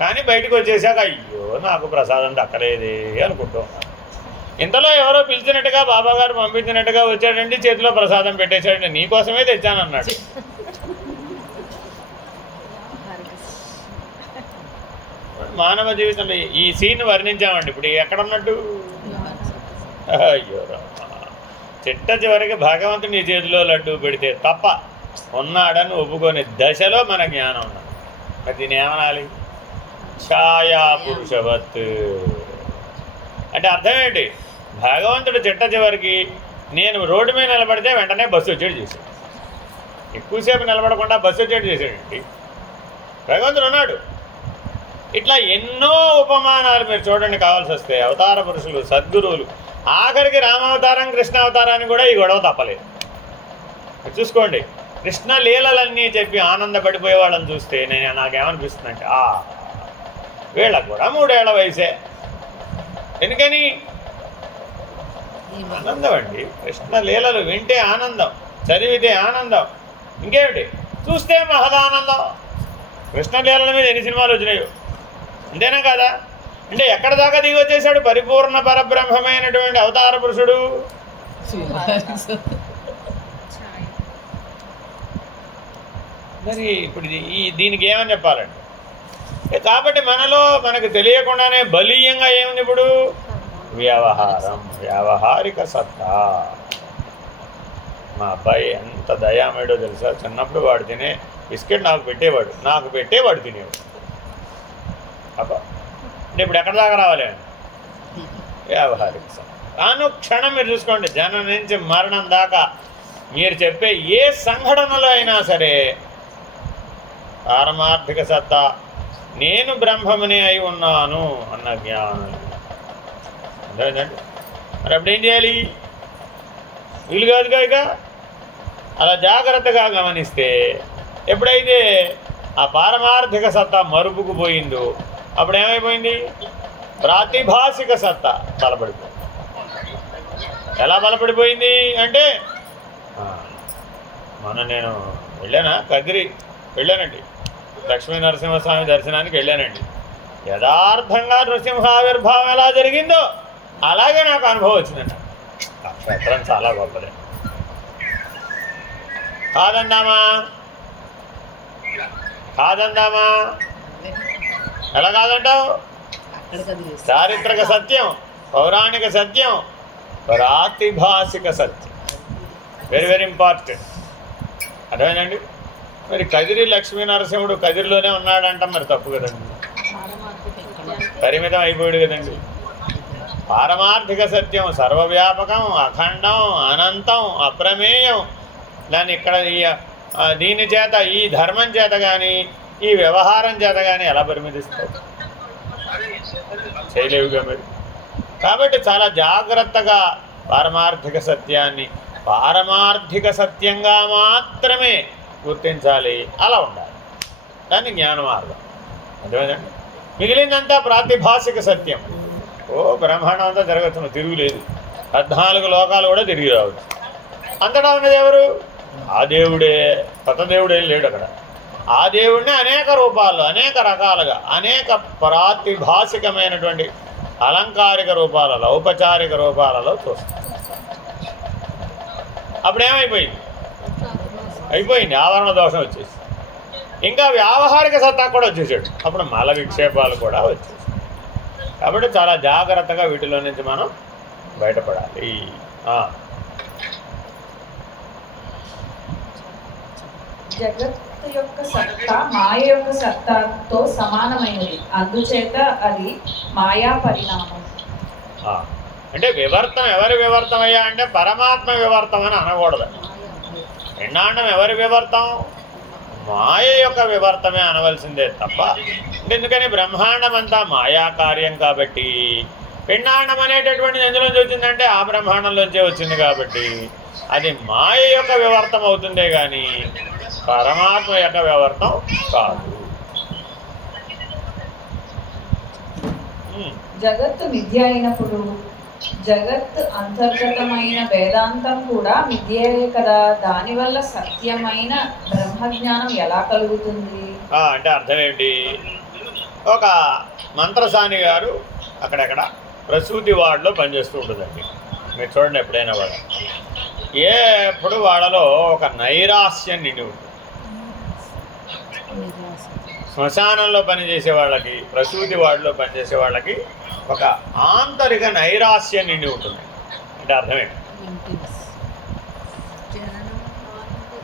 కానీ బయటకు వచ్చేసాక అయ్యో నాకు ప్రసాదం దక్కలేదే అనుకుంటూ ఉన్నాను. ఇంతలో ఎవరో పిలిచినట్టుగా బాబా గారు పంపించినట్టుగా వచ్చాడండి, చేతిలో ప్రసాదం పెట్టేశాడండి. నీకోసమే తెచ్చానన్నాడు. మానవ జీవితంలో ఈ సీన్ వర్ణించామండి. ఇప్పుడు ఎక్కడున్నట్టు? అయ్యో చిట్ట చివరికి భగవంతుడు నీ చేతిలో లడ్డు పెడితే తప్ప ఉన్నాడని ఒప్పుకొని దశలో మన జ్ఞానం ఉన్నది. మరి దీన్ని ఏమనాలి? ఛాయా పురుషవత్ అంటే అర్థం ఏంటి? భగవంతుడు చిట్ట చివరికి నేను రోడ్డు మీద నిలబడితే వెంటనే బస్సు వచ్చేది చేశాడు. ఎక్కువసేపు నిలబడకుండా బస్సు వచ్చేది చేశాడండి. భగవంతుడు ఉన్నాడు. ఇట్లా ఎన్నో ఉపమానాలు మీరు చూడండి కావాల్సి వస్తే. అవతార పురుషులు, సద్గురువులు, ఆఖరికి రామావతారం, కృష్ణ అవతారాన్ని కూడా ఈ గొడవ తప్పలేదు. చూసుకోండి, కృష్ణ లీలలన్నీ చెప్పి ఆనందపడిపోయే వాళ్ళని చూస్తే నాకేమనిపిస్తుందంటే వీళ్ళకు కూడా 3 ఏళ్ల వయసే. ఎందుకని? ఆనందం అండి. కృష్ణ లీలలు వింటే ఆనందం, చదివితే ఆనందం, ఇంకేమిటి చూస్తే మహదానందం. కృష్ణ లీలల మీద ఎన్ని సినిమాలు వచ్చినాయో, అంతేనా కదా? అంటే ఎక్కడ దాకా దిగి వచ్చేసాడు? పరిపూర్ణ పరబ్రహ్మమైనటువంటి అవతార పురుషుడు. మరి ఇప్పుడు దీనికి ఏమని చెప్పాలండి? కాబట్టి మనలో మనకు తెలియకుండానే బలీయంగా ఏముంది ఇప్పుడు? వ్యవహారం, వ్యావహారిక సత్తా. మా అబ్బాయి ఎంత దయామేడో తెలుసా? చిన్నప్పుడు వాడు తినే బిస్కెట్ నాకు పెట్టేవాడు తినేవాడు. అబ్బా, అంటే ఇప్పుడు ఎక్కడ దాకా రావాలి అండి? వ్యావహారిక సత్తా. అనుక్షణం మీరు చూసుకోండి, జనం నుంచి మరణం దాకా మీరు చెప్పే ఏ సంఘటనలో అయినా సరే పారమార్థిక సత్తా, నేను బ్రహ్మమునే అయి ఉన్నాను అన్న జ్ఞానం. అర్థమైందండి? మరి అప్పుడు ఏం చేయాలి? వీలు కాదుగా. ఇక అలా జాగ్రత్తగా గమనిస్తే ఎప్పుడైతే ఆ పారమార్థిక సత్తా మరుపుకు పోయిందో అప్పుడు ఏమైపోయింది? ప్రాతిభాసిక సత్తా బలపడిపోయింది. ఎలా బలపడిపోయింది అంటే, నేను వెళ్ళానండి లక్ష్మీ నరసింహస్వామి దర్శనానికి వెళ్ళానండి. యథార్థంగా నృసింహావిర్భావం ఎలా జరిగిందో అలాగే నాకు అనుభవం వచ్చిందండి. ఆ క్షేత్రం చాలా గొప్పదే. కాదందామా? ఎలా కాదంటావు? చారిత్రక సత్యం, పౌరాణిక సత్యం, ప్రాతిభాసిక సత్యం, వెరీ వెరీ ఇంపార్టెంట్. అర్థమైందండి? మరి కదిరి లక్ష్మీ నరసింహుడు కదిరిలోనే ఉన్నాడంటాం, మరి తప్పు కదండి, పరిమితం అయిపోయాడు కదండి. పారమార్థిక సత్యం సర్వవ్యాపకం, అఖండం, అనంతం, అప్రమేయం. దాన్ని ఇక్కడ దీని చేత, ఈ ధర్మం చేత కానీ ఈ వ్యవహారం చేత కానీ ఎలా పరిమితిస్తావు? చేయలేవుగా మరి. కాబట్టి చాలా జాగ్రత్తగా పారమార్థిక సత్యాన్ని పారమార్థిక సత్యంగా మాత్రమే గుర్తించాలి, అలా ఉండాలి. దాన్ని జ్ఞాన మార్గం. అర్థమైందండి? మిగిలిందంతా ప్రాతిభాసిక సత్యం. బ్రహ్మాండం అంతా జరగచ్చు, తిరుగులేదు. 14 లోకాలు కూడా తిరిగి రావచ్చు. అంతటా ఉన్నది ఎవరు? ఆ దేవుడే. కొత్త దేవుడేం లేడు అక్కడ. ఆ దేవుడిని అనేక రూపాల్లో, అనేక రకాలుగా, అనేక ప్రాతిభాసికమైనటువంటి అలంకారిక రూపాలలో, ఔపచారిక రూపాలలో చూస్తాం. అప్పుడేమైపోయింది? అయిపోయింది, ఆవరణ దోషం వచ్చేసి. ఇంకా వ్యావహారిక సత్తా కూడా వచ్చేసాడు. అప్పుడు మల విక్షేపాలు కూడా వచ్చేసాడు. కాబట్టి చాలా జాగ్రత్తగా వీటిలో నుంచి మనం బయటపడాలి. జగత్తు యొక్క సత్తా మాయ యొక్క సత్తాతో సమానమైనది, అందుచేత అది మాయా పరిణామం. అంటే వివర్తం ఎవరి వివర్తం అయ్యా అంటే పరమాత్మ వివర్తం అని అనకూడదు. పిండాండం ఎవరి వివర్తం? మాయ యొక్క వివర్తమే అనవలసిందే తప్ప. ఎందుకని? బ్రహ్మాండం అంతా మాయా కార్యం కాబట్టి. పిండాండం అనేటటువంటిది ఎందులోంచి వచ్చిందంటే ఆ బ్రహ్మాండంలోంచే వచ్చింది కాబట్టి అది మాయ యొక్క వివర్తం అవుతుందే కానీ పరమాత్మ యొక్క వివర్తం కాదు. జగత్తు మిథ్య అయినప్పుడు జగత్ అంతర్గతమైన వేదాంతం కూడా మిథ్యే కదా. దానివల్ల సత్యమైన బ్రహ్మజ్ఞానం ఎలా కలుగుతుంది అంటే అర్థం ఏంటి? ఒక మంత్రసాని గారు అక్కడెక్కడ ప్రసూతి వార్డులో పనిచేస్తూ ఉంటుందండి. మీరు చూడండి, ఎప్పుడైనా వాడ ఎప్పుడు వాడలో ఒక నైరాస్యం నిండి ఉంటుంది. శ్మశానంలో పనిచేసే వాళ్ళకి, ప్రసూతి వార్డులో పనిచేసే వాళ్ళకి ఒక ఆంతరిక నైరాస్యం నిండి ఉంటుంది. అంటే అర్థమేంటి?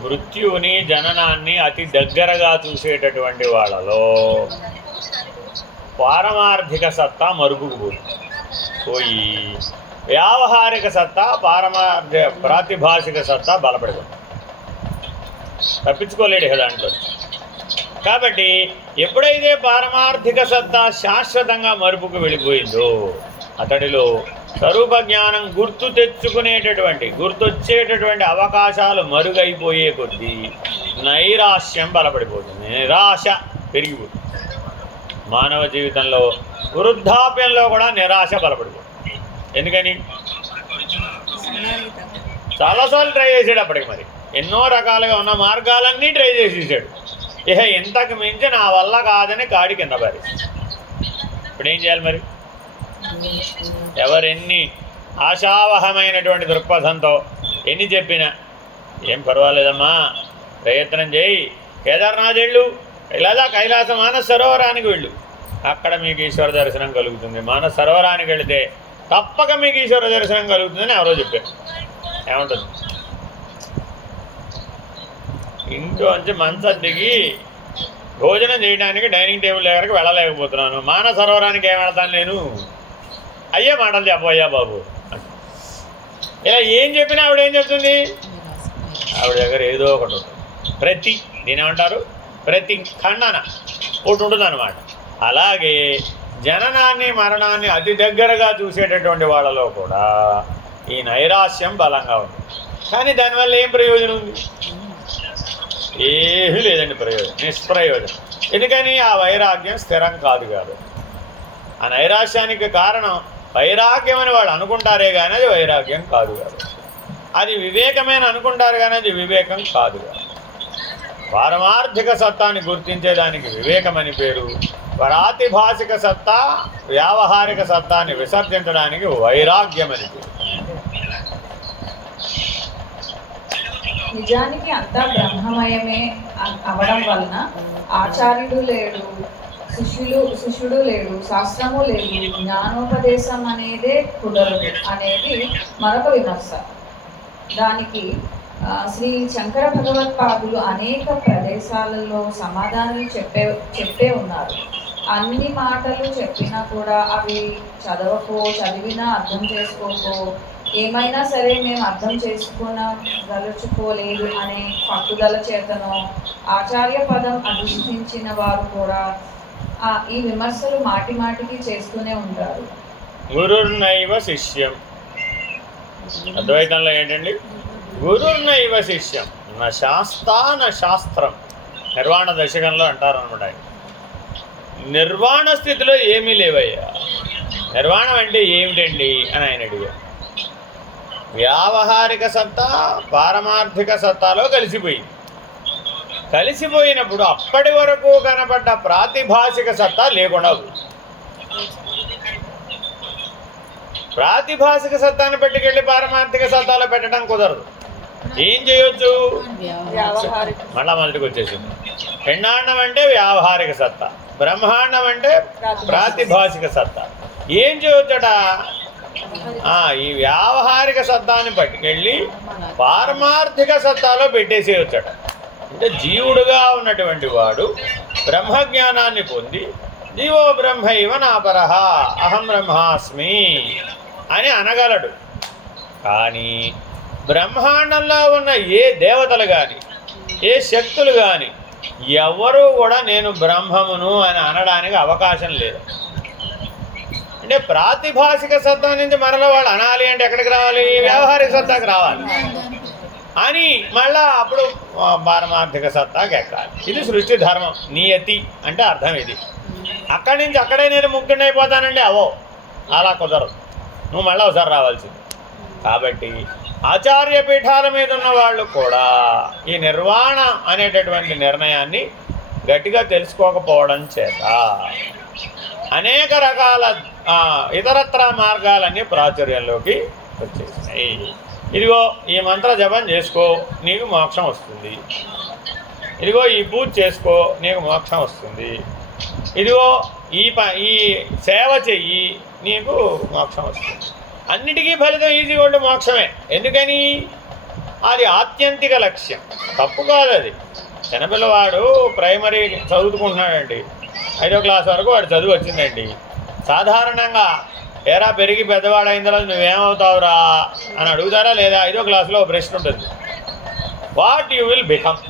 మృత్యువుని, జననాన్ని అతి దగ్గరగా చూసేటటువంటి వాళ్ళలో పారమార్థిక సత్తా మరుగుకు పోయి వ్యావహారిక సత్తా, ప్రాతిభాసిక సత్తా బలపడిపోతుంది. తప్పించుకోలేడు కదా దాంట్లో. కాబట్టి ఎప్పుడైతే పారమార్థిక సత్తా శాశ్వతంగా మరుపుకు వెళ్ళిపోయిందో అతడిలో స్వరూప జ్ఞానం గుర్తొచ్చేటటువంటి అవకాశాలు మరుగైపోయే కొద్దీ నైరాశ్యం బలపడిపోతుంది, నిరాశ పెరిగిపోతుంది. మానవ జీవితంలో వృద్ధాప్యంలో కూడా నిరాశ బలపడిపోతుంది. ఎందుకని? చాలాసార్లు ట్రై చేసాడు. అప్పటికి మరి ఎన్నో రకాలుగా ఉన్న మార్గాలన్నీ ట్రై చేసేసాడు. ఇంతకు మించి నా వల్ల కాదని కాడి కింద పారేసి ఇప్పుడు ఏం చేయాలి మరి? ఎవరెన్ని ఆశావహమైనటువంటి దృక్పథంతో ఎన్ని చెప్పినా ఏం పర్వాలేదమ్మా, ప్రయత్నం చేయి, కేదార్నాథ్ వెళ్ళు, లేదా కైలాస మానస సరోవరానికి వెళ్ళు, అక్కడ మీకు ఈశ్వర దర్శనం కలుగుతుంది. మానస సరోవరానికి వెళితే తప్పక మీకు ఈశ్వర దర్శనం కలుగుతుందని ఎవరో చెప్పారు. ఏముంటుంది, ఇంట్లో నుంచి మంచం దిగి భోజనం చేయడానికి డైనింగ్ టేబుల్ దగ్గరకు వెళ్ళలేకపోతున్నాను, మానస సరోవరానికి ఏం వెళ్తాను నేను, అయ్యే మాటలు చెప్పయ్యా బాబు. ఇలా ఏం చెప్పినా ఆవిడేం చెప్తుంది, ఆవిడ దగ్గర ఏదో ఒకటి ఉంటుంది. ప్రతి దీని ఏమంటారు, ప్రతి ఖండన ఒకటి ఉంటుంది అన్నమాట. అలాగే జననాన్ని మరణాన్ని అతి దగ్గరగా చూసేటటువంటి వాళ్ళలో కూడా ఈ నైరాశ్యం బలంగా ఉంది. కానీ దానివల్ల ఏం ప్రయోజనం ఉంది? ఏమీ లేదండి ప్రయోజనం, నిష్ప్రయోజనం. ఎందుకని ఆ వైరాగ్యం స్థిరం కాదు. ఆ నైరాశ్యానికి కారణం వైరాగ్యం అని వాళ్ళు అనుకుంటారే కానీ అది వైరాగ్యం కాదు. అది వివేకమైన అనుకుంటారు కానీ అది వివేకం కాదు. పారమార్థిక సత్తాన్ని గుర్తించేదానికి వివేకం అని పేరు. ప్రాతిభాసిక సత్తా, వ్యావహారిక సత్తాన్ని విసర్జించడానికి వైరాగ్యం అని పేరు. నిజానికి అంతా బ్రహ్మమయమే అవడం వలన ఆచార్యుడు లేడు, శిష్యుడు లేడు, శాస్త్రము లేదు, జ్ఞానోపదేశం అనేదే కుదరదు అనేది మరొక విమర్శ. దానికి శ్రీ శంకర భగవత్పాదులు అనేక ప్రదేశాలలో సమాధానాలు చెప్పే ఉన్నారు. అన్ని మాటలు చెప్పినా కూడా అవి చదివినా అర్థం చేసుకోకో, ఏమైనా సరే మేము అర్థం గలుచుకోలేదు అనే పట్టుదల చేతనో ఆచార్య పదం అధిష్ఠించిన వారు కూడా ఈ విమర్శలు మాటికి చేస్తూనే ఉంటారు. గురుర్నైవ శిష్యం, అద్వైతంలో ఏంటండి, గురుర్నైవ శిష్యం నా శాస్తా నా శాస్త్రం. నిర్వాణ దశకంలో అంటారు అనమాట. నిర్వాణ స్థితిలో ఏమీ లేవయ్యా. నిర్వాణం అంటే ఏమిటండి అని ఆయన అడిగారు. వ్యావహారిక సత్తా పారమార్థిక సత్తాలో కలిసిపోయినప్పుడు అప్పటి వరకు కనబడ్డ ప్రాతిభాసిక సత్తా లేకుండా ప్రాతిభాసిక సత్తాన్ని పట్టుకెళ్ళి పారమార్థిక సత్తాలో పెట్టడం కుదరదు. ఏం చేయొచ్చు, మళ్ళా మొదటికి వచ్చేసింది. పిండాండం అంటే వ్యావహారిక సత్తా, బ్రహ్మాండం అంటే ప్రాతిభాసిక సత్తా. ఏం చేయొచ్చట, ఈ వ్యావహారిక సత్తాన్ని పట్టుకెళ్ళి పారమార్థిక సత్తాలో పెట్టేసేయొచ్చట. అంటే జీవుడుగా ఉన్నటువంటి వాడు బ్రహ్మజ్ఞానాన్ని పొంది జీవో బ్రహ్మైవ నాపరః అహం బ్రహ్మాస్మి అని అనగలడు. కానీ బ్రహ్మాండంలో ఉన్న ఏ దేవతలు కానీ ఏ శక్తులు కానీ ఎవరూ కూడా నేను బ్రహ్మమును అని అనడానికి అవకాశం లేదు. అంటే ప్రాతిభాసిక సత్తా నుంచి మరలా వాళ్ళు అనాలి అంటే ఎక్కడికి రావాలి, వ్యావహారిక సత్తాకి రావాలి అని మళ్ళా అప్పుడు పారమార్థిక సత్తాకి ఎక్కాలి. ఇది సృష్టి ధర్మం, నియతి అంటే అర్థం ఇది. అక్కడి నుంచి అక్కడే నేను ముక్తుడైపోతానండి, అవో అలా కుదరదు, నువ్వు మళ్ళీ ఒకసారి రావాల్సింది. కాబట్టి ఆచార్య పీఠాల మీద ఉన్న వాళ్ళు కూడా ఈ నిర్వాణ అనేటటువంటి నిర్ణయాన్ని గట్టిగా తెలుసుకోకపోవడం చేత అనేక రకాల ఇతరత్ర మార్గాలన్నీ ప్రాచుర్యంలోకి వచ్చేసినాయి. ఇదిగో ఈ మంత్ర జపం చేసుకో నీకు మోక్షం వస్తుంది, ఇదిగో ఈ పూజ చేసుకో నీకు మోక్షం వస్తుంది, ఇదిగో ఈ సేవ చెయ్యి నీకు మోక్షం వస్తుంది. అన్నిటికీ ఫలితం ఈజీగా ఉండే మోక్షమే. ఎందుకని అది ఆత్యంతిక లక్ష్యం, తప్పు కాదు అది. చిన్నపిల్లవాడు ప్రైమరీ చదువుకుంటున్నాడండి, 5వ క్లాస్ వరకు వాడు చదువు వచ్చిందండి. సాధారణంగా ఏరా పెరిగి పెద్దవాడైన తర్వాత నువ్వేమవుతావురా అని అడుగుతారా లేదా? 5వ క్లాస్లో ప్రశ్న ఉంటుంది, వాట్ యూ విల్ బికమ్,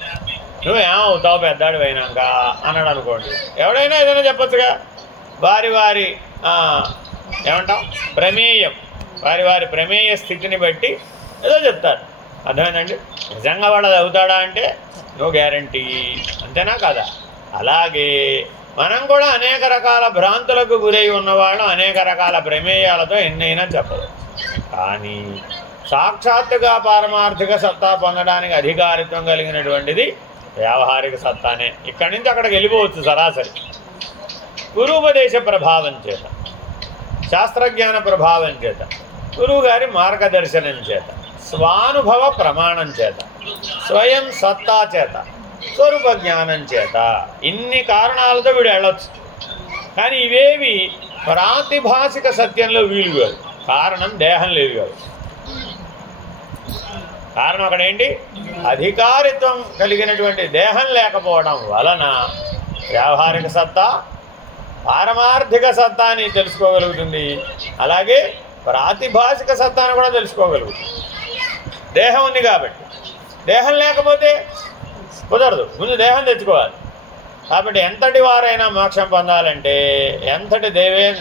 నువ్వేమవుతావు పెద్దాడు అయినాక అన్నాడు అనుకోండి. ఎవడైనా ఏదైనా చెప్పచ్చుగా, వారి ఏమంటాం ప్రమేయం, వారి ప్రమేయ స్థితిని బట్టి ఏదో చెప్తారు. అర్థమైందండి? నిజంగా వాడు అది అవుతాడా అంటే నో గ్యారంటీ, అంతేనా కాదా? అలాగే మనం కూడా అనేక రకాల భ్రాంతులకు గురై ఉన్నవాళ్ళం అనేక రకాల ప్రమేయాలతో ఎన్నైనా చెప్పవచ్చు. కానీ సాక్షాత్తుగా పారమార్థిక సత్తా పొందడానికి అధికారిత్వం కలిగినటువంటిది వ్యావహారిక సత్తానే. ఇక్కడి నుంచి అక్కడికి వెళ్ళిపోవచ్చు సరాసరి గురూపదేశ ప్రభావం చేత. శాస్త్రజ్ఞాన ప్రభావం చేత, గురువుగారి మార్గదర్శనం చేత, స్వానుభవ ప్రమాణం చేత, స్వయం సత్తా చేత, స్వరూప జ్ఞానం చేత, ఇన్ని కారణాలతో వీడు వెళ్ళొచ్చు. కానీ ఇవేవి ప్రాతిభాసిక సత్యంలో వీలు కాదు. కారణం దేహం లేదు కాదు. కారణం అక్కడ ఏంటి? అధికారిత్వం కలిగినటువంటి దేహం లేకపోవడం వలన వ్యావహారిక సత్తా, పారమార్థిక సత్తాని తెలుసుకోగలుగుతుంది. అలాగే ప్రాతిభాసిక సత్తాను కూడా తెలుసుకోగలుగుతుంది. దేహం ఉంది కాబట్టి. దేహం లేకపోతే కుదరదు. ముందు దేహం తెచ్చుకోవాలి. కాబట్టి ఎంతటి వారైనా మోక్షం పొందాలంటే, ఎంతటి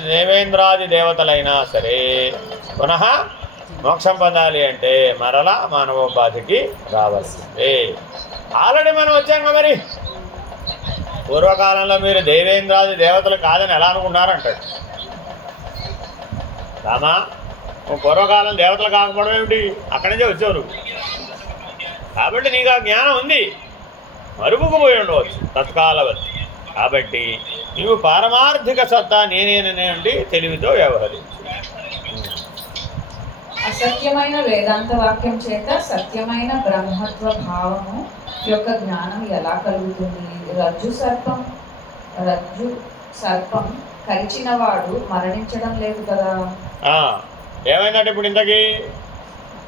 దేవేంద్రాది దేవతలైనా సరే పునః మోక్షం పొందాలి అంటే మరలా మానవోపాధికి రావాల్సిందే. ఆల్రెడీ మనం వచ్చాక మరి పూర్వకాలంలో మీరు దేవేంద్రాది దేవతలు కాదని ఎలా అనుకున్నారంటాడు రామా. పూర్వకాలం దేవతలు కాకపోవడం ఏమిటి? అక్కడి నుంచే వచ్చావు నువ్వు. కాబట్టి నీకు ఆ జ్ఞానం ఉంది, మరుగుకుపోయి ఉండవచ్చు తత్కాలవతి. కాబట్టి నువ్వు పారమార్థిక సత్తా నేనేనండి తెలివితో వ్యవహరించు. అసత్యమైన వేదాంత వాక్యం చేత సత్యమైన బ్రహ్మత్వ భావము యొక్క జ్ఞానం ఎలా కలుగుతుంది? రజ్జు సర్పం కరిచిన వాడు మరణించడం లేదు కదా. ఏమైందట ఇప్పుడు? ఇంతకీ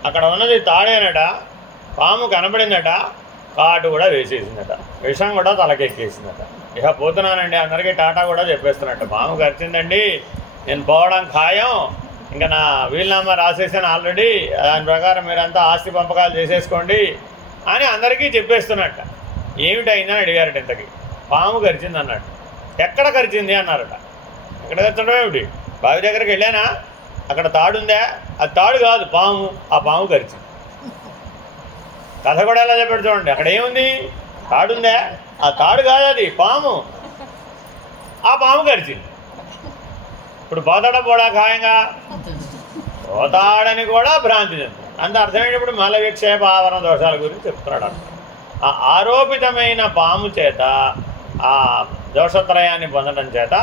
అక్కడ ఉన్నది తాడేనట, పాము కనబడిందట, కాటు కూడా వేసేసిందట, విషం కూడా తలకెక్కేసిందట. ఇక పోతున్నానండి, అందరికీ టాటా కూడా చెప్పేస్తున్నట్ట. పాము కరిచిందండి, నేను పోవడం ఖాయం, ఇంకా నా వీలునామా రాసేసాను ఆల్రెడీ, దాని ప్రకారం మీరంతా ఆస్తి పంపకాలు చేసేసుకోండి అని అందరికీ చెప్పేస్తున్నట్ట. ఏమిటైందని అడిగారట. ఇంతకీ పాము కరిచింది అన్నట్టు. ఎక్కడ కరిచింది అన్నారట. ఎక్కడ కరచడం ఏమిటి? బావి దగ్గరికి వెళ్ళానా, అక్కడ తాడుందా? అది తాడు కాదు, పాము. ఆ పాము కరిచింది. కథ కూడా ఎలా చెప్పాడు చూడండి. అక్కడ ఏముంది? తాడుందా? ఆ తాడు కాదు, అది పాము. ఆ పాము కరిచింది. ఇప్పుడు పోతాడా ఖాయంగా? పోతాడని కూడా భ్రాంతి చెంది. అంత అర్థమైనప్పుడు మల విక్షేప ఆవరణ దోషాల గురించి చెప్తున్నాడు. ఆ ఆరోపితమైన పాము చేత ఆ దోషత్రయాన్ని పొందడం చేత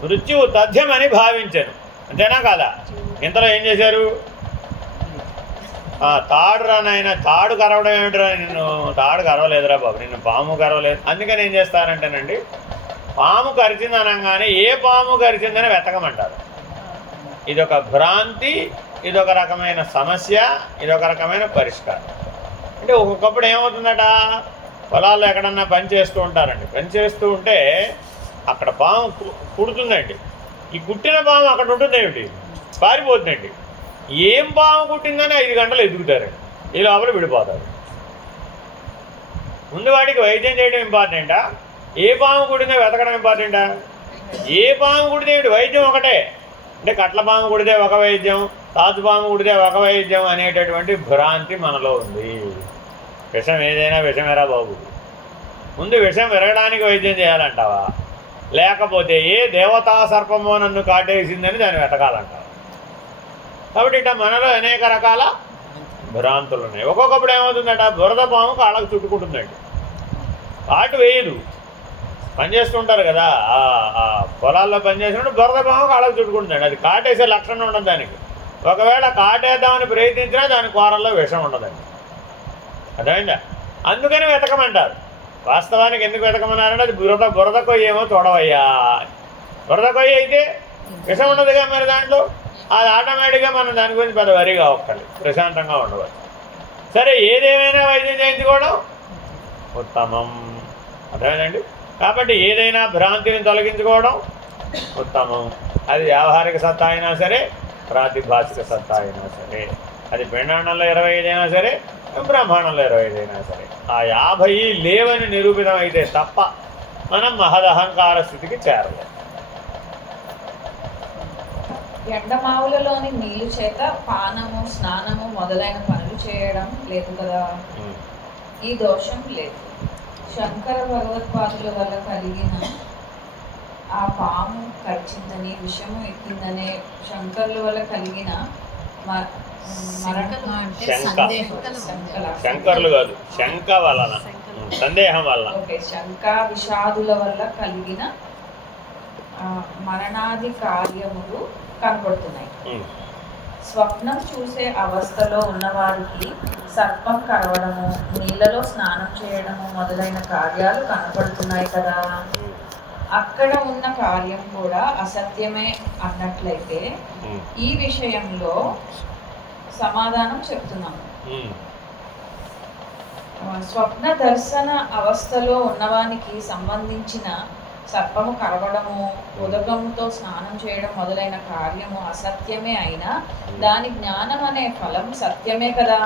మృత్యువు తథ్యమని భావించాను. అంతేనా కాదా? ఇంతలో ఏం చేశారు? తాడు రానైనా తాడు కరవడం ఏమిటిరా, నిన్ను తాడు కరవలేదురా బాబు, నిన్ను పాము కరవలేదు. అందుకని ఏం చేస్తారంటేనండి, పాము కరిచింది అనగానే ఏ పాము కరిచిందని వెతకమంటారు. ఇదొక భ్రాంతి, ఇదొక రకమైన సమస్య, ఇదొక రకమైన పరిష్కారం. అంటే ఒక్కొక్కప్పుడు ఏమవుతుందట, పొలాల్లో ఎక్కడన్నా పని చేస్తూ ఉంటారండి. పని చేస్తూ ఉంటే అక్కడ పాము కుడుతుందండి. ఈ కుట్టిన పాము అక్కడ ఉంటుంది ఏమిటి, పారిపోతుందండి. ఏం పాము కుట్టిందని 5 గంటలు ఎదుగుతారండి. ఈ లోపల విడిపోతారు. ముందు వాడికి వైద్యం చేయడం ఇంపార్టెంటా, ఏ పాము కుడితే వెతకడం ఇంపార్టెంటా? ఏ పాము కుడితే ఏమిటి, వైద్యం ఒకటే. అంటే కట్ల పాము కుడితే ఒక వైద్యం, తాచు పాము కుడితే ఒక వైద్యం అనేటటువంటి భ్రాంతి మనలో ఉంది. విషం ఏదైనా విషమేరా బాబు. ముందు విషం విరగడానికి వైద్యం చేయాలంటావా, లేకపోతే ఏ దేవతా సర్పమో నన్ను కాటేసిందని దాన్ని వెతకాలంటావా? కాబట్టి ఇట్లా మనలో అనేక రకాల భ్రాంతులు ఉన్నాయి. ఒక్కొక్కప్పుడు ఏమవుతుందట, బురద పాము కాళ్ళకు చుట్టుకుంటుందండి, కాటు వేయదు. పనిచేస్తుంటారు కదా, ఆ పొలాల్లో పనిచేసినప్పుడు బురద పాము కాళ్ళకు చుట్టుకుంటుందండి. అది కాటేసే లక్షణం ఉండదు దానికి. ఒకవేళ కాటేద్దామని ప్రయత్నించినా దాని కూరల్లో విషం ఉండదండి. అర్థమైందా? అందుకని వెతకమంటారు. వాస్తవానికి ఎందుకు వెతకమన్నారంటే, అది బురద కొయ్యేమో చూడవయ్యా. బురద కొయ్య అయితే విషం ఉండదుగా మరి దాంట్లో. అది ఆటోమేటిక్గా మనం దాని గురించి పెద్ద వరిగా ఒక్కర్లేదు, ప్రశాంతంగా ఉండవచ్చు. సరే, ఏదేమైనా వైద్యం చేయించుకోవడం ఉత్తమం. అర్థమేనండి? కాబట్టి ఏదైనా భ్రాంతిని తొలగించుకోవడం ఉత్తమం. అది వ్యావహారిక సత్తా అయినా సరే, ప్రాతిభాసిక సత్తా అయినా సరే, అది పిండాండంలో 25 అయినా సరే, బ్రహ్మాండంలో 25 అయినా సరే, ఆ 50 లేవని నిరూపితం అయితే తప్ప మనం మహదహంకార స్థితికి చేరలేదు. ఎండమావులలోని నీళ్ళు చేత పానము, స్నానము మొదలైన పనులు చేయడం లేదు కదా. ఈ దోషం లేదు. శంకర భగవత్పాదుల వల్ల కలిగిన ఆ పాము కరిచిందని, విషము ఎక్కిందనే శంకరుల వల్ల కలిగిన శంకరులు కాదు, శంక వలన, సందేహం వల్ల, శంక విషాదుల వల్ల కలిగిన మరణాది కార్యములు కనపడుతున్నాయి. స్వప్నం చూసే అవస్థలో ఉన్నవారికి సర్పం కరవడము, నీళ్ళలో స్నానం చేయడము మొదలైన కార్యాలు కనపడుతున్నాయి కదా. అక్కడ ఉన్న కార్యం కూడా అసత్యమే అన్నట్లయితే ఈ విషయంలో సమాధానం చెప్తున్నాము. స్వప్న దర్శన అవస్థలో ఉన్నవానికి సంబంధించిన సర్పము కరవడము, ఉదకముతో స్నానం చేయడం మొదలైన కార్యము అసత్యమే అయినా దాని జ్ఞానం అనే ఫలం సత్యమే కదా.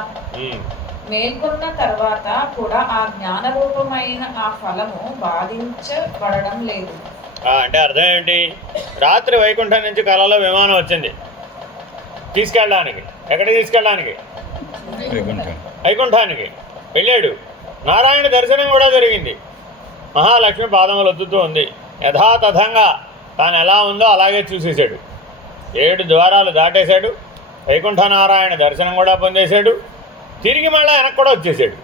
మేల్కొన్న తర్వాత కూడా ఆ జ్ఞాన రూపమైన ఆ ఫలము బాధించబడడం లేదు. అంటే అర్థం ఏంటి? రాత్రి వైకుంఠం నుంచి కళలో విమానం వచ్చింది తీసుకెళ్ళడానికి. ఎక్కడికి తీసుకెళ్ళడానికి? వైకుంఠానికి వెళ్ళాడు. నారాయణ దర్శనం కూడా జరిగింది. మహాలక్ష్మి పాదములు ఒత్తుతూ ఉంది. యథాతథంగా తాను ఎలా ఉందో అలాగే చూసేశాడు. 7 ద్వారాలు దాటేశాడు. వైకుంఠ నారాయణ దర్శనం కూడా పొందేశాడు. తిరిగి మళ్ళీ వెనక్కి కూడా వచ్చేసాడు.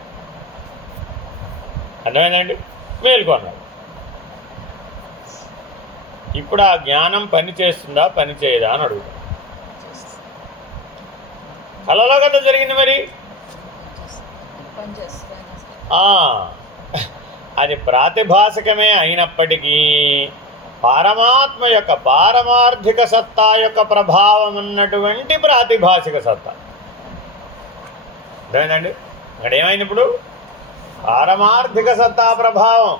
అర్థమైందండి? మేల్కొన్నాడు. ఇప్పుడు ఆ జ్ఞానం పని చేస్తుందా పని చేయదా అని అడుగుతాం. కళలో కదా జరిగింది. మరి అది ప్రాతిభాసికమే అయినప్పటికీ పరమాత్మ యొక్క పారమార్థిక సత్తా యొక్క ప్రభావం ఉన్నటువంటి ప్రాతిభాసిక సత్తా. అర్థమైందండి? ఇక్కడ ఏమైంది? ఇప్పుడు పారమార్థిక సత్తా ప్రభావం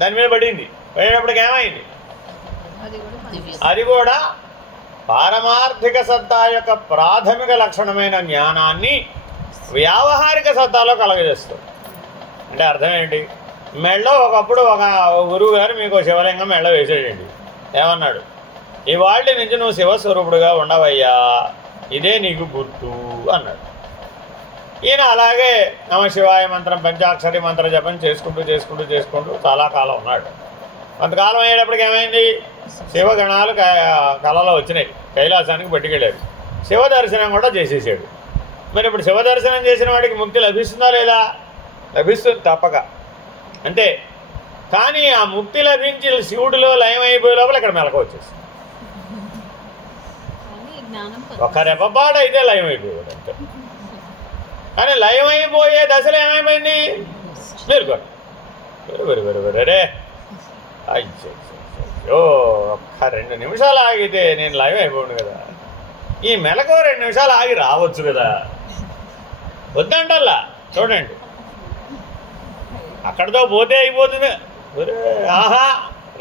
దాని మీద పడింది. పడినప్పటికి ఏమైంది? అది కూడా పారమార్థిక సత్తా యొక్క ప్రాథమిక లక్షణమైన జ్ఞానాన్ని వ్యావహారిక సత్తాలో కలగజేస్తుంది. అంటే అర్థం ఏంటి? మెళ్ళో ఒకప్పుడు ఒక గురువు గారు మీకు శివలింగం మెళ్ళ వేసేయండి. ఏమన్నాడు? ఇవాళ నుంచి నువ్వు శివస్వరూపుడుగా ఉండవయ్యా, ఇదే నీకు గుర్తు అన్నాడు. ఈయన అలాగే నమశివాయ మంత్రం, పంచాక్షరి మంత్ర జపం చేసుకుంటూ చాలా కాలం ఉన్నాడు. కొంతకాలం అయ్యేటప్పటికి ఏమైంది? శివగణాలు కళలో వచ్చినాయి. కైలాసానికి పట్టుకెళ్ళారు. శివ దర్శనం కూడా చేసేసాడు. మరి ఇప్పుడు శివ దర్శనం చేసిన వాడికి ముక్తి లభిస్తుందా లేదా? లభిస్తుంది తప్పక. అంతే. కానీ ఆ ముక్తి లభించి శివుడిలో లయం అయిపోయే లోపల ఇక్కడ మెలక వచ్చేసి ఒక రెప్పపాటు అయితే లయం అయిపోయాడు అంతే. కానీ లయం అయిపోయే దశలో ఏమైపోయింది? మేల్కొని రే అయ్యో ఒక్క 2 నిమిషాలు ఆగితే నేను లయం అయిపోయాను కదా. ఈ మెలకు 2 నిమిషాలు ఆగి రావచ్చు కదా. వద్దంటల్లా. చూడండి, అక్కడితో పోతే అయిపోతుంది. ఆహా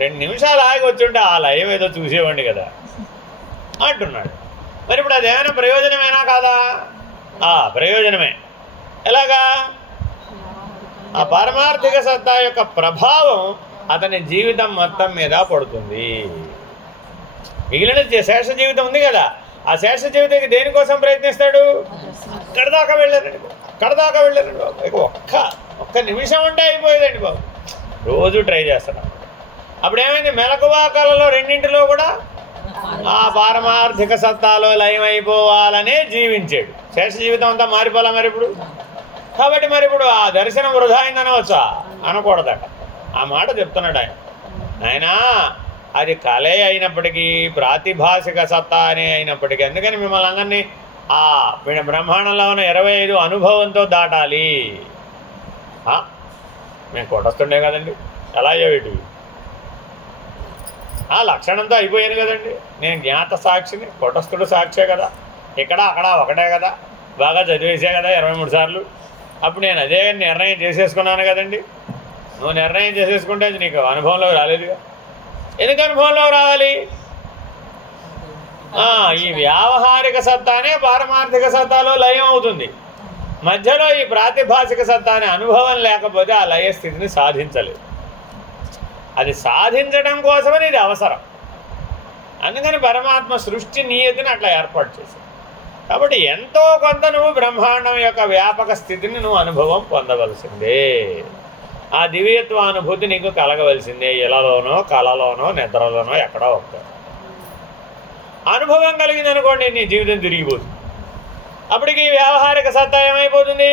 2 నిమిషాలు ఆగి వచ్చుంటే ఆ లయం ఏదో చూసేవాడిని కదా అంటున్నాడు. మరి ఇప్పుడు అదేమైనా ప్రయోజనమేనా కాదా? ప్రయోజనమే. ఎలాగా? ఆ పారమార్థిక సత్తా యొక్క ప్రభావం అతని జీవితం మొత్తం మీద పడుతుంది. మిగిలిన శేష జీవితం ఉంది కదా, ఆ శేష జీవితానికి దేనికోసం ప్రయత్నిస్తాడు? అక్కడి దాకా వెళ్ళారండి బాబు. ఒక్క నిమిషం ఉంటే అయిపోయేదండి బాబు. రోజు ట్రై చేస్తాడు. అప్పుడు ఏమైంది? మెలకువా కళలో రెండింటిలో కూడా ఆ పారమార్థిక సత్తాలో లయం అయిపోవాలనే జీవించాడు. శేష జీవితం అంతా మారిపోలే మరి ఇప్పుడు. కాబట్టి మరి ఇప్పుడు ఆ దర్శనం వృధా అయిందనవచ్చా? అనకూడదట. ఆ మాట చెప్తున్నాడు ఆయన. ఆయన అది కళే అయినప్పటికీ, ప్రాతిభాసిక సత్తా అనే అయినప్పటికీ, అందుకని మిమ్మల్ని అందరినీ ఆ బ్రహ్మాండంలో ఉన్న 25 అనుభవంతో దాటాలి. మేము కొట్టస్తుండే కదండి, ఎలా అయ్యేవి? ఆ లక్షణంతో అయిపోయాను కదండి. నేను జ్ఞాత సాక్షిని, కొట్టస్తుడు సాక్షే కదా. ఇక్కడ అక్కడ ఒకటే కదా, బాగా చదివేసే కదా 23 సార్లు. అప్పుడు నేను అదే నిర్ణయం చేసేసుకున్నాను కదండి. నువ్వు నిర్ణయం చేసేసుకుంటే అది నీకు అనుభవంలోకి రాలేదుగా. ఎందుకు అనుభవంలోకి రావాలి? ఈ వ్యావహారిక సత్తానే పారమార్థిక సత్తాలో లయం అవుతుంది. మధ్యలో ఈ ప్రాతిభాసిక సత్తానే అనుభవం లేకపోతే ఆ లయ స్థితిని సాధించలేదు. అది సాధించడం కోసమని ఇది అవసరం. అందుకని పరమాత్మ సృష్టి నియతిని అట్లా ఏర్పాటు చేశాడు. కాబట్టి ఎంతో కొంత నువ్వు బ్రహ్మాండం యొక్క వ్యాపక స్థితిని నువ్వు అనుభవం పొందవలసిందే. ఆ దివ్యత్వ అనుభూతి నీకు కలగవలసిందే. ఇలలోనో, కళలోనో, నిద్రలోనో, ఎక్కడో ఒక్క అనుభవం కలిగిందనుకోండి, నీ జీవితం తిరిగిపోతుంది. అప్పటికి వ్యావహారిక సత్తా ఏమైపోతుంది?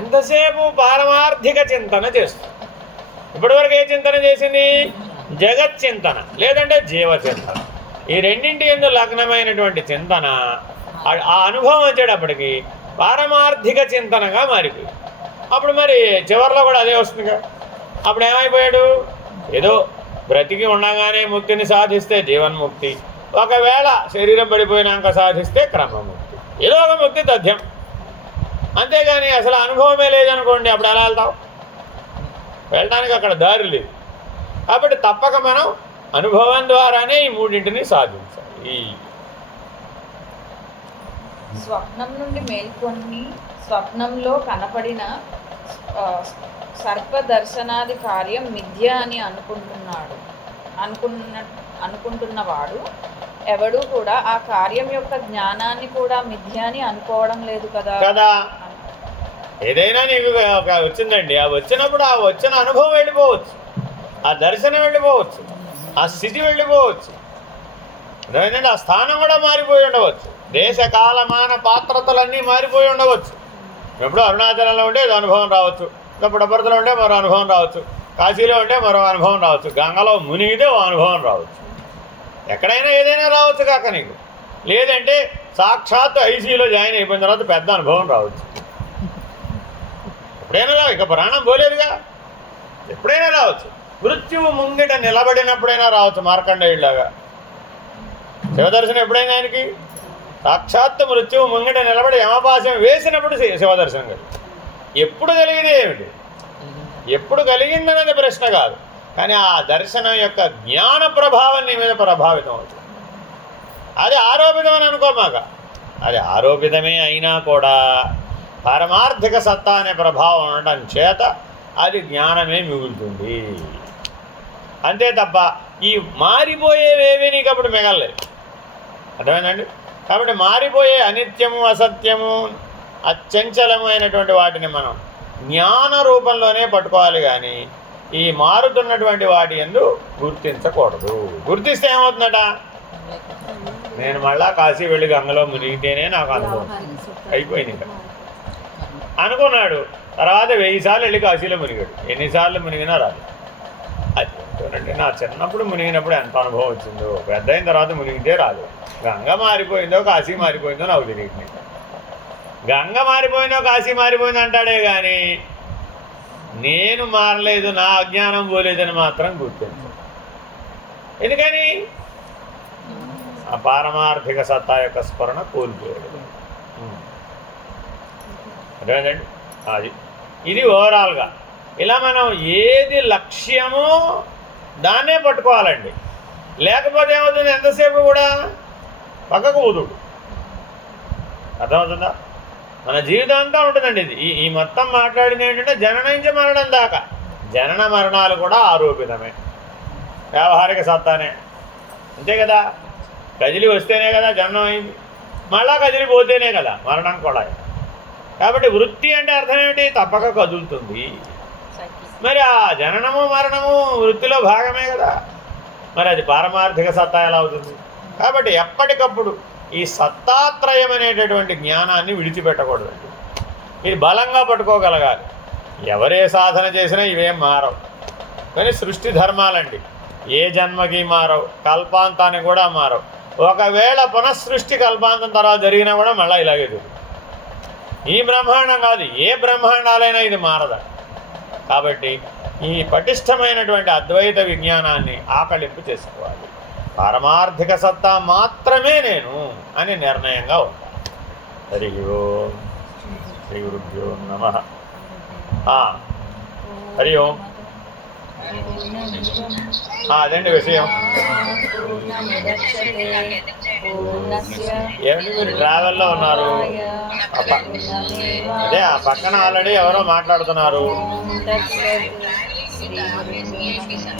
ఎంతసేపు పారమార్థిక చింతన చేస్తుంది. ఇప్పటివరకు ఏ చింతన చేసింది? జగత్ చింతన, లేదంటే జీవ చింతన. ఈ రెండింటి యందు లగ్నమైనటువంటి చింతన ఆ అనుభవం వచ్చేటప్పటికి పారమార్థిక చింతనగా మారిపోయింది. అప్పుడు మరి చివరిలో కూడా అదే వస్తుందిగా. అప్పుడు ఏమైపోయాడు? ఏదో బ్రతికి ఉండగానే ముక్తిని సాధిస్తే జీవన్ముక్తి, ఒకవేళ శరీరం పడిపోయినాక సాధిస్తే క్రమముక్తి, ఏదో ఒక ముక్తి తథ్యం. అంతేగాని అసలు అనుభవమే లేదనుకోండి, అప్పుడు ఎలా వెళ్తావు? వెళ్ళడానికి అక్కడ దారి లేదు. కాబట్టి తప్పక మనం అనుభవం ద్వారానే ఈ మూడింటిని సాధించాలి. స్వప్నం నుండి మేల్కొని స్వప్నంలో కనపడిన సర్పదర్శనాది కార్యం మిథ్య అని అనుకుంటున్నవాడు ఎవడు కూడా ఆ కార్యం యొక్క జ్ఞానాన్ని కూడా మిథ్య అని అనుకోవడం లేదు కదా. ఏదైనా నీకు వచ్చిందండి, ఆ వచ్చినప్పుడు ఆ వచ్చిన అనుభవం వెళ్ళిపోవచ్చు, ఆ దర్శనం వెళ్ళిపోవచ్చు, ఆ స్థితి వెళ్ళిపోవచ్చు. ఎందుకంటే ఆ స్థానం కూడా మారిపోయి ఉండవచ్చు, దేశ కాలమాన పాత్రతలన్నీ మారిపోయి ఉండవచ్చు. ఎప్పుడు అరుణాచలంలో ఉంటే ఏదో అనుభవం రావచ్చు, ఇంకా పుట్టపర్తిలో ఉంటే మరో అనుభవం రావచ్చు, కాశీలో ఉంటే మరో అనుభవం రావచ్చు, గంగలో మునిగితే ఓ అనుభవం రావచ్చు. ఎక్కడైనా ఏదైనా రావచ్చు కాక నీకు. లేదంటే సాక్షాత్ ఐసీలో జాయిన్ అయిపోయిన తర్వాత పెద్ద అనుభవం రావచ్చు. ఎప్పుడైనా రావు, ఇక ప్రాణం పోలేదుగా, ఎప్పుడైనా రావచ్చు. మృత్యువు ముంగిట నిలబడినప్పుడైనా రావచ్చు, మార్కండేయుడిలాగా. శివదర్శనం ఎప్పుడైనా ఆయనకి సాక్షాత్తు మృత్యువు ముంగిట నిలబడి యమపాశం వేసినప్పుడు శివదర్శనం కలిగి. ఎప్పుడు కలిగింది ఏమిటి? ఎప్పుడు కలిగిందనేది ప్రశ్న కాదు, కానీ ఆ దర్శనం యొక్క జ్ఞాన ప్రభావం నీ మీద ప్రభావితం అవుతుంది. అది ఆరోపితం అని అనుకోమాక, అది ఆరోపితమే అయినా కూడా పారమార్థిక సత్తా అనే ప్రభావం ఉండటం చేత అది జ్ఞానమే మిగులుతుంది. అంతే తప్ప ఈ మారిపోయేవేవి నీకు అప్పుడు మిగలలేదు. అర్థమైందండి? కాబట్టి మారిపోయే అనిత్యము, అసత్యము, అచంచలము అయినటువంటి వాటిని మనం జ్ఞాన రూపంలోనే పట్టుకోవాలి, కానీ ఈ మారుతున్నటువంటి వాటి యందు గుర్తించకూడదు. గుర్తిస్తే ఏమవుతుందట? నేను మళ్ళా కాశీ వెళ్ళి గంగలో మునిగితేనే నాకు అనుభవం అయిపోయింది కదా అనుకున్నాడు. తర్వాత 1000 సార్లు వెళ్ళి కాశీలో మునిగాడు. ఎన్నిసార్లు మునిగినా రాదు. అది చూడండి, నా చిన్నప్పుడు మునిగినప్పుడు ఎంత అనుభవం వచ్చిందో, పెద్ద అయిన తర్వాత మునిగితే రాదు. గంగ మారిపోయిందో కాశీ మారిపోయిందో నాకు తెలియదు. గంగ మారిపోయిందో కాశీ మారిపోయిందో అంటాడే కానీ నేను మారలేదు, నా అజ్ఞానం పోలేదని మాత్రం గుర్తించు. ఎందుకని? ఆ పారమార్థిక సత్తా యొక్క స్మరణ కోల్పోయాడు. అదేనండి, అది ఇది ఓవరాల్గా. ఇలా మనం ఏది లక్ష్యమో దాన్నే పట్టుకోవాలండి. లేకపోతే ఏమవుతుంది? ఎంతసేపు కూడా పక్కకు ఊదుడు. అర్థమవుతుందా? మన జీవితం అంతా ఉంటుందండి ఇది. ఈ మొత్తం మాట్లాడింది ఏంటంటే జనన నుంచి మరణం దాకా. జనన మరణాలు కూడా ఆరోపితమే, వ్యావహారిక సత్తానే. అంతే కదా? కదిలి వస్తేనే కదా జననం అయింది, మళ్ళా కదిలిపోతేనే కదా మరణం కూడా. కాబట్టి వృత్తి అంటే అర్థం ఏమిటి? తప్పక కదులుతుంది. మరి ఆ జననము మరణము వృత్తిలో భాగమే కదా. మరి అది పారమార్థిక సత్తా ఎలా అవుతుంది? కాబట్టి ఎప్పటికప్పుడు ఈ సత్తాత్రయం అనేటటువంటి జ్ఞానాన్ని విడిచిపెట్టకూడదండి. ఇది బలంగా పట్టుకోగలగాలి. ఎవరే సాధన చేసినా ఇవేం మారవు, కానీ సృష్టి ధర్మాలండి. ఏ జన్మకి మారవు, కల్పాంతానికి కూడా మారవు. ఒకవేళ పునఃసృష్టి కల్పాంతం తర్వాత జరిగినా కూడా మళ్ళీ ఇలాగే జరుగుతుంది. ఈ బ్రహ్మాండం కాదు, ఏ బ్రహ్మాండాలైనా ఇది మారదు. కాబట్టి ఈ పటిష్టమైనటువంటి అద్వైత విజ్ఞానాన్ని ఆకళింపు చేసుకోవాలి. పారమార్థిక సత్తా మాత్రమే నేను అని నిర్ణయంగా ఉంటాను. హరి ఓం. శ్రీ గురుభ్యో నమః. హరి ఓం. అదండి విషయం. ఏమిటి మీరు ట్రావెల్లో ఉన్నారు? అదే ఆ పక్కన ఆల్రెడీ ఎవరో మాట్లాడుతున్నారు. సంతోషం.